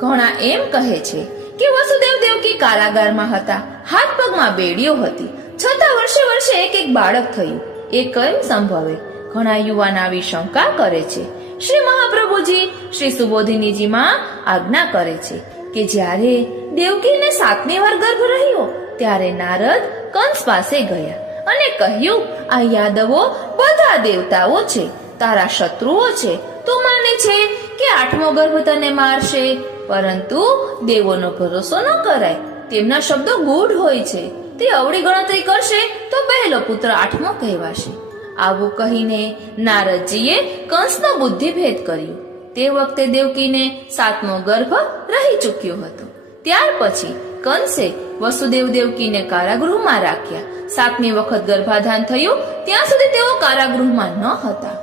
ઘણા એમ કહે છે કે વસુદેવ દેવકી કારાગારમાં હતા, હાથ પગમાં બેડીઓ હતી, છતાં વર્ષે વર્ષે એક બાળક થયું. એ કેમ સંભવે? ઘણા યુવાન આવી શંકા કરે છે. શ્રી મહાપ્રભુજી શ્રી સુબોધિનીજીમાં આજ્ઞા કરે છે કે જ્યારે દેવકીને 7મી વાર ગર્ભ રહ્યો ત્યારે નારદ કંસ પાસે ગયા અને કહ્યું, આ યાદવો બધા દેવતાઓ છે, તારા શત્રુઓ છે તું માને છે કે 8મો ગર્ભ તને મારશે, પરંતુ દેવોનો ભરોસો ન કરાય. તેમના શબ્દો ગૂઢ હોય છે. તે અવળી ગણતરી કરશે તો પહેલો પુત્ર 8મો કહેવાશે. આવું કહીને નારદજીએ કંસનો બુદ્ધિભેદ કર્યો. તે વખતે દેવકીને 7મો ગર્ભ રહી ચૂક્યો હતો. ત્યાર પછી કંસે વસુદેવ દેવકીને કારાગૃહમાં રાખ્યા. 7મી વખત ગર્ભાધાન થયું ત્યાં સુધી તેઓ કારાગૃહમાં ન હતા,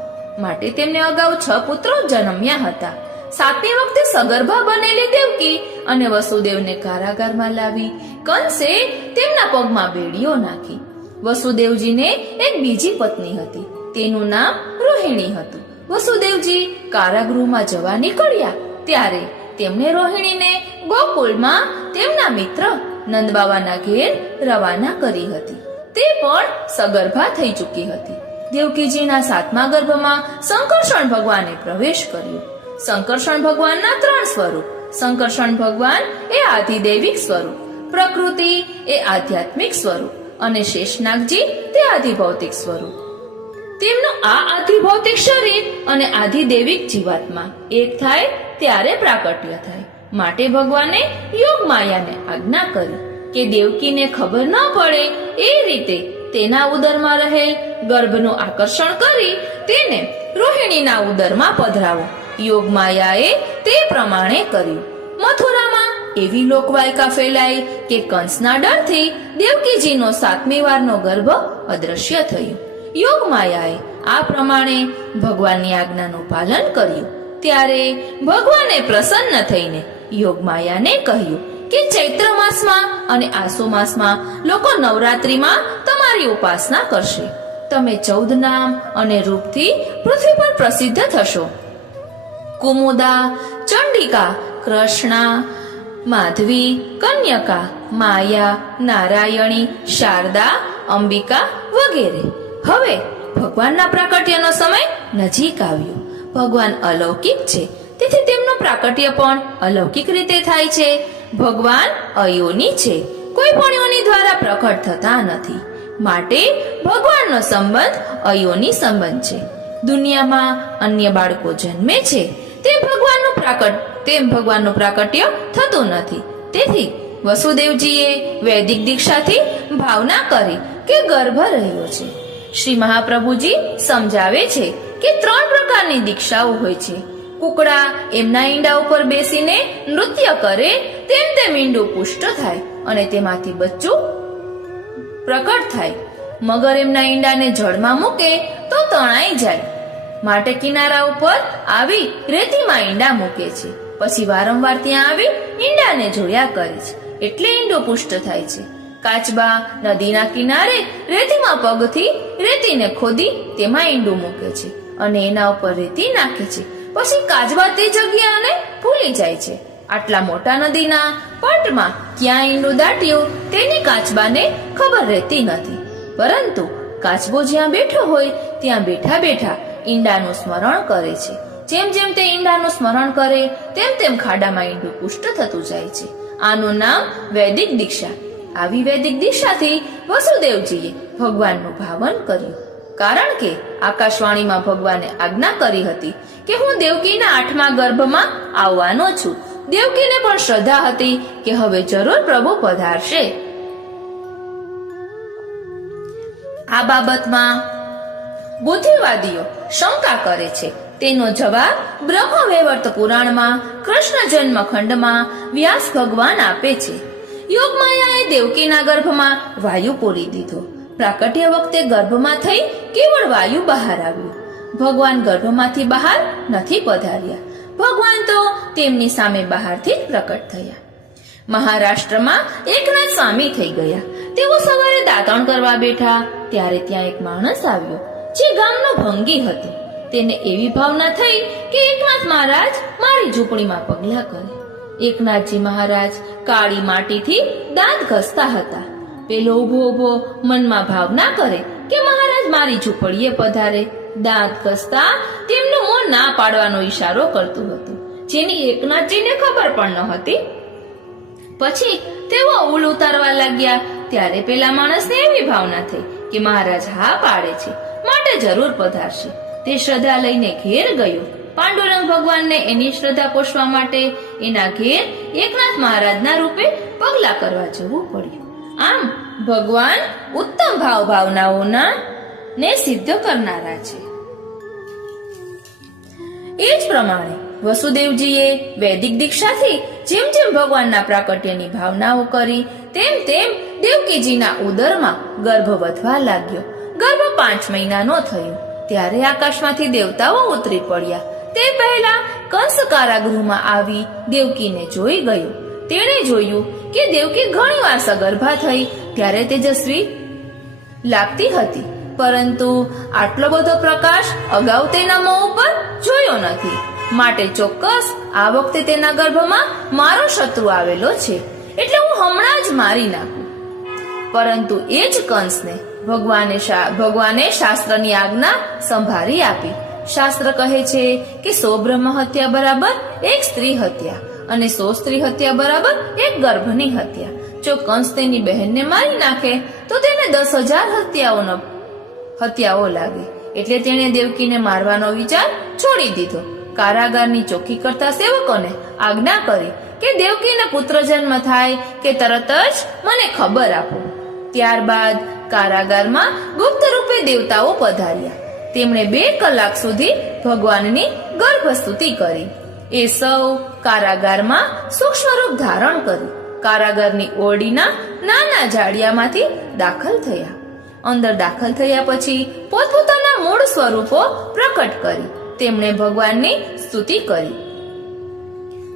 માટે તેમને અગાઉ 6 પુત્રો જન્મ્યા હતા. 7મી વખતે સગર્ભા બનેલી દેવકી અને વસુદેવને કારાગારમાં લાવી કંસે તેમના પગમાં બેડીઓ નાખી. વસુદેવજીને એક બીજી પત્ની હતી, તેનું નામ રોહિણી હતું. વસુદેવજી કારાગૃહમાં જવા નીકળ્યા ત્યારે તેમણે રોહિણીને ગોકુળમાં તેમના મિત્ર નંદબાવાના ઘેર રવાના કરી હતી. તે પણ સગર્ભા થઈ ચૂકી હતી. દેવકીજીના 7મા ગર્ભમાં સંકર્ષણ ભગવાને પ્રવેશ કર્યો. સંકર્ષણ ભગવાનના 3 સ્વરૂપ. સંકર્ષણ ભગવાન એ આધિદૈવિક સ્વરૂપ, પ્રકૃતિ એ આધ્યાત્મિક સ્વરૂપ અને શેષનાગજી તે આધિભૌતિક સ્વરૂપ. તેમનું આ આધિભૌતિક શરીર અને આધિદૈવિક જીવાત્મા એક થાય ત્યારે પ્રાકટ્ય થાય. માટે ભગવાને યોગ માયાને આજ્ઞા કરી કે દેવકીને ખબર ન પડે એ રીતે તેના ઉદરમાં રહેલ ગર્ભનું આકર્ષણ કરી તેને રોહિણીના ઉદરમાં પધરાવો. યોગ માયાએ તે પ્રમાણે કર્યું. મથુરામાં એવી લોકવાયકા ફેલાઈ કે કંસના ડરથી દેવકીજીનો 7મી વારનો ગર્ભ અદ્રશ્ય થયો. યોગ માયાએ આ પ્રમાણે ભગવાનની આજ્ઞાનું પાલન કર્યું. ત્યારે ભગવાને પ્રસન્ન થઈને યોગ માયાને કહ્યું કે ચૈત્ર માસમાં અને આસો માસમાં લોકો નવરાત્રિમાં તમારી ઉપાસના કરશે. તમે 14 નામ અને રૂપથી પૃથ્વી પર પ્રસિદ્ધ થશો. કુમુદા, ચંડિકા, કૃષ્ણા, માધવી, કન્યકા, માયા, નારાયણી, શારદા, અંબિકા વગેરે. હવે ભગવાનના પ્રાકટ્યનો સમય નજીક આવ્યો. ભગવાન અલૌકિક છે, તેથી તેમનું પ્રાકટ્ય પણ અલૌકિક રીતે થાય છે. ભગવાન અયોની છે, કોઈ પણ યોની દ્વારા પ્રકટ થતા નથી, માટે ભગવાનનો સંબંધ અયોની સંબંધ છે. દુનિયામાં અન્ય બાળકો જન્મે છે તેમ ભગવાનનું પ્રાકટ્ય થતું નથી. તેથી વસુદેવજીએ વૈદિક દીક્ષાથી ભાવના કરી કે ગર્ભ રહ્યો છે. શ્રી મહાપ્રભુજી સમજાવે છે કે 3 પ્રકારની દીક્ષાઓ હોય છે. કુકડા એમના ઈંડા ઉપર બેસીને નૃત્ય કરે તેમ તેમ ઈંડું પુષ્ટ થાય અને તેમાંથી બચ્ચું પ્રકટ થાય. મગર એમના ઈંડાને જળમાં મૂકે તો તણાઈ જાય, માટે કિનારા ઉપર આવી રેતીમાં ઈંડા મૂકે છે. પછી વારંવાર ત્યાં આવી ઈંડાને જોયા કરે છે, એટલે ઈંડું પુષ્ટ થાય છે. કાચબા નદીના કિનારે રેતીમાં પગથી રેતીને ખોદી તેમાં ઈંડું મૂકે છે અને એના ઉપર રેતી નાખે છે. પછી કાચબા તે જગ્યાને ભૂલી જાય છે. આટલા મોટા નદીના પટમાં ક્યાં ઈંડું દાટ્યું તેની કાચબાને ખબર રહેતી નથી, પરંતુ કાચબો જ્યાં બેઠો હોય ત્યાં બેઠા બેઠા ઈંડાનું સ્મરણ કરે છે. જેમ જેમ તે ઈંડાનું સ્મરણ કરે તેમ તેમ ખાડામાં ઈંડું પુષ્ટ થતું જાય છે. આનું નામ વૈદિક દીક્ષા. આવી વૈદિક દીક્ષાથી વસુદેવજીએ ભગવાનનું ભાવન કર્યું. કારણ કે આકાશવાણીમાં ભગવાને આજ્ઞા કરી હતી કે હું દેવકીના 8મા ગર્ભમાં આવવાનો છું. દેવકીને પણ શ્રદ્ધા હતી કે હવે જરૂર પ્રભુ પધારશે. આ બાબતમાં બુદ્ધિવાદીઓ શંકા કરે છે. તેનો જવાબ બ્રહ્મવૈવર્ત પુરાણમાં કૃષ્ણ જન્મ ખંડમાં વ્યાસ ભગવાન આપે છે. યોગમાયાએ દેવકીના ગર્ભમાં વાયુ પૂરી દીધો. પ્રાકટ્ય વખતે ગર્ભમાં થઈ કેવળ વાયુ બહાર આવ્યું. ભગવાન ગર્ભમાંથી બહાર નથી પધાર્યા. ભગવાન તો તેમની સામે બહારથી જ પ્રકટ થયા. મહારાષ્ટ્રમાં એકનાથ સ્વામી થઈ ગયા. તેઓ સવારે દાતણ કરવા બેઠા ત્યારે ત્યાં એક માણસ આવ્યો જે ગામનો ભંગી હતો. તેને એવી ભાવના થઈ કે એકનાથ મહારાજ મારી ઝૂંપડીમાં પગલા કરે. એકનાથજી મહારાજ કાળી માટીથી દાંત ઘસતા હતા. પેલો ઉભો મનમાં ભાવના કરે કે મહારાજ મારી ઝૂંપડીએ પધારે. દાંત ઘસતા તેમનું મોં ના પાડવાનો ઈશારો કરતું હતું, જેની એકનાથજીને ખબર પણ ન હતી. પછી તેઓ ઉલ ઉતારવા લાગ્યા ત્યારે પેલા માણસને એવી ભાવના થઈ કે મહારાજ હા પાડે છે, માટે જરૂર પધારશે. તે શ્રદ્ધા લઈને ઘેર ગયો. પાંડુરંગ ભગવાનને એની શ્રદ્ધા પોષવા માટે એના ઘેર એકનાથ મહારાજના રૂપે પગલા કરવા જવું પડ્યું. આમ ભગવાન ઉત્તમ ભાવનાઓના ને સિદ્ધ કરનારા છે. એ જ પ્રમાણે વસુદેવજીએ વૈદિક દીક્ષાથી જેમ જેમ ભગવાનના પ્રાકટ્યની ભાવનાઓ કરી તેમ તેમ દેવકીજીના ઉદરમાં ગર્ભ વધવા લાગ્યો. ગર્ભ 5 મહિનાનો થયો ત્યારે આકાશમાંથી દેવતાઓ ઉતરી પડ્યા. તે પહેલા કંસ કારાગૃહમાં આવી દેવકીને જોઈ ગયો. તેણે જોયું કે દેવકી ઘણીવાર સગર્ભા થઈ ત્યારે તેજસ્વી લાગતી હતી, પરંતુ આટલો બધો પ્રકાશ અગાઉ તેના મોં ઉપર જોયો નથી. માટે ચોક્કસ આ વખતે તેના ગર્ભમાં મારો શત્રુ આવેલો છે, એટલે હું હમણાં જ મારી નાખું. પરંતુ એ જ કંસને ભગવાને શાસ્ત્રની આજ્ઞા સંભાળી આપી. શાસ્ત્ર કહે છે કે 100 બ્રહ્મ હત્યા બરાબર 1 સ્ત્રી હત્યા અને 100 સ્ત્રી હત્યા બરાબર 1 ગર્ભની હત્યા. જો કંસ તેની બહેનને મારી નાખે તો તેને 10,000 હત્યાઓ લાગે. એટલે તેણે દેવકીને મારવાનો વિચાર છોડી દીધો. કારાગારની ચોકી કરતા સેવકોને આજ્ઞા કરી કે દેવકીને પુત્ર જન્મ થાય કે તરત જ મને ખબર આપો. ત્યારબાદ કારાગારમાં ગુપ્ત રૂપે દેવતાઓ પધાર્યા. તેમણે 2 કલાક સુધી ભગવાનની ગર્ભસ્તુતિ કરી. એ સૌ કારાગારમાં સૂક્ષ્મ રૂપ ધારણ કરી કારાગારની ઓરડીના નાના જાળિયામાંથી દાખલ થયા. અંદર દાખલ થયા પછી પોતપોતાના મૂળ સ્વરૂપો પ્રકટ કરી તેમણે ભગવાનની સ્તુતિ કરી.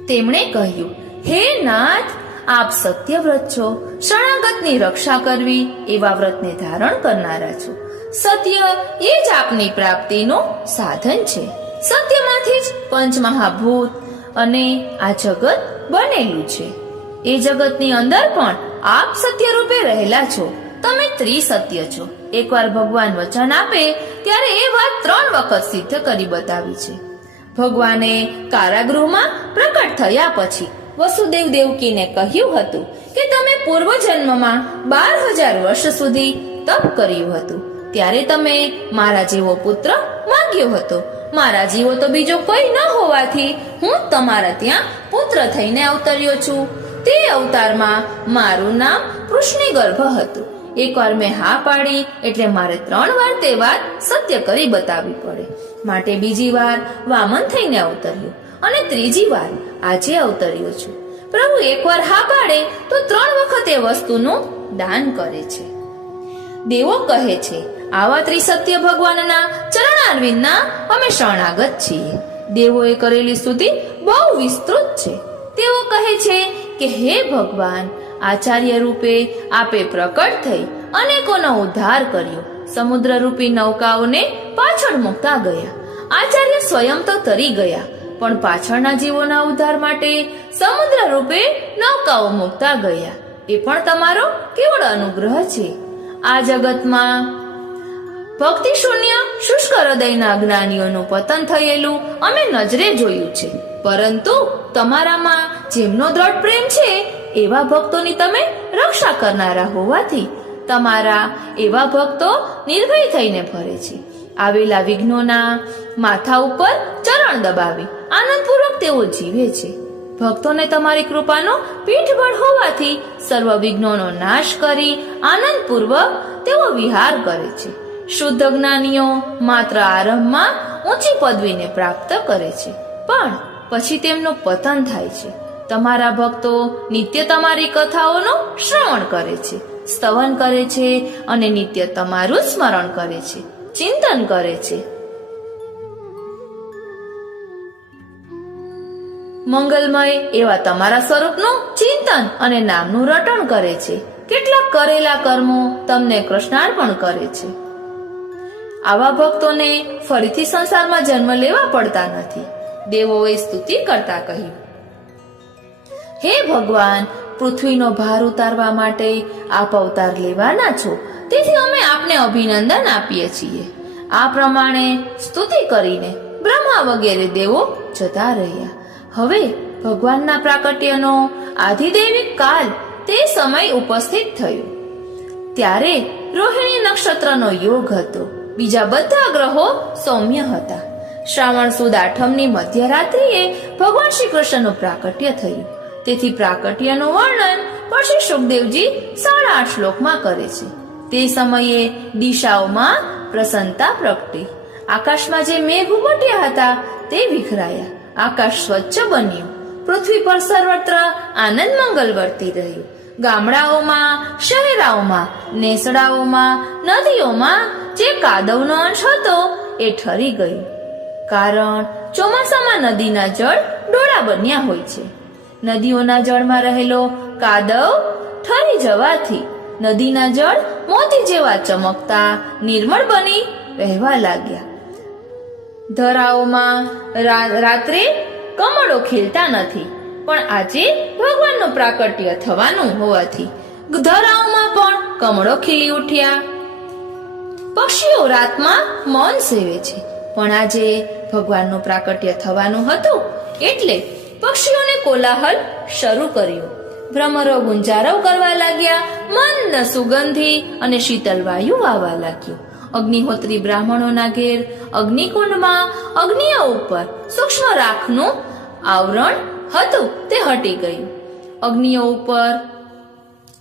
તેમણે કહ્યું, હે નાથ, આપ સત્યવ્રત છો, શરણાગતની રક્ષા કરવી એવા વ્રતને ધારણ કરનારા છો. સત્ય એ જ આપની પ્રાપ્તિનું સાધન છે. સત્યમાંથી જ પંચમહાભૂત અને આ જગત બનેલું છે. એ જગતની અંદર પણ આપ સત્ય રૂપે રહેલા છો. તમે ત્રિસત્ય છો. એકવાર ભગવાન વચન આપે ત્યારે એ વાત 3 વખત સિદ્ધ કરી બતાવી છે. ભગવાને કારાગૃહમાં પ્રકટ થયા પછી વસુદેવ દેવકીને કહ્યું હતું કે તમે પૂર્વ જન્મમાં 12,000 વર્ષ સુધી તપ કર્યું હતું. ત્યારે તમે મારા જેવો પુત્ર માંગ્યો હતો. મારા જેવો તો બીજો કોઈ ન હોવાથી હું તમારા ત્યાં પુત્ર થઈને અવતર્યો છું. તે અવતારમાં મારું નામ કૃષ્ણગર્ભ હતું. એકવાર મેં હા પાડી એટલે મારે 3 વાર તે વાત સત્ય કરી બતાવવી પડે. માટે બીજી વાર વામન થઈને અવતર્યો અને ત્રીજી વાર આજે અવતર્યો છું. પ્રભુ એકવાર હા પાડે તો 3 વખત એ વસ્તુનું દાન કરે છે. દેવો કહે છે, આવા ત્રિસત્ય ભગવાનના ચરણારવિંદના અમે શરણાગત છીએ. દેવોએ કરેલી સ્તુતિ બહુ વિસ્તૃત છે. તેઓ કહે છે કે હે ભગવાન, આચાર્ય રૂપે આપે પ્રકટ થઈ અનેકોનો ઉદ્ધાર કર્યો. સમુદ્ર રૂપી નૌકાઓને પાછળ મૂકતા ગયા. આચાર્ય સ્વયં તો તરી ગયા, પણ પાછળના જીવોના ઉદ્ધાર માટે સમુદ્ર રૂપે નૌકાઓ મૂકતા ગયા. એ પણ તમારો કેવળ અનુગ્રહ છે. આ જગતમાં ભક્તિ શૂન્ય શુષ્ક હૃદયના જ્ઞાનીઓનું પતન થયેલું અમે નજરે જોયું છે. પરંતુ તમારામાં જેમનો દ્રઢ પ્રેમ છે એવા ભક્તોની તમે રક્ષા કરનારા હોવાથી તમારા એવા ભક્તો નિર્ભય થઈને ફરે છે. આવેલા વિઘ્નોના માથા ઉપર ચરણ દબાવી આનંદપૂર્વક તેઓ જીવે છે. ભક્તોને તમારી કૃપાનો પીઠબળ હોવાથી સર્વ વિઘ્નોનો નાશ કરી આનંદપૂર્વક તેઓ વિહાર કરે છે. શુદ્ધ જ્ઞાનીઓ માત્ર આરંભમાં ઊંચી પદવીને પ્રાપ્ત કરે છે, પણ પછી તેમનું પતન થાય છે. તમારા ભક્તો નિત્ય તમારી કથાઓનું શ્રવણ કરે છે, સ્તવન કરે છે અને નિત્ય તમારું સ્મરણ કરે છે, ચિંતન કરે છે. મંગલમય એવા તમારા સ્વરૂપનું ચિંતન અને નામનું રટણ કરે છે. કેટલાક કરેલા કર્મો તમને કૃષ્ણાર્પણ કરે છે. આવા ભક્તોને ફરીથી સંસારમાં જન્મ લેવા પડતા નથી. દેવોએ સ્તુતિ કરતા કહ્યું, હે ભગવાન, પૃથ્વીનો ભાર ઉતારવા માટે આપ અવતાર લેવાના છો, તેથી અમે આપને અભિનંદન આપીએ છીએ. આ પ્રમાણે સ્તુતિ કરીને બ્રહ્મા વગેરે દેવો જતા રહ્યા. હવે ભગવાનના પ્રાકટ્યનો આધિદૈવિક કાલ તે સમય ઉપસ્થિત થયો. ત્યારે રોહિણી નક્ષત્રનો યોગ હતો. બીજા બધા ગ્રહો સૌમ્ય હતા. શ્રાવણ સુદ આઠમની મધ્યરાત્રિએ ભગવાન શ્રી કૃષ્ણનું પ્રાકટ્ય થયું. તેથી પ્રાકટ્યનું વર્ણન પણ શ્રી સુખદેવજી 8.5 શ્લોકમાં કરે છે. તે સમયે દિશાઓમાં પ્રસન્નતા પ્રગટી. આકાશમાં જે મેઘ ઉમટ્યા હતા તે વિખરાયા. આકાશ સ્વચ્છ બન્યું. પૃથ્વી પર સર્વત્ર આનંદ મંગલ વર્તી રહ્યું. ગામડાઓમાં, શહેરાઓમાં, નેસડાઓમાં, નદીઓમાં જે કાદવનો અંશ હતો એ ઠરી ગયું. કારણ ચોમાસામાં નદીના જળ ડોળા બન્યા હોય છે. નદીઓના જળમાં રહેલો કાદવ ઠરી જવાથી નદીના જળ મોતી જેવા ચમકતા નિર્મળ બની વહેવા લાગ્યા. ધરાઓમાં રાત્રે કમળો ખીલતા નથી, પણ આજે ભગવાનનું પ્રાકટ્ય થવાનું હોવાથી ધરાઓમાં પણ કમળો ખીલી ઉઠ્યા. પક્ષીઓ રાતમાં મૌન સેવે છે, પણ આજે ભગવાનનું પ્રાકટ્ય થવાનું હતું એટલે પક્ષીઓને કોલાહલ શરૂ કર્યો. ભ્રમરો ગુંજારવ કરવા લાગ્યા. મંદ સુગંધી અને શીતલ વાયુ આવવા લાગ્યો. અગ્નિહોત્રી બ્રાહ્મણોના ઘેર અગ્નિકુંડમાં અગ્નિઓ ઉપર સૂક્ષ્મ રાખનું આવરણ હતું તે હટી ગયું. અગ્નિઓ ઉપર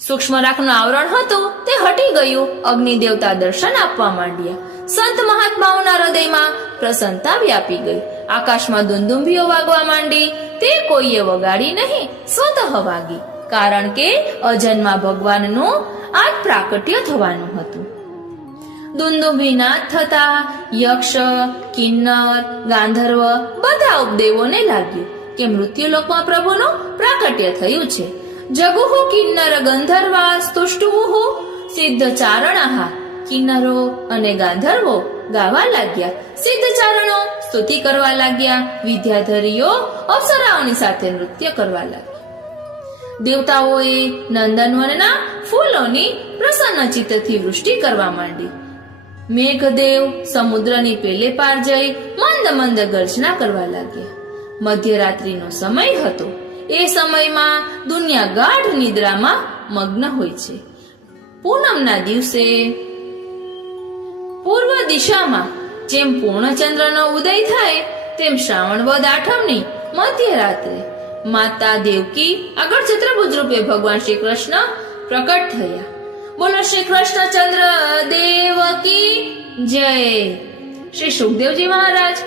સૂક્ષ્મ રાખનું આવરણ હતું તે હટી ગયું. અગ્નિ દેવતા દર્શન આપવા માંડ્યા. સંત મહાત્માઓના હૃદયમાં પ્રસન્નતા વ્યાપી ગઈ. આકાશમાં દુંદુંભીઓ વાગવા માંડી. તે કોઈએ વગાડી નહીં, સ્વતઃ વાગી. કારણ કે અજન્મા ભગવાનનું આજ પ્રાકટ્ય થવાનું હતું. દુંદુભી નાદ થતા યક્ષ, કિન્નર, ગાંધર્વ બધા ઉપદેવોને લાગ્યું કે મૃત્યુલોકમાં પ્રભુનું પ્રાકટ્ય થયું છે. જગુહુ કિન્નર ગંધર્વા સ્તુષ્ટુહુ સિદ્ધ ચારણાહા. કિન્નરો અને ગાંધર્વો ગાવા લાગ્યા. સિદ્ધ ચારણો સ્તુતિ કરવા લાગ્યા. વિદ્યાધરીઓ અપ્સરાઓની સાથે નૃત્ય કરવા લાગ્યા. દેવતાઓએ નંદનવનના ફૂલોની પ્રસન્ન ચિત્તથી વૃષ્ટિ કરવા માંડી. મેઘદેવ સમુદ્રની પેલે પાર જઈ મંદ મંદ ગર્જના કરવા લાગ્યા. મધ્યરાત્રિનો સમય હતો. એ સમયમાં દુનિયા ગાઢ નિદ્રામાં મગ્ન હોય છે. પૂનમના દિવસે પૂર્વ દિશામાં જેમ પૂર્ણચંદ્રનો ઉદય થાય તેમ શ્રાવણ વદ આઠમની મધ્યરાત્રે માતા દેવકી આગળ ચતુર્ભુજ રૂપે ભગવાન શ્રી કૃષ્ણ પ્રકટ થયા. બોલો શ્રી કૃષ્ણચંદ્ર દેવ કી જય. શ્રી સુખદેવજી મહારાજ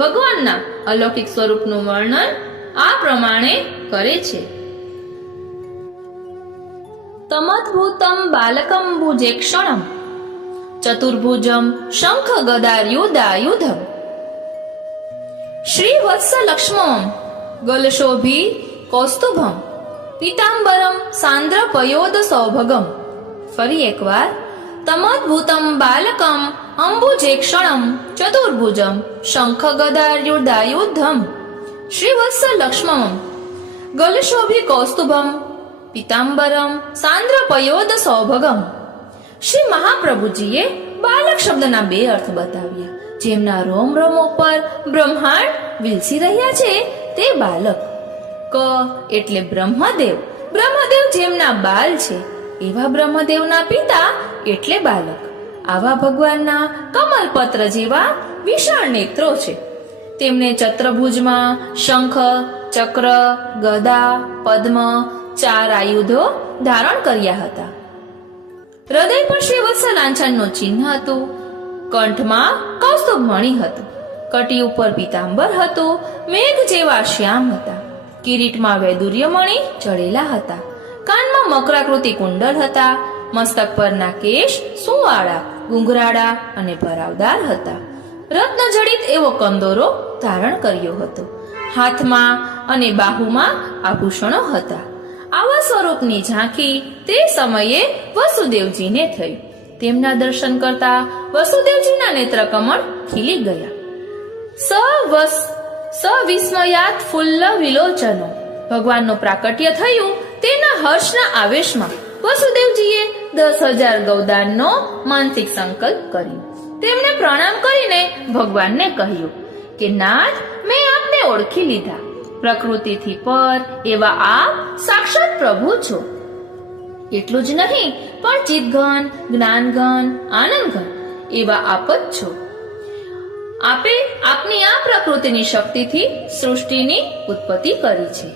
ભગવાનના અલૌકિક સ્વરૂપનું વર્ણન આ પ્રમાણે કરે છે. તમદ્ભૂતમ બાલકમ ભુજેક્ષણમ ચતુર્ભુજમ શંખ ગદાયુધાયુધમ શ્રી વત્સ લક્ષ્મમ ગલશોભી કૌસ્તુભમ પીતાંબરમ સાંદ્ર પયોદ સૌભગમ. ફરી એકવાર. તમદ્ભૂતમ બાલકમ અંબુજેક્ષણમ ચતુર્ભુજમ શંખ ગદાયુધાયુધમ શ્રી વત્સ લક્ષ્મમ ગલશોભી કૌસ્તુભમ પીતાંબરમ સાંદ્ર પયોદ સૌભગમ. શ્રી મહાપ્રભુજીએ બાલક શબ્દના 2 અર્થ બતાવ્યા. જેમના રોમ રોમ ઉપર બ્રહ્માંડ વિલસી રહ્યા છે તે બાલક. ક એટલે બ્રહ્મદેવ. બ્રહ્મદેવ જેમના બાલ છે એવા બ્રહ્મદેવના પિતા એટલે બાલક. આવા ભગવાનના કમલપત્ર જેવા વિશાળ નેત્રો છે. તેમને ચતુર્ભુજમાં શંખ, ચક્ર, ગદા, પદ્મ 4 આયુધો ધારણ કર્યા હતા. હૃદય પર શ્રી વત્સ લાંછનનું ચિહ્ન હતું. કંઠમાં કૌસ્તુભ મણિ હતું. કટી ઉપર પીતાંબર હતું. મેઘ જેવા શ્યામ હતા. કિરીટમાં વૈદુર્ય મણિ ચડેલા હતા. કાનમાં મકરાકૃતિ કુંડલ હતા. મસ્તક પરના કેશ સુવાળા, ગુંગરાળા અને ભરાવદાર હતા. રત્ન જડિત એવો કંદોરો ધારણ કર્યો હતો. હાથમાં અને બાહુમાં આભૂષણો હતા. આવા સ્વરૂપની ઝાંખી તે સમયે વસુદેવજીને થઈ. તેમના દર્શન કરતા વસુદેવજીના નેત્રકમળ ખીલી ગયા. સવિસ્મયાત ફુલ્લ વિલોચનો. ભગવાનનું પ્રાકટ્ય થયું તેના હર્ષના આવેશમાં વસુદેવજીએ 10,000 ગૌદાનનો માનસિક સંકલ્પ કર્યો. તેમણે પ્રણામ કરીને ભગવાનને કહ્યું કે નાથ, મેં આપને ઓળખી લીધા. પ્રકૃતિથી પર એવા આપ સાક્ષાત પ્રભુ છો. એટલું જ નહીં પણ ચિત્તઘન, જ્ઞાનઘન, આનંદઘન એવા આપ જ છો. આપે આપની આ પ્રકૃતિની શક્તિથી સૃષ્ટિની ઉત્પત્તિ કરી છે.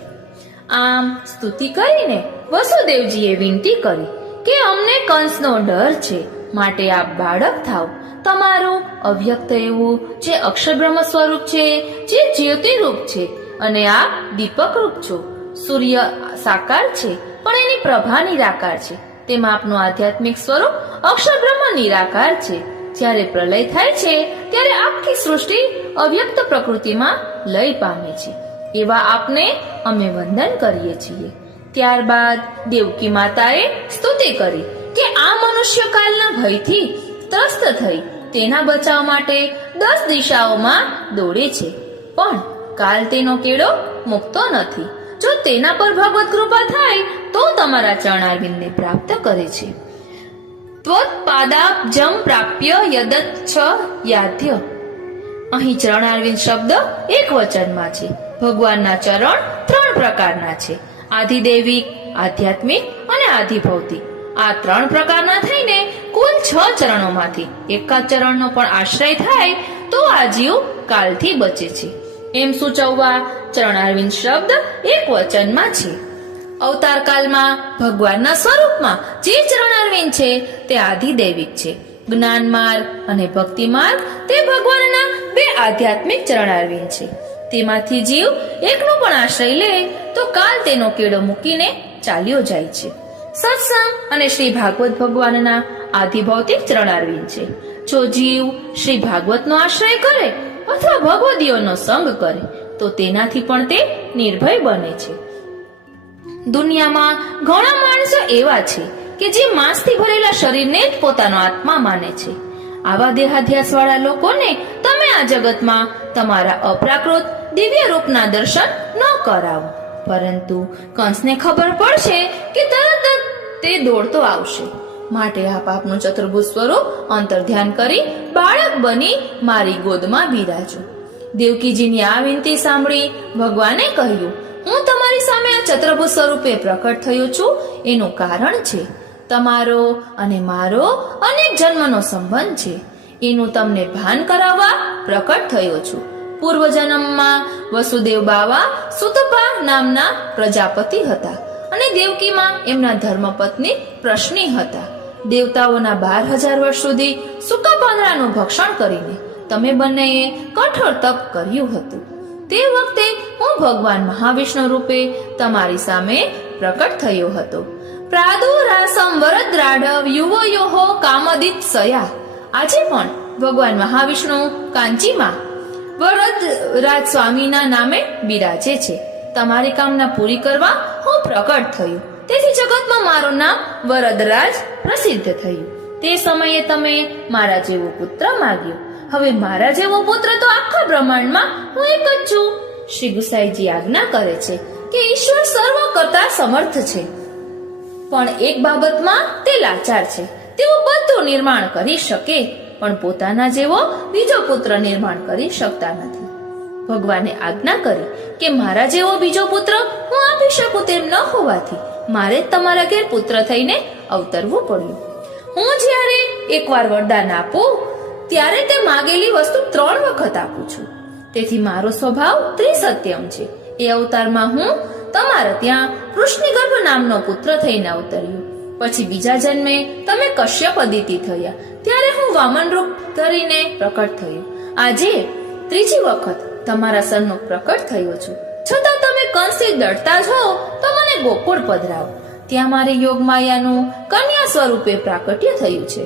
આમ સ્તુતિ કરીને વસુદેવજીએ વિનંતી કરી કે અમને કંસનો ડર છે, માટે આપ બાળક થાવ. તમારું અવ્યક્ત એવું જે અક્ષર બ્રહ્મ સ્વરૂપ છે, જે જ્યોતિ રૂપ છે, અને આપ દીપક રૂપ છો. સૂર્ય સાકાર છે પણ એની પ્રભા નિરાકાર છે. તેમાં આપનું આધ્યાત્મિક સ્વરૂપ અક્ષર બ્રહ્મ નિરાકાર છે. જ્યારે પ્રલય થાય છે ત્યારે આખી સૃષ્ટિ અવ્યક્ત પ્રકૃતિમાં લય પામે છે. એવા આપને અમે વંદન કરીએ છીએ. ત્યારબાદ દેવકી માતાએ સ્તુતિ કરી કે આ મનુષ્ય કાલના ભયથી ત્રસ્ત થઈ તેના બચાવ માટે 10 દિશાઓમાં દોડે છે, પણ કાલ તેનો કેડો મુકતો નથી. જો તેના પર ભગવત કૃપા થાય તો તમારા ચરણારવિંદને પ્રાપ્ત કરે છે. ત્વત્પાદાબ્જમ પ્રાપ્ય યદચ્છ યાધ્ય. અહીં ચરણારવિંદ શબ્દ એક વચનમાં છે. ભગવાનના ચરણ 3 પ્રકારના છે: આધિદૈવિક, આધ્યાત્મિક અને આધિભૌતિક. આ 3 પ્રકારના થઈને કુલ 6 ચરણોમાંથી એકાદ ચરણનો પણ આશ્રય થાય તો આ જીવ કાલથી બચે છે. એમ સૂચવવા ચરણારવિંદ શબ્દ એક વચનમાં છે. અવતાર કાળમાં ભગવાનના સ્વરૂપમાં જે ચરણારવિંદ છે તે આધિદૈવિક છે. જ્ઞાન માર્ગ અને ભક્તિ માર્ગ તે ભગવાનના 2 આધ્યાત્મિક ચરણારવિંદ છે. તેમાંથી જીવ એકનો પણ આશ્રય લે તો કાલ તેનો કેડો મૂકીને ચાલ્યો જાય છે. સત્સંગ અને શ્રી ભાગવત ભગવાનના આધિભૌતિક ચરણારવિંદ છે. જો જીવ શ્રી ભાગવતનો આશ્રય કરે અથવા ભગવદીઓનો સંગ કરે તો તેનાથી પણ તે નિર્ભય બને છે. દુનિયામાં ઘણા માણસો એવા છે કે જે માંસથી ભરેલા શરીરને જ પોતાનો આત્મા માને છે. આવા દેહાધ્યાસ વાળા લોકોને તમે આ જગતમાં તમારા અપ્રાકૃત દિવ્ય રૂપના દર્શન ન કરાવો, પરંતુ કંસને ખબર પડશે કે તરત જ તે દોડતો આવશે. માટે આપ આપનું ચતુર્ભુજ સ્વરૂપ અંતર્ધ્યાન કરી બાળક બની મારી ગોદમાં બિરાજો. દેવકીજીની આ વિનંતી સાંભળી ભગવાને કહ્યું, હું તમારી સામે આ ચતુર્ભુજ સ્વરૂપે પ્રકટ થયો છું. એનું કારણ છે તમારો અને મારો અનેક જન્મનો સંબંધ છે. એનું તમને ભાન કરાવવા પ્રકટ થયો છું. પૂર્વજન્મમાં વસુદેવ બાવા સુતપા નામના પ્રજાપતિ હતા અને દેવકીમાં એમના ધર્મપત્ની પ્રશ્ની હતા. દેવતાઓના 12,000 વર્ષ સુધી સૂકા પાંદડાનું ભક્ષણ કરીને તમે બંનેએ કઠોર તપ કર્યું હતું. તે વખતે હું ભગવાન મહાવિષ્ણુ રૂપે તમારી સામે પ્રકટ થયો હતો. પ્રાદુરાસમ વરદ્રાઢવ યુવયોહો કામદિત સયા. આજે પણ ભગવાન મહાવિષ્ણુ કાંચીમાં વરદરાજ સ્વામીના નામે બિરાજે છે. તમારી કામના પૂરી કરવા હું પ્રકટ થયું, તેથી જગતમાં મારું નામ વરદરાજ પ્રસિદ્ધ થયું. તે સમયે તમે મારા જેવો પુત્ર માગ્યો. હવે મારા જેવો પુત્ર તો આખા બ્રહ્માંડમાં હું એક જ છું. શ્રી ગુસાઈજી આજ્ઞા કરે છે કે ઈશ્વર સર્વ કરતા સમર્થ છે, પણ એક બાબતમાં તે લાચાર છે. તેઓ બધું નિર્માણ કરી શકે, પણ પોતાના જેવો બીજો પુત્ર નિર્માણ કરી શકતા નથી. ભગવાને આજ્ઞા કરી કે મારા જેવો બીજો પુત્ર હું આપી શકું તેમ ન હોવાથી મારે તમારા ઘેર પુત્ર થઈને અવતરવું પડ્યું. હું જ્યારે એકવાર વરદાન આપું ત્યારે તે માગેલી વસ્તુ 3 વખત આપું છું. તેથી મારો સ્વભાવ ત્રિસત્યમ છે. એ અવતારમાં હું તમારા ત્યાં વૃષ્ણિગર્ભ નામનો પુત્ર થઈને અવતર્યો. પછી બીજા જન્મે તમે કશ્યપ અદિતિ થયા, ત્યારે હું વામન રૂપ ધરીને પ્રકટ થયો. આજે ત્રીજી વખત તમારા સન્મુખ પ્રકટ થયો છું. છતાં તમે કંસથી ડરતા છો તો મને ગોકુળ પધરાવો. ત્યાં મારી યોગ માયાનું કન્યા સ્વરૂપે પ્રાકટ્ય થયું છે,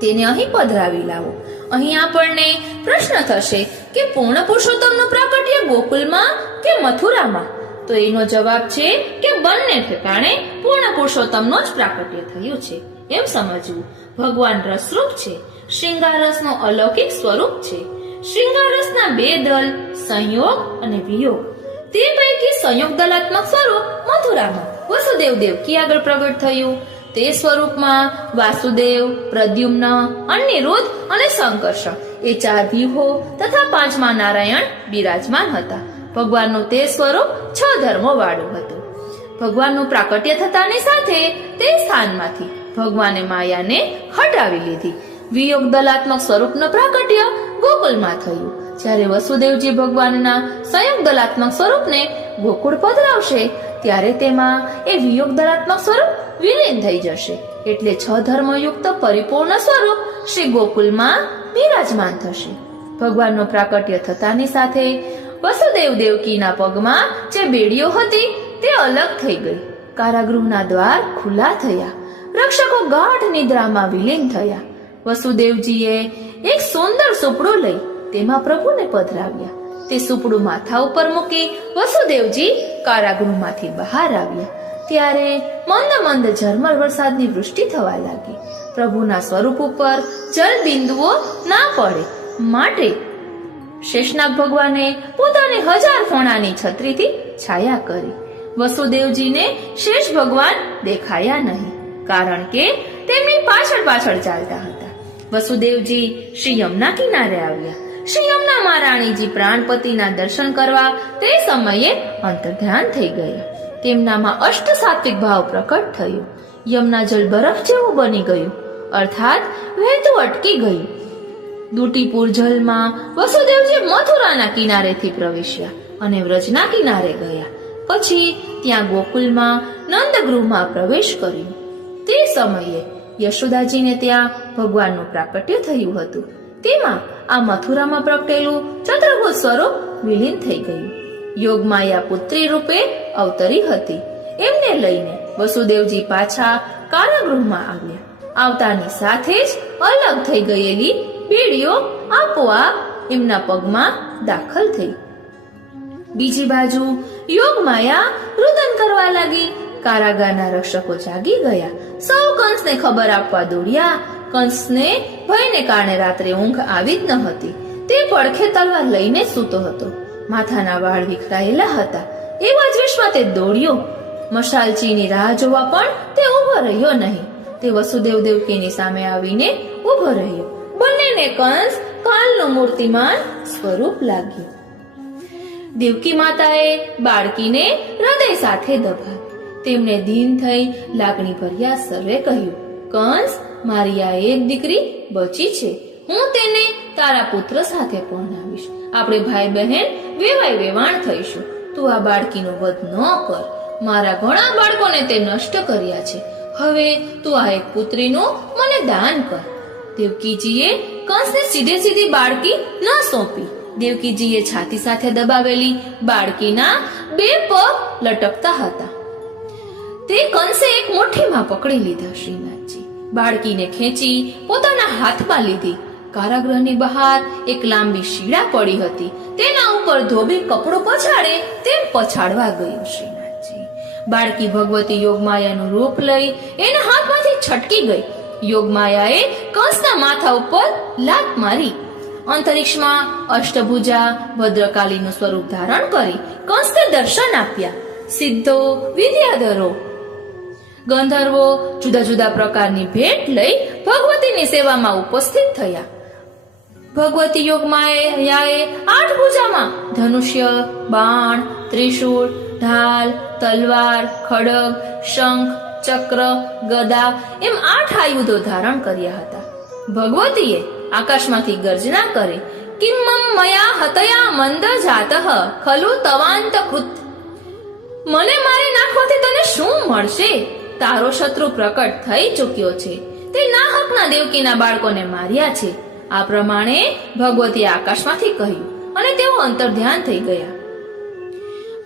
તેને અહીં પધરાવી લાવો. અહીં આપણને પ્રશ્ન થશે કે પૂર્ણ પુરુષોત્તમનું પ્રાકટ્ય ગોકુલમાં કે મથુરામાં? તો એનો જવાબ છે કે બંને ઠેકાણે પૂર્ણ પુરુષોત્તમનો જ પ્રાકટ્ય થયું છે. એમ સમજવું, ભગવાન રસરૂપ છે, શૃંગારસનો અલૌકિક સ્વરૂપ છે. શૃંગારસના 2 દલ, સંયોગ અને વિયોગ. તે પૈકી સંયોગ દલાત્મક સ્વરૂપ મથુરામાં વસુદેવ દેવકી આગળ પ્રગટ થયું. તે સ્વરૂપમાં વાસુદેવ, પ્રદ્યુમ્ન, અનિરુદ્ધ અને સંકર્ષણ એ 4 વ્યુહો તથા 5મા નારાયણ બિરાજમાન હતા. ભગવાનનું તે સ્વરૂપ 6 ધર્મો વાળું હતું. ભગવાનનું પ્રાકટ્ય થતાની સાથે તે સ્થાનમાંથી ભગવાને માયાને હટાવી લીધી. વિયોગ દલાત્મક સ્વરૂપનું પ્રાકટ્ય ગોકુળમાં થયું. જ્યારે વસુદેવજી ભગવાનના સંયોગ દલાત્મક સ્વરૂપને ગોકુળ પધરાવશે ત્યારે તેમાં એ વિયોગ દલાત્મક સ્વરૂપ વિલીન થઈ જશે. એટલે 6 ધર્મયુક્ત પરિપૂર્ણ સ્વરૂપ શ્રી ગોકુળમાં બિરાજમાન થશે. ભગવાનનું પ્રાકટ્ય થતાની સાથે વસુદેવ દેવકીના પગમાં જે બેડીઓ હતી તે અલગ થઈ ગઈ. કારાગૃહના દ્વાર ખુલ્લા થયા. રક્ષકો ગાઢ નિદ્રામાં વિલીન થયા. વસુદેવજીએ એક સુંદર સુપડું લઈ તેમાં પ્રભુને પધરાવ્યા. તે સુપડું માથા ઉપર મૂકી વસુદેવજી કારાગૃહમાંથી બહાર આવ્યા. ત્યારે મંદ મંદ ઝરમર વરસાદની વૃષ્ટિ થવા લાગી. પ્રભુના સ્વરૂપ ઉપર જલ બિંદુઓ ના પડે માટે શેષનાગ ભગવાને પોતાની 1000 ફણાની છત્રીથી છાયા કરી. વસુદેવજીને શેષ ભગવાન દેખાયા નહીં, કારણ કે તેમની પાછળ પાછળ ચાલતા હતા. વસુદેવજી શ્રી યમુના કિનારે આવ્યા. શ્રી યમુના મહારાણીજી પ્રાણપતિના દર્શન કરવા તે સમયે અંતર્ધ્યાન થઈ ગયા. તેમનામાં અષ્ટ સાત્વિક ભાવ પ્રકટ થયો. યમુના જળ બરફ જેવું બની ગયું, અર્થાત વહેતું અટકી ગયું. દુટીપુર જલમાં વસુદેવજી મથુરાના કિનારેથી પ્રવેશ્યા અને વ્રજના કિનારે ગયા. પછી ત્યાં ગોકુલમાં નંદગૃહમાં પ્રવેશ કર્યો. તે સમયે યશોદાજીને ત્યાં ભગવાનનું પ્રાકટ્ય થયું હતું. તેમાં આ મથુરામાં પ્રગટેલું ચતુર્ભુજ સ્વરૂપ વિલીન થઈ ગયું. યોગમાયા પુત્રી રૂપે અવતરી હતી. એમને લઈને વસુદેવજી પાછા કારાગૃહમાં આવ્યા. આવતાની સાથે જ અલગ થઈ ગયેલી બેડીઓ આપોઆપ એમના પગમાં દાખલ થઈ. બીજી બાજુ યોગમાયા રુદન કરવા લાગી. કારાગારના રક્ષકો જાગી ગયા. સૌ કંસને ખબર આપવા દોડ્યા. કંસને ભયને કારણે રાત્રે ઊંઘ આવી જ ન હતી. તે પડખે તલવાર લઈને સૂતો હતો. માથાના વાળ વિખરાયેલા હતા. એવા જ વેશમાં તે દોડ્યો. મશાલચીની રાહ જોવા પણ તે ઊભો રહ્યો નહીં. તે વસુદેવ દેવકીની સામે આવીને ઊભો રહ્યો. બંનેને કંસ કાલનું મૂર્તિમાન સ્વરૂપ લાગ્યું. દેવકી માતાએ બાળકીને હૃદય સાથે દબાવી. તેમને દીન થઈ લાગણી ભર્યા સર્વે કહ્યું, કંસ, મારી આ એક દીકરી બચી છે. હું તેને તારા પુત્ર સાથે પરણાવીશ. આપણે ભાઈ બહેન વેવાય વેવાણ થઈશું. તું આ બાળકીનો વધ ન કર. મારા ઘણા બાળકોને તે નષ્ટ કર્યા છે. હવે તું આ એક પુત્રીનું મને દાન કર. દેવકીજીએ કંસને સીધે સીધી બાળકી ન સોંપી. દેવકીજીએ છાતી સાથે દબાવેલી બાળકીના 2 પગ લટકતા હતા. તે કંસે એક મુઠ્ઠીમાં પકડી લીધા. શ્રીનાથજી બાળકીને ખેંચી પોતાના હાથમાં લીધી. કારાગૃહની બહાર એક લાંબી શીડા પડી હતી. તેના ઉપર ધોબી કપડું પછાડે તેમ પછાડવા ગયો. શ્રીનાથજી બાળકી ભગવતી યોગમાયાનું રૂપ લઈ એના હાથમાંથી છટકી ગઈ. યોગમાયાએ કંસના માથા ઉપર લાત મારી. અંતરિક્ષમાં અષ્ટભુજા ભદ્રકાલીનું સ્વરૂપ ધારણ કરી કંસને દર્શન આપ્યા. સિદ્ધો, વિદ્યાધરો, ગંધર્વો જુદા જુદા પ્રકારની ભેટ લઈ ભગવતીની સેવામાં ઉપસ્થિત થયા. ભગવતી યોગમાયાએ 8 ભુજામાં ધનુષ્ય, બાણ, ત્રિશૂળ, ઢાલ, તલવાર, ખડગ, શંખ, ચક્ર, ગદા એમ 8 આયુધો ધારણ કર્યા હતા. ભગવતીએ આકાશમાંથી ગર્જના કરી, કિમ્મમ મયા હતયા મંદ જાતઃ ખલુ તવાંત કૃત. મને મારી નાખવાથી તને શું મળશે? તારો શત્રુ પ્રકટ થઈ ચૂક્યો છે. તે નાહકના દેવકીના બાળકોને માર્યા છે. આ પ્રમાણે ભગવતીએ આકાશમાંથી કહ્યું અને તેઓ અંતર્ધ્યાન થઈ ગયા.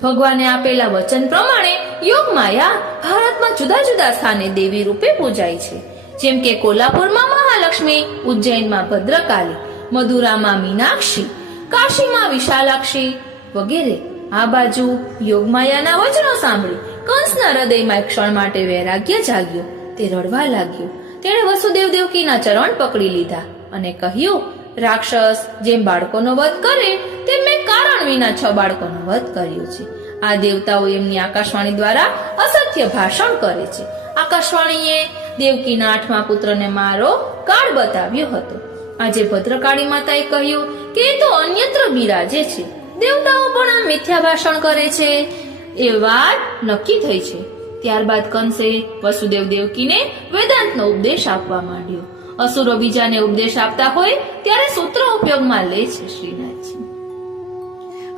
ભગવાને આપેલા વચન પ્રમાણે યોગમાયા ભારતમાં જુદા જુદા સ્થાને દેવી રૂપે પૂજાય છે. જેમ કે કોલ્હાપુરમાં મહાલક્ષ્મી, ઉજ્જૈનમાં ભદ્રકાલી, મદુરામાં મીનાક્ષી, કાશીમાં વિશાલાક્ષી વગેરે. આ બાજુ યોગમાયાના વચનો સાંભળી કંસના હૃદયમાં એક ક્ષણ માટે વૈરાગ્ય જાગ્યો. તે રડવા લાગ્યો. તેણે વસુદેવ દેવકીના ચરણ પકડી લીધા અને કહ્યું, રાક્ષસ જેમ બાળકોનો વધ કરે તેમ મેં કારણ વિના 6 બાળકોનો વધ કર્યો છે. આ દેવતાઓ એમની આકાશવાણી દ્વારા અસત્ય ભાષણ કરે છે. આકાશવાણીએ દેવકીના 8મા પુત્રને મારો કાળ બતાવ્યો હતો. આજે ભદ્રકાળી માતાએ કહ્યું કે એ તો અન્યત્ર બિરાજે છે. દેવતાઓ પણ આ મિથ્યા ભાષણ કરે છે. એ વાત નક્કી થઈ છે. ત્યારબાદ કંસે વસુદેવ દેવકીને વેદાંતનો ઉપદેશ આપવા માંડ્યો. અસુરો બીજાને ઉપદેશ આપતા હોય ત્યારે સૂત્ર ઉપયોગમાં લે છે શ્રીનાથજી,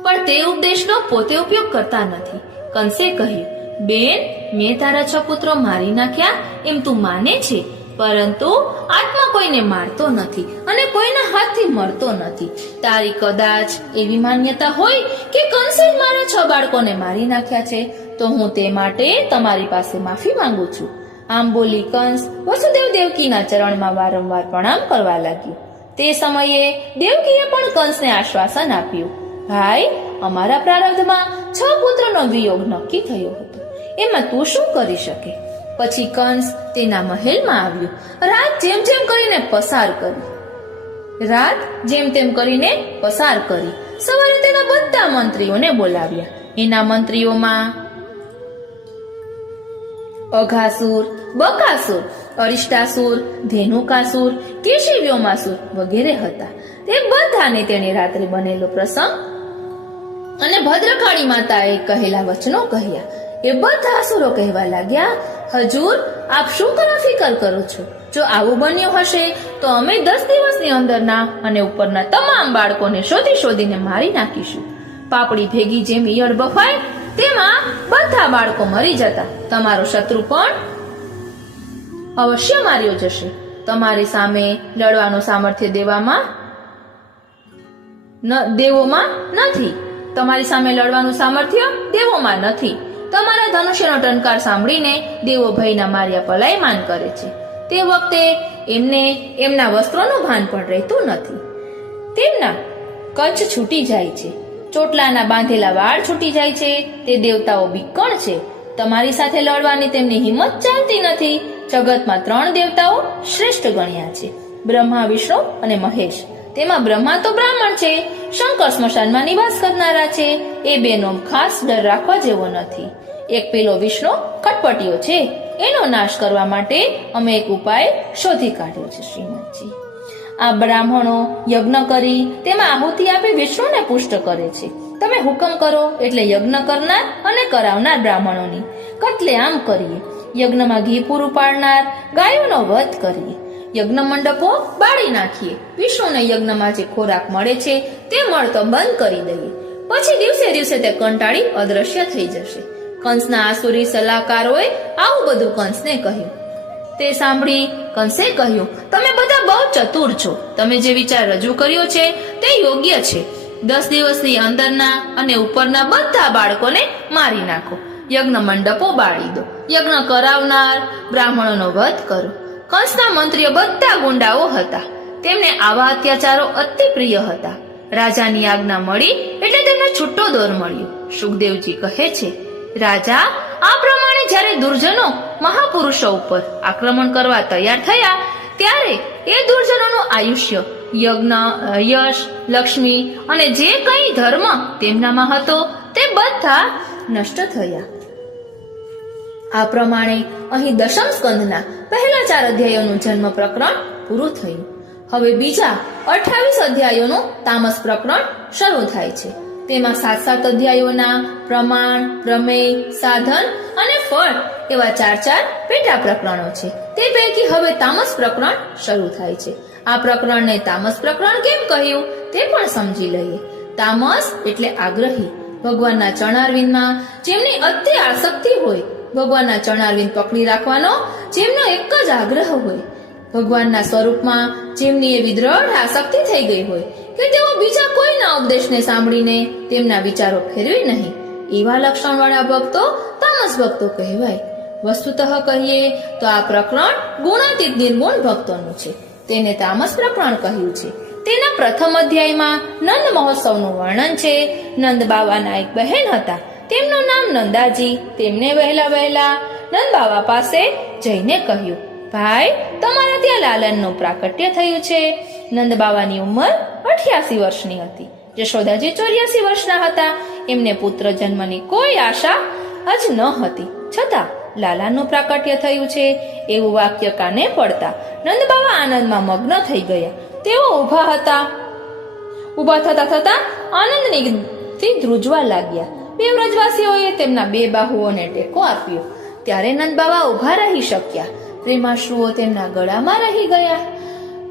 પણ તે ઉપદેશનો પોતે ઉપયોગ કરતા નથી. કંસે કહ્યું, બેન, મેં તારા 6 પુત્રો મારી નાખ્યા એમ તું માને છે, પરંતુ આત્મા કોઈને મારતો નથી અને કોઈના હાથથી મરતો નથી. તારી કદાચ એવી માન્યતા હોય કે કંસે જ મારા 6 બાળકોને મારી નાખ્યા છે, તો હું તે માટે તમારી પાસે માફી માંગુ છું. આમ બોલી કંસ વસુદેવ દેવકીના ચરણમાં વારંવાર પ્રણામ કરવા લાગ્યો. તે સમયે દેવકીએ પણ કંસને આશ્વાસન આપ્યું, ભાઈ, અમારા પ્રારબ્ધમાં 6 પુત્રનો વિયોગ નક્કી થયો હતો, એમાં તું શું કરી શકે? પછી કંસ તેના મહેલમાં આવ્યો. રાત જેમ તેમ કરીને પસાર કરી. સવારે તેના બધા મંત્રીઓને બોલાવ્યા. એના મંત્રીઓમાં અઘાસુર, બકાસુર, અરિષ્ટાસુર, ધેનુકાસુર, કેશિવ્યોમાસુર વગેરે હતા. તે બધાને તેણે રાત્રે બનેલો પ્રસંગ અને ભદ્રકાળી માતાએ કહેલા વચનો કહ્યા. એ બધા અસુરો કહેવા લાગ્યા, હજુર, આપ શું કરવા ફિકર કરો છો? જો આવું બન્યું હશે તો અમે 10 દિવસની અંદરના અને ઉપરના તમામ બાળકોને શોધીને મારી નાખીશું. પાપડી ભેગી જેમ ઈયળ બફાય તેમાં બધા બાળકો મરી જતા. તમારો શત્રુ પણ અવશ્ય માર્યો જશે. તમારી સામે લડવાનું સામર્થ્ય દેવોમાં નથી. તમારા ધનુષ્યનો ટંકાર સાંભળીને દેવો ભયના માર્યા પલાયમાન કરે છે. તે વખતે એમના વસ્ત્રોનું ભાન પણ રહેતું નથી. તેમના કચ્છ છૂટી જાય છે, ચોટલાના બાંધેલા વાળ છૂટી જાય છે. તે દેવતાઓ બીકણ છે. તમારી સાથે લડવાની તેમની હિંમત ચાલતી નથી. જગતમાં 3 દેવતાઓ શ્રેષ્ઠ ગણ્યા છે, બ્રહ્મા, વિષ્ણુ અને મહેશ. તેમાં બ્રહ્મા તો બ્રાહ્મણ છે, શંકર સ્મશાનમાં નિવાસ કરનારા છે. એ બેનો ખાસ ડર રાખવા જેવો નથી. એક પેલો વિષ્ણુ કટપટીયો છે, એનો નાશ કરવા માટે અમે એક ઉપાય શોધી કાઢ્યો છે શ્રીનાથજી. આ બ્રાહ્મણો યજ્ઞ કરી તેમાં આહુતિ આપી વિષ્ણુને પુષ્ટ કરે છે. તમે હુકમ કરો એટલે યજ્ઞ કરનાર અને કરાવનાર બ્રાહ્મણોની કત્લેઆમ કરીએ. યજ્ઞમાં ઘી પૂરું પાડનાર ગાયોનો વધ કરીએ. યજ્ઞ મંડપો બાળી નાખીએ. વિષ્ણુને યજ્ઞમાં જે ખોરાક મળે છે તે મળતો બંધ કરી દઈએ. પછી દિવસે તે કંટાળી અદ્રશ્ય થઈ જશે. કંસના આસુરી સલાહકારોએ આવું બધું કંસને કહ્યું. તે સાંભળી કંસે કહ્યું, તમે બધા બહુ ચતુર છો. તમે જે વિચાર રજૂ કર્યો છે તે યોગ્ય છે. 10 દિવસની અંદરના અને ઉપરના બધા બાળકોને મારી નાખો. યજ્ઞ મંડપો બાળી દો. યજ્ઞ કરાવનાર બ્રાહ્મણોનો વધ કરો. કંસના મંત્રીઓ બધા ગુંડાઓ હતા. તેમને આવા અત્યાચારો અતિ પ્રિય હતા. રાજાની આજ્ઞા મળી એટલે તેમને છૂટો દોર મળ્યો. સુખદેવજી કહે છે, રાજા, આ પ્રમાણે જ્યારે દુર્જનો મહાપુરુષો ઉપર આક્રમણ કરવા તૈયાર થયા ત્યારે એ દુર્જનોનું આયુષ્ય, યજ્ઞ, યશ, લક્ષ્મી અને જે કંઈ ધર્મ તેમનામાં હતો તે બધા નષ્ટ થયા. આ પ્રમાણે અહીં દશમ સ્કંદના પહેલા 4 અધ્યાયોનું જન્મ પ્રકરણ પૂરું થયું. હવે બીજા 28 અધ્યાયોનું તામસ પ્રકરણ શરૂ થાય છે. તેમાં 7 અધ્યાયોના પ્રમાણ, પ્રમેય, સાધન અને ફળ એવા 4 પેટા પ્રકરણો છે. તે પૈકી હવે તામસ પ્રકરણ શરૂ થાય છે. આ પ્રકરણને તામસ પ્રકરણ કેમ કહ્યું તે પણ સમજી લઈએ. તામસ એટલે આગ્રહી. ભગવાનના ચરણારવિંદમાં જેમની અતિ આસક્તિ હોય, ભગવાનના ચરણારવિંદ પકડી રાખવાનો જેમનો એક જ આગ્રહ હોય, ભગવાનના સ્વરૂપમાં જેમની એવી દ્રઢ આસક્તિ થઈ ગઈ હોય કે તેઓ બીજા કોઈના ઉપદેશને સાંભળીને તેમના વિચારો ફેરવે નહીં, એવા લક્ષણવાળા ભક્તો તામસ ભક્તો કહેવાય. વસ્તુતઃ કહીએ તો આ પ્રકરણ ગુણાતીત નિર્ગુણ ભક્તોનું છે. તેને તામસ પ્રકરણ કહ્યું છે. તેના પ્રથમ અધ્યાયમાં નંદ મહોત્સવનું વર્ણન છે. નંદ બાવાના એક બહેન હતા, તેમનું નામ નંદાજી. તેમને વહેલા નંદ બાવા પાસે જઈને કહ્યું, ભાઈ, તમારા ત્યાં લાલનનું પ્રાકટ્ય થયું છે. નંદ બાવાની ઉંમર 88 વર્ષની હતી. યશોદાજી 84 વર્ષના હતા. એમને પુત્ર જન્મની કોઈ આશા જ ન હતી. છતાં લાલાનું પ્રાકટ્ય થયું છે એવું વાક્ય કાને પડતા નંદ બાવા આનંદમાં મગ્ન થઈ ગયા. તેઓ ઊભા થતા આનંદથી ધ્રુજવા લાગ્યા. 2 વ્રજવાસીઓએ તેમના 2 બાહુઓને ટેકો આપ્યો. ત્યારે નંદ બાવા ઊભા રહી શક્યા. પ્રેમાશ્રુઓ તેમના ગળામાં રહી ગયા.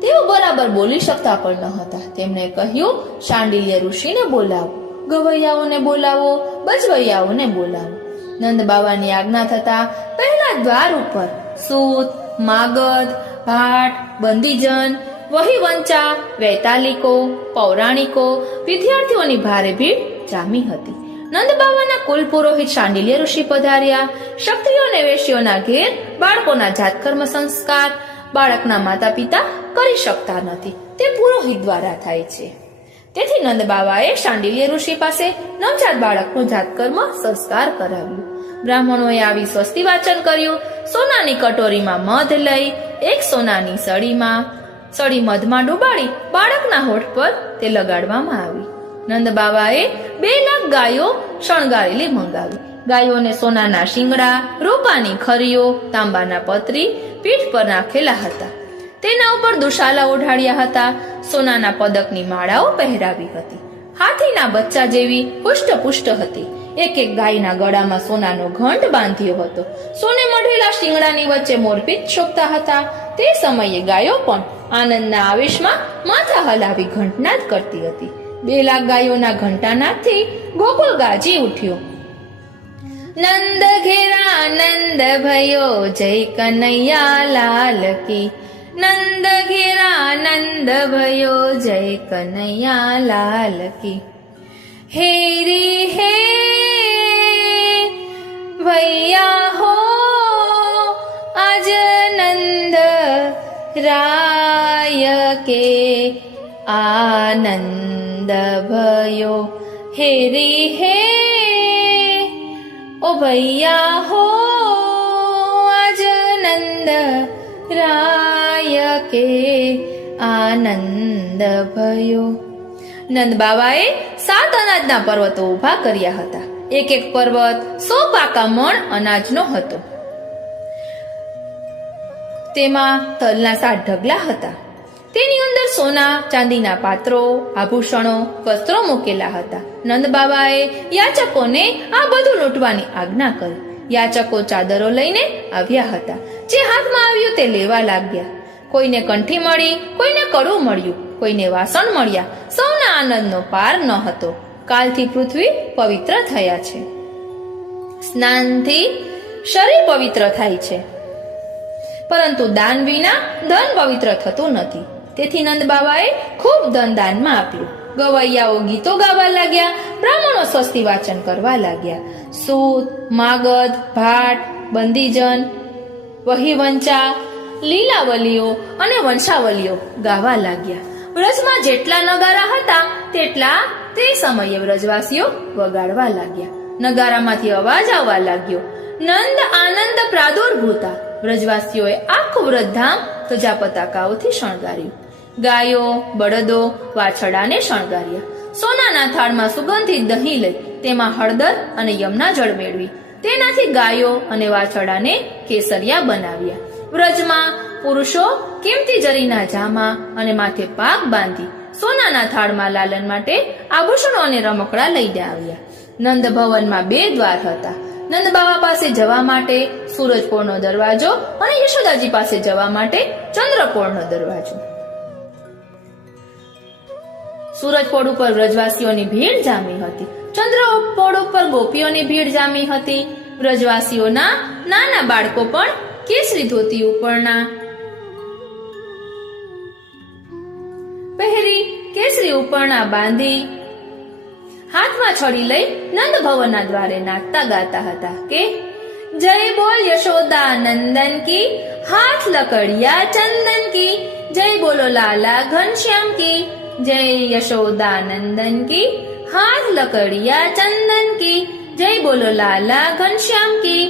તેઓ બરાબર બોલી શકતા પણ ન હતા. તેમણે કહ્યું, શાંડિલ્ય ઋષિને બોલાવો, ગવૈયાઓને બોલાવો, બજવૈયાઓને બોલાવો. નંદ બાવાની આજ્ઞા થતા પહેલા દ્વાર ઉપર સૂત, માગધ, ભાટ, બંદીજન, વહીવંચા, વૈતાલિકો, પૌરાણિકો, વિદ્યાર્થીઓની ભારે ભીડ જામી હતી. નંદ બાવાના કુલ પુરોહિત શાંડિલ્ય ઋષિ પધાર્યા. ક્ષત્રિયો અને વૈશ્યોના ઘેર બાળકોના જાતકર્મ સંસ્કાર બાળકના માતા પિતા કરી શકતા નથી, તે પુરોહિત દ્વારા થાય છે. તેથી નંદ બાવાએ શાંડિલ્ય ઋષિ પાસે નવજાત બાળકનું જાતકર્મ સંસ્કાર કરાવ્યું. બ્રાહ્મણોએ આવી સ્વસ્તિ વાચન કર્યું. સોનાની કટોરીમાં મધ લઈ એક સોનાની સળી મધમાં ડુબાડી બાળકના હોઠ પર તે લગાડવામાં આવી. નંદ બાવાએ 2 લાખ ગાયો શણગારેલી મંગાવી. ગાયોને સોનાના શિંગડા, રૂપાની ખરીઓ, તાંબાના પતરી પીઠ પર નાખેલા હતા. તેના ઉપર દુશાલા ઓઢાડ્યા હતા. સોનાના પદકની માળાઓ પહેરાવી હતી. હાથીના બચ્ચા જેવી પુષ્ટ હતી. એક ગાયના ગળામાં સોનાનો ઘંટ બાંધ્યો હતો. સોને મઢેલા શિંગડાની વચ્ચે મોરપીંછ શોભતા હતા. તે સમયે ગાયો પણ આનંદના આવેશમાં માથા હલાવી ઘંટનાદ કરતી હતી. 2 લાખ ગાયોના ઘંટાનાદથી ગોકુળ ગાજી ઉઠ્યો. નંદ ઘેરા નંદ ભયો જય કનૈયા લાલ કી. નંદ ઘેરા નંદ ભયો જય કનૈયા લાલ કી. હેરી હે ભૈયા હો આજ નંદ રાય કે આનંદ ભયો. હેરી હે ઓ ભૈયા હો આજ નંદ રાય કે આનંદ ભયો. નંદ બાવાએ 7 અનાજના પર્વતો ઉભા કર્યા હતા. એક પર્વત 100 પાકા મણ અનાજનો હતો. તેમાં તલના 7 ઢગલા હતા. તેની અંદર સોના ચાંદીના પાત્રો, આભૂષણો, વસ્ત્રો મૂકેલા હતા. નંદ બાવાએ યાચકોને આ બધું લૂંટવાની આજ્ઞા કરી. યાચકો ચાદરો લઈને આવ્યા હતા. જે હાથમાં આવ્યું તે લેવા લાગ્યા. કોઈને કંઠી મળી, કોઈને કડું મળ્યું, કોઈને વાસણ મળ્યા. સૌના આનંદનો પાર ન હતો. કાલથી પૃથ્વી પવિત્ર થયા છે. સ્નાનથી શરીર પવિત્ર થાય છે, પરંતુ દાન વિના ધન પવિત્ર થતું નથી. તેથી નંદ બાવાએ ખૂબ ધન દાનમાં આપ્યું. ગવૈયાઓ ગીતો ગાવા લાગ્યા. બ્રાહ્મણો સ્વસ્તિ વાચન કરવા લાગ્યા. સૂત, માગધ, ભાટ, બંદીજન, વહીવંચા, લીલાવલીઓ અને વંશાવલીઓ ગાવા લાગ્યા. વ્રજમાં જેટલા નગારા હતા તેટલા તે સમયે વ્રજવાસીઓ વગાડવા લાગ્યા. નગારામાંથી અવાજ આવવા લાગ્યો. નંદ આનંદ પ્રાદુર્ભૂતા. વ્રજવાસીઓએ આખું વ્રજધામ ધજા પતાકાઓથી શણગાર્યું. ગાયો, બળદો, વાછડાને શણગાર્યા. સોનાના થાળમાં સુગંધિત દહીં લઈ તેમાં હળદર અને યમના જળ મેળવી તેનાથી ગાયો અને વાછડાને કેસરિયા બનાવ્યા. વ્રજમાં પુરુષો કિંમતી જરીના જામા અને માથે પાગ બાંધી સોનાના થાળમાં લાલન માટે આભૂષણો અને રમકડા લઈને આવ્યા. નંદ ભવનમાં 2 દ્વાર હતા. નંદ બાવા પાસે જવા માટે સૂરજપોળનો દરવાજો અને યશોદાજી પાસે જવા માટે ચંદ્રપોળનો દરવાજો. સૂરજપોળ ઉપર વ્રજવાસીઓની ભીડ જામી હતી. ચંદ્રપોળ ઉપર ગોપીઓની ભીડ જામી હતી. વ્રજવાસીઓના નાના બાળકો પણ કેસરી ધોતી ઉપરના પહેરી કેસરી ઉપરના બાંધી હાથમાં છડી લઈ નંદ ભવનના દ્વારે નાચતા ગાતા હતા કે જય બોલ યશોદા નંદન કી, હાથ લકડિયા ચંદન કી. જય બોલો લાલા ઘનશ્યામ કી. જય યશોદા નંદન કી, હાથ લકડિયા ચંદન કી. જય બોલો લાલા ઘનશ્યામ કી.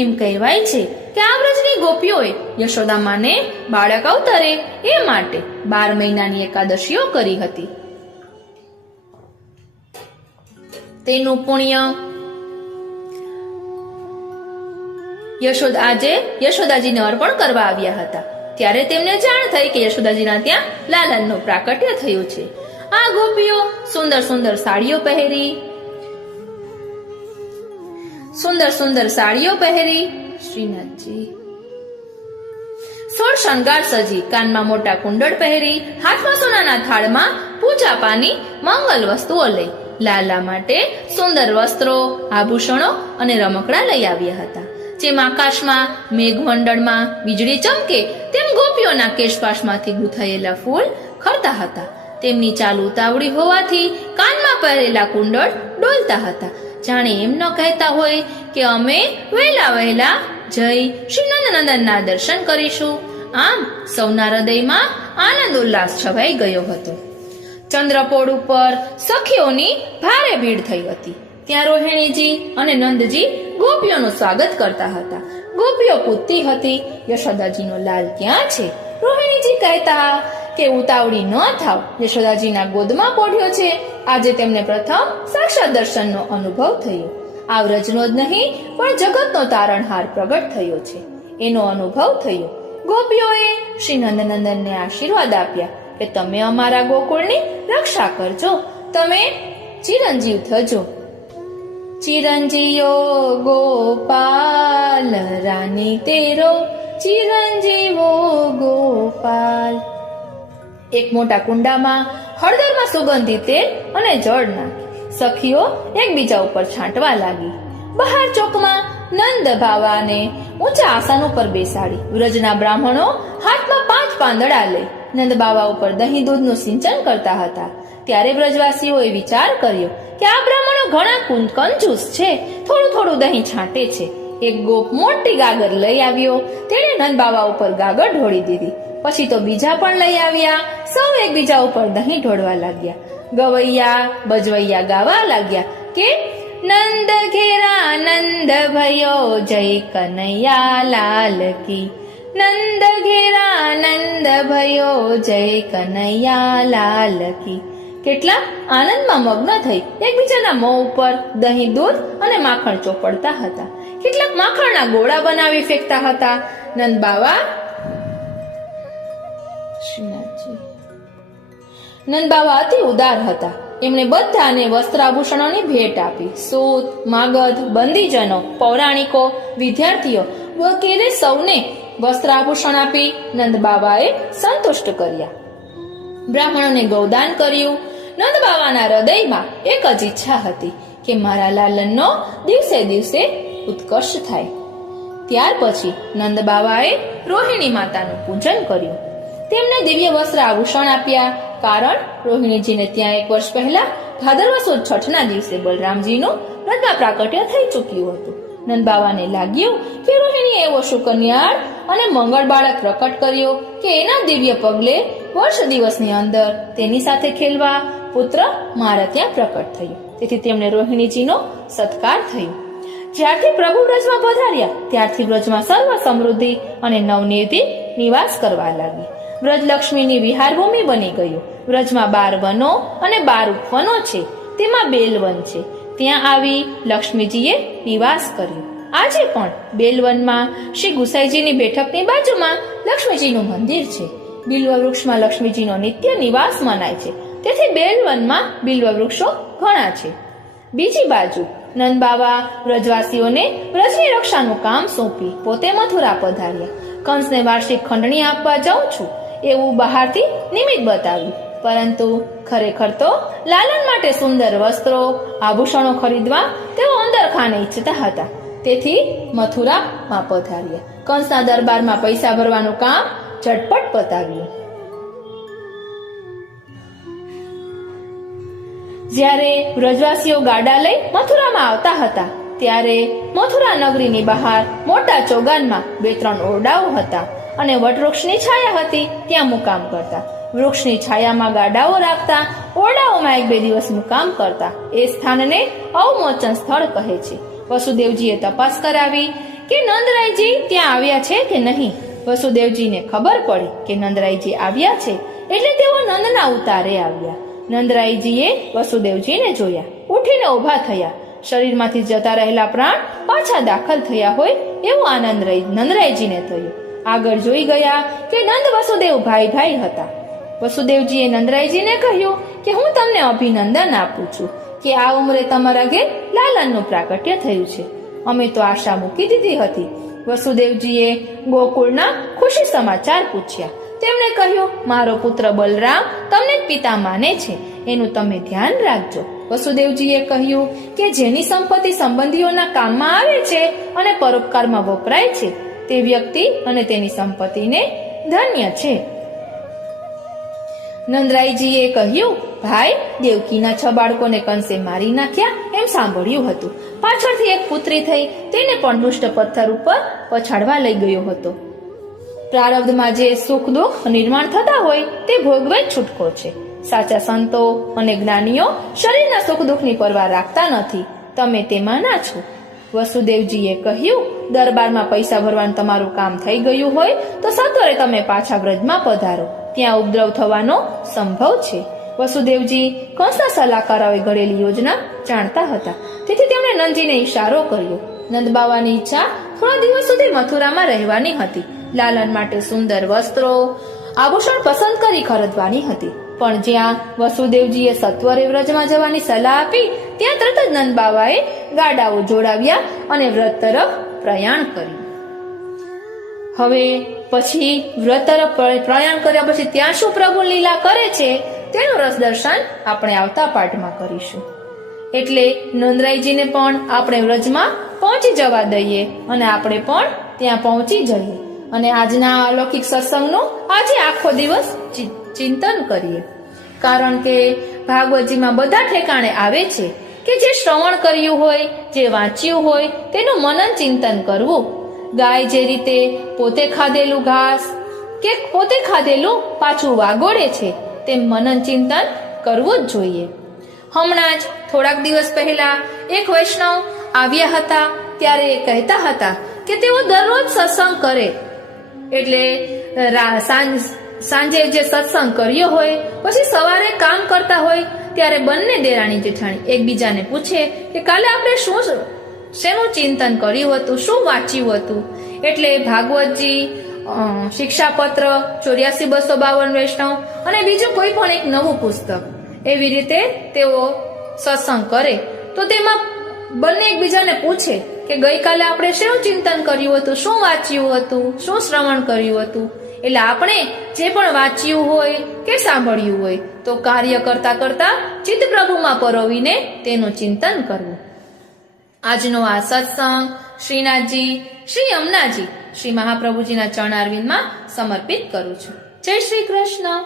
એમ કહેવાય છે કે આ વ્રજની ગોપીઓએ યશોદા માને બાળક અવતરે એ માટે 12 મહિનાની એકાદશીઓ કરી હતી. તેનું પુણ્ય આજે યશોદાજીને અર્પણ કરવા આવ્યા હતા. ત્યારે તેમને જાણ થઈ કે યશોદાજીના ત્યાં લાલનનું પ્રાકટ્ય થયું છે. આ ગોપીઓ સુંદર સુંદર સાડીઓ પહેરી શ્રીનાથજી સોળ શણગાર સજી, કાનમાં મોટા કુંડળ પહેરી, હાથમાં સોનાના થાળમાં પૂજા પાની મંગલ વસ્તુઓ લઈ લાલા માટે સુંદર વસ્ત્રો, આભૂષણો અને રમકડા લઈ આવ્યા હતા. જેમ આકાશમાં મેઘમંડળમાં વીજળી ચમકે તેમ ગોપીઓના કેશપાશમાંથી ગૂંથાયેલા ફૂલ ખરતા હતા. તેમની ચાલ ઉતાવળી હોવાથી કાનમાં પહેરેલા કુંડળ ડોલતા હતા, જાણે એમ ન કહેતા હોય કે અમે વહેલા વહેલા જઈ શ્રી નંદનંદનના દર્શન કરીશું. આમ સૌના હૃદયમાં આનંદ ઉલ્લાસ છવાઈ ગયો હતો. ચંદ્રપોળ ઉપર સખીઓની ભારે ભીડ થઈ હતી. ત્યાં રોહિણીજી અને નંદજી ગોપીઓનું સ્વાગત કરતા હતા. ગોપીઓ પૂછતી હતી, યશોદાજીનો લાલ ક્યાં છે? રોહિણીજી કહેતા કે ઉતાવળી ન થાવ, યશોદાજીના ગોદમાં પોઢ્યો છે. આજે તેમને પ્રથમ સાક્ષાત દર્શનનો અનુભવ થયો. આ વ્રજનો જ નહીં પણ જગતનો તારણહાર પ્રગટ થયો છે એનો અનુભવ થયો. ગોપીઓએ શ્રી નંદનંદનને આશીર્વાદ આપ્યા કે તમે અમારા ગોકુળની રક્ષા કરજો, તમે ચિરંજીવ થજો. ચિરંજીવો ગોપાલ રાની તેરો, ચિરંજીવો ગોપાલ. એક મોટા કુંડામાં હળદરમાં સુગંધિત તેલ અને જળ નાખી સખીઓ એકબીજા ઉપર છાંટવા લાગી. બહાર ચોકમાં નંદ બાવાને ઊંચા આસન ઉપર બેસાડી વ્રજના બ્રાહ્મણો હાથમાં 5 પાંદડા લઈ નંદ બાવા ઉપર દહીં દૂધનું સિંચન કરતા હતા. ત્યારે વ્રજવાસીઓએ વિચાર કર્યો કે આ બ્રાહ્મણો ઘણા કંજૂસ છે, થોડું થોડું દહીં છાંટે છે. એક ગોપ મોટી ગાગર લઈ આવ્યો, તેણે નંદ બાવા ઉપર ગાગર ઢોળી દીધી. પછી તો બીજા પણ લઈ આવ્યા. સૌ એકબીજા ઉપર દહીં ઢોળવા લાગ્યા. ગવૈયા બજવૈયા ગાવા લાગ્યા કે નંદ ઘેરા નંદ ભયો જય કનૈયા લાલ કી, નંદ ઘેરા નંદ ભયો જય કનૈયા લાલ કી. કેટલાક આનંદમાં મગ્ન થઈ એકબીજાના મોં ઉપર દહીં દૂધ અને માખણ ચોપડતા હતા. કેટલાક માખણના ગોળા બનાવી ફેંકતા હતા. નંદ બાવા અતિ ઉદાર હતા. એમણે બધાને વસ્ત્રાભૂષણોની ભેટ આપી. સૂત, માગધ, બંદીજનો, પૌરાણિકો, વિદ્યાર્થીઓ વગેરે સૌને વસ્ત્રાભૂષણ આપી નંદ બાવાએ સંતુષ્ટ કર્યા. બ્રાહ્મણોને ગૌદાન કર્યું. નંદ બાવાના હૃદયમાં એક જ ઈચ્છા હતી કે મારા લાલનનો દિવસે દિવસે ઉત્કર્ષ થાય. ત્યાર પછી નંદ બાવાએ રોહિણી માતાનું પૂજન કર્યું. તેમને દિવ્ય વસ્ત્ર આભૂષણ આપ્યા. કારણ રોહિણીજીને ત્યાં 1 વર્ષ પહેલા ભાદરવા સુદ છઠના દિવસે બલરામજીનું વ્રતમાં પ્રાકટ્ય થઈ ચૂક્યું હતું. નંદ બાવાને લાગ્યું કે રોહિણીએ એવો સુકન્યાળ અને મંગળ બાળક પ્રકટ કર્યો કે એના દિવ્ય પગલે વર્ષ દિવસની અંદર તેની સાથે ખેલવા પુત્ર મારા ત્યાં પ્રકટ થયો. તેથી તેમણે રોહિણીજીનો સત્કાર થયો. જ્યારથી પ્રભુ વ્રજમાં પધાર્યા ત્યારથી વ્રજમાં સર્વ સમૃદ્ધિ અને નવનિધિ નિવાસ કરવા લાગી. વ્રજ લક્ષ્મીની વિહારભૂમિ બની ગયું. વ્રજમાં 12 વનો અને 12 ઉપવનો છે, તેમાં બેલવન છે. ત્યાં આવી લક્ષ્મીજીએ નિવાસ કર્યો. આજે પણ બેલવનમાં શ્રી ગુસાઈજીની બેઠકની બાજુમાં લક્ષ્મીજીનું મંદિર છે. બિલ્વ વૃક્ષમાં લક્ષ્મીજીનો નિત્ય નિવાસ મનાય છે. તેથી બેલવનમાં બિલ્વ વૃક્ષો ઘણા છે. બીજી બાજુ નંદ બાવા વ્રજવાસીઓને વ્રજની રક્ષાનું કામ સોંપી પોતે મથુરા પધાર્યા. કંસને વાર્ષિક ખંડણી આપવા જાઉં છું એવું બહારથી નિમિત્ત બતાવ્યું, પરંતુ ખરેખર તો લાલન માટે સુંદર વસ્ત્રો આભૂષણો ખરીદવા તેઓ અંદર ખાને ઈચ્છતા હતા. તેથી મથુરામાં પધાર્યા. કંસના દરબારમાં પૈસા ભરવાનું કામ ઝટપટ પતાવ્યું. જ્યારે વ્રજવાસીઓ ગાડા લઈ મથુરામાં આવતા હતા ત્યારે મથુરા નગરીની બહાર મોટા ચોગાનમાં 2-3 ઓરડાઓ હતા અને વટવૃક્ષની છાયા હતી. ત્યાં મુકામ કરતા. વૃક્ષની છાયામાં ગાડાઓ રાખતા, ઓરડાઓમાં 1-2 દિવસ મુકામ કરતા. એ સ્થાનને અવમોચન સ્થળ કહે છે. વસુદેવજીએ તપાસ કરાવી કે નંદરાયજી ત્યાં આવ્યા છે કે નહીં. વસુદેવજીને ખબર પડી કે નંદરાયજી આવ્યા છે એટલે તેઓ નંદના ઉતારે આવ્યા. નંદરાયજીએ વસુદેવજીને જોયા, ઉઠીને ઊભા થયા. શરીરમાંથી જતા રહેલા પ્રાણ પાછા દાખલ થયા હોય એવું આનંદ નંદરાયજીને થયું. આગળ જોઈ ગયા કે નંદ વસુદેવ ભાઈ ભાઈ હતા. વસુદેવજીએ નંદરાયજીને કહ્યું કે હું તમને અભિનંદન આપું છું કે આ ઉંમરે તમારા ઘેર લાલનનું પ્રાકટ્ય થયું છે. અમે તો આશા મૂકી દીધી હતી. વસુદેવજીએ ગોકુળના ખુશી સમાચાર પૂછ્યા. તેમણે કહ્યું, મારો પુત્ર બલરામ તમને જ પિતા માને છે, એનું તમે ધ્યાન રાખજો. વસુદેવજીએ કહ્યું કે જેની સંપત્તિ સંબંધીઓના કામમાં આવે છે અને પરોપકારમાં વપરાય છે તે વ્યક્તિ અને તેની સંપત્તિને ધન્ય છે. નંદરાયજીએ કહ્યું, ભાઈ, દેવકીના 6 બાળકોને કંસે મારી નાખ્યા એમ સાંભળ્યું હતું. પાછળથી એક પુત્રી થઈ, તેને પણ દુષ્ટ પથ્થર ઉપર પછાડવા લઈ ગયો હતો. પ્રારબ્ધમાં જે સુખ દુઃખ નિર્માણ થતા હોય તે ભોગવે જ છૂટકો છે. સાચા સંતો અને જ્ઞાનીઓ શરીરના સુખ દુઃખની પરવા રાખતા નથી. તમે તેમાં ના છો. વસુદેવજીએ કહ્યું, દરબારમાં પૈસા ભરવાનું તમારું કામ થઈ ગયું હોય તો સત્વરે તમે પાછા વ્રજમાં પધારો, ત્યાં ઉપદ્રવ થવાનો સંભવ છે. વસુદેવજી કંસના સલાહકારોએ ઘડેલી યોજના જાણતા હતા, તેથી તેમણે નંદજીને ઈશારો કર્યો. નંદબાવાની ઈચ્છા થોડા દિવસ સુધી મથુરામાં રહેવાની હતી. લાલન માટે સુંદર વસ્ત્રો, આભૂષણ પસંદ કરી ખરીદવાની હતી. પણ જ્યાં વસુદેવજીએ સત્વરે વ્રજમાં જવાની સલાહ આપી ત્યાં તરત જ નંદબાવાએ ગાડાઓ જોડાવ્યા અને વ્રત તરફ પ્રયાણ કર્યું. હવે પછી વ્રત તરફ પ્રયાણ કર્યા પછી ત્યાં શું પ્રભુ લીલા કરે છે તેનું રસ દર્શન આપણે આવતા પાઠમાં કરીશું. એટલે નંદરાયજીને પણ આપણે વ્રજમાં પહોંચી જવા દઈએ અને આપણે પણ ત્યાં પહોંચી જઈએ અને આજના અલૌકિક સત્સંગનું આજે આખો દિવસ ચિંતન કરીએ. કારણ કે ભાગવતજીમાં બધા ઠેકાણે આવે છે કે જે શ્રવણ કર્યું હોય, જે વાંચ્યું હોય તેનું મનન ચિંતન કરવું. ગાય જે રીતે પોતે ખાધેલું ઘાસ કે પોતે ખાધેલું પાછું વાગોળે છે તેમ મનન ચિંતન કરવું જ જોઈએ. હમણાં જ થોડાક દિવસ પહેલા એક વૈષ્ણવ આવ્યા હતા, ત્યારે એ કહેતા હતા કે તેઓ દરરોજ સત્સંગ કરે, એટલે સાંજે જે સત્સંગ કર્યો હોય પછી સવારે કામ કરતા હોય ત્યારે બંને દેરાણી જેઠાણી એકબીજાને પૂછે કે કાલે આપણે શેનું ચિંતન કર્યું હતું, શું વાંચ્યું હતું. એટલે ભાગવતજી, શિક્ષાપત્ર, 84-252 વૈષ્ણવ અને બીજું કોઈ પણ એક નવું પુસ્તક, એવી રીતે તેઓ સત્સંગ કરે તો તેમાં બંને એકબીજાને પૂછે કે ગઈકાલે આપણે શેનું ચિંતન કર્યું હતું, શું વાંચ્યું હતું, શું શ્રવણ કર્યું હતું. એટલે આપણે જે પણ વાંચ્યું હોય કે સાંભળ્યું હોય તો કાર્ય કરતા કરતા ચિત્ત પ્રભુમાં પરોવીને તેનું ચિંતન કરવું. આજનો આ સત્સંગ શ્રીનાથજી, શ્રી યમુનાજી, શ્રી મહાપ્રભુજીના ચરણારવિંદમાં સમર્પિત કરું છું. જય શ્રી કૃષ્ણ.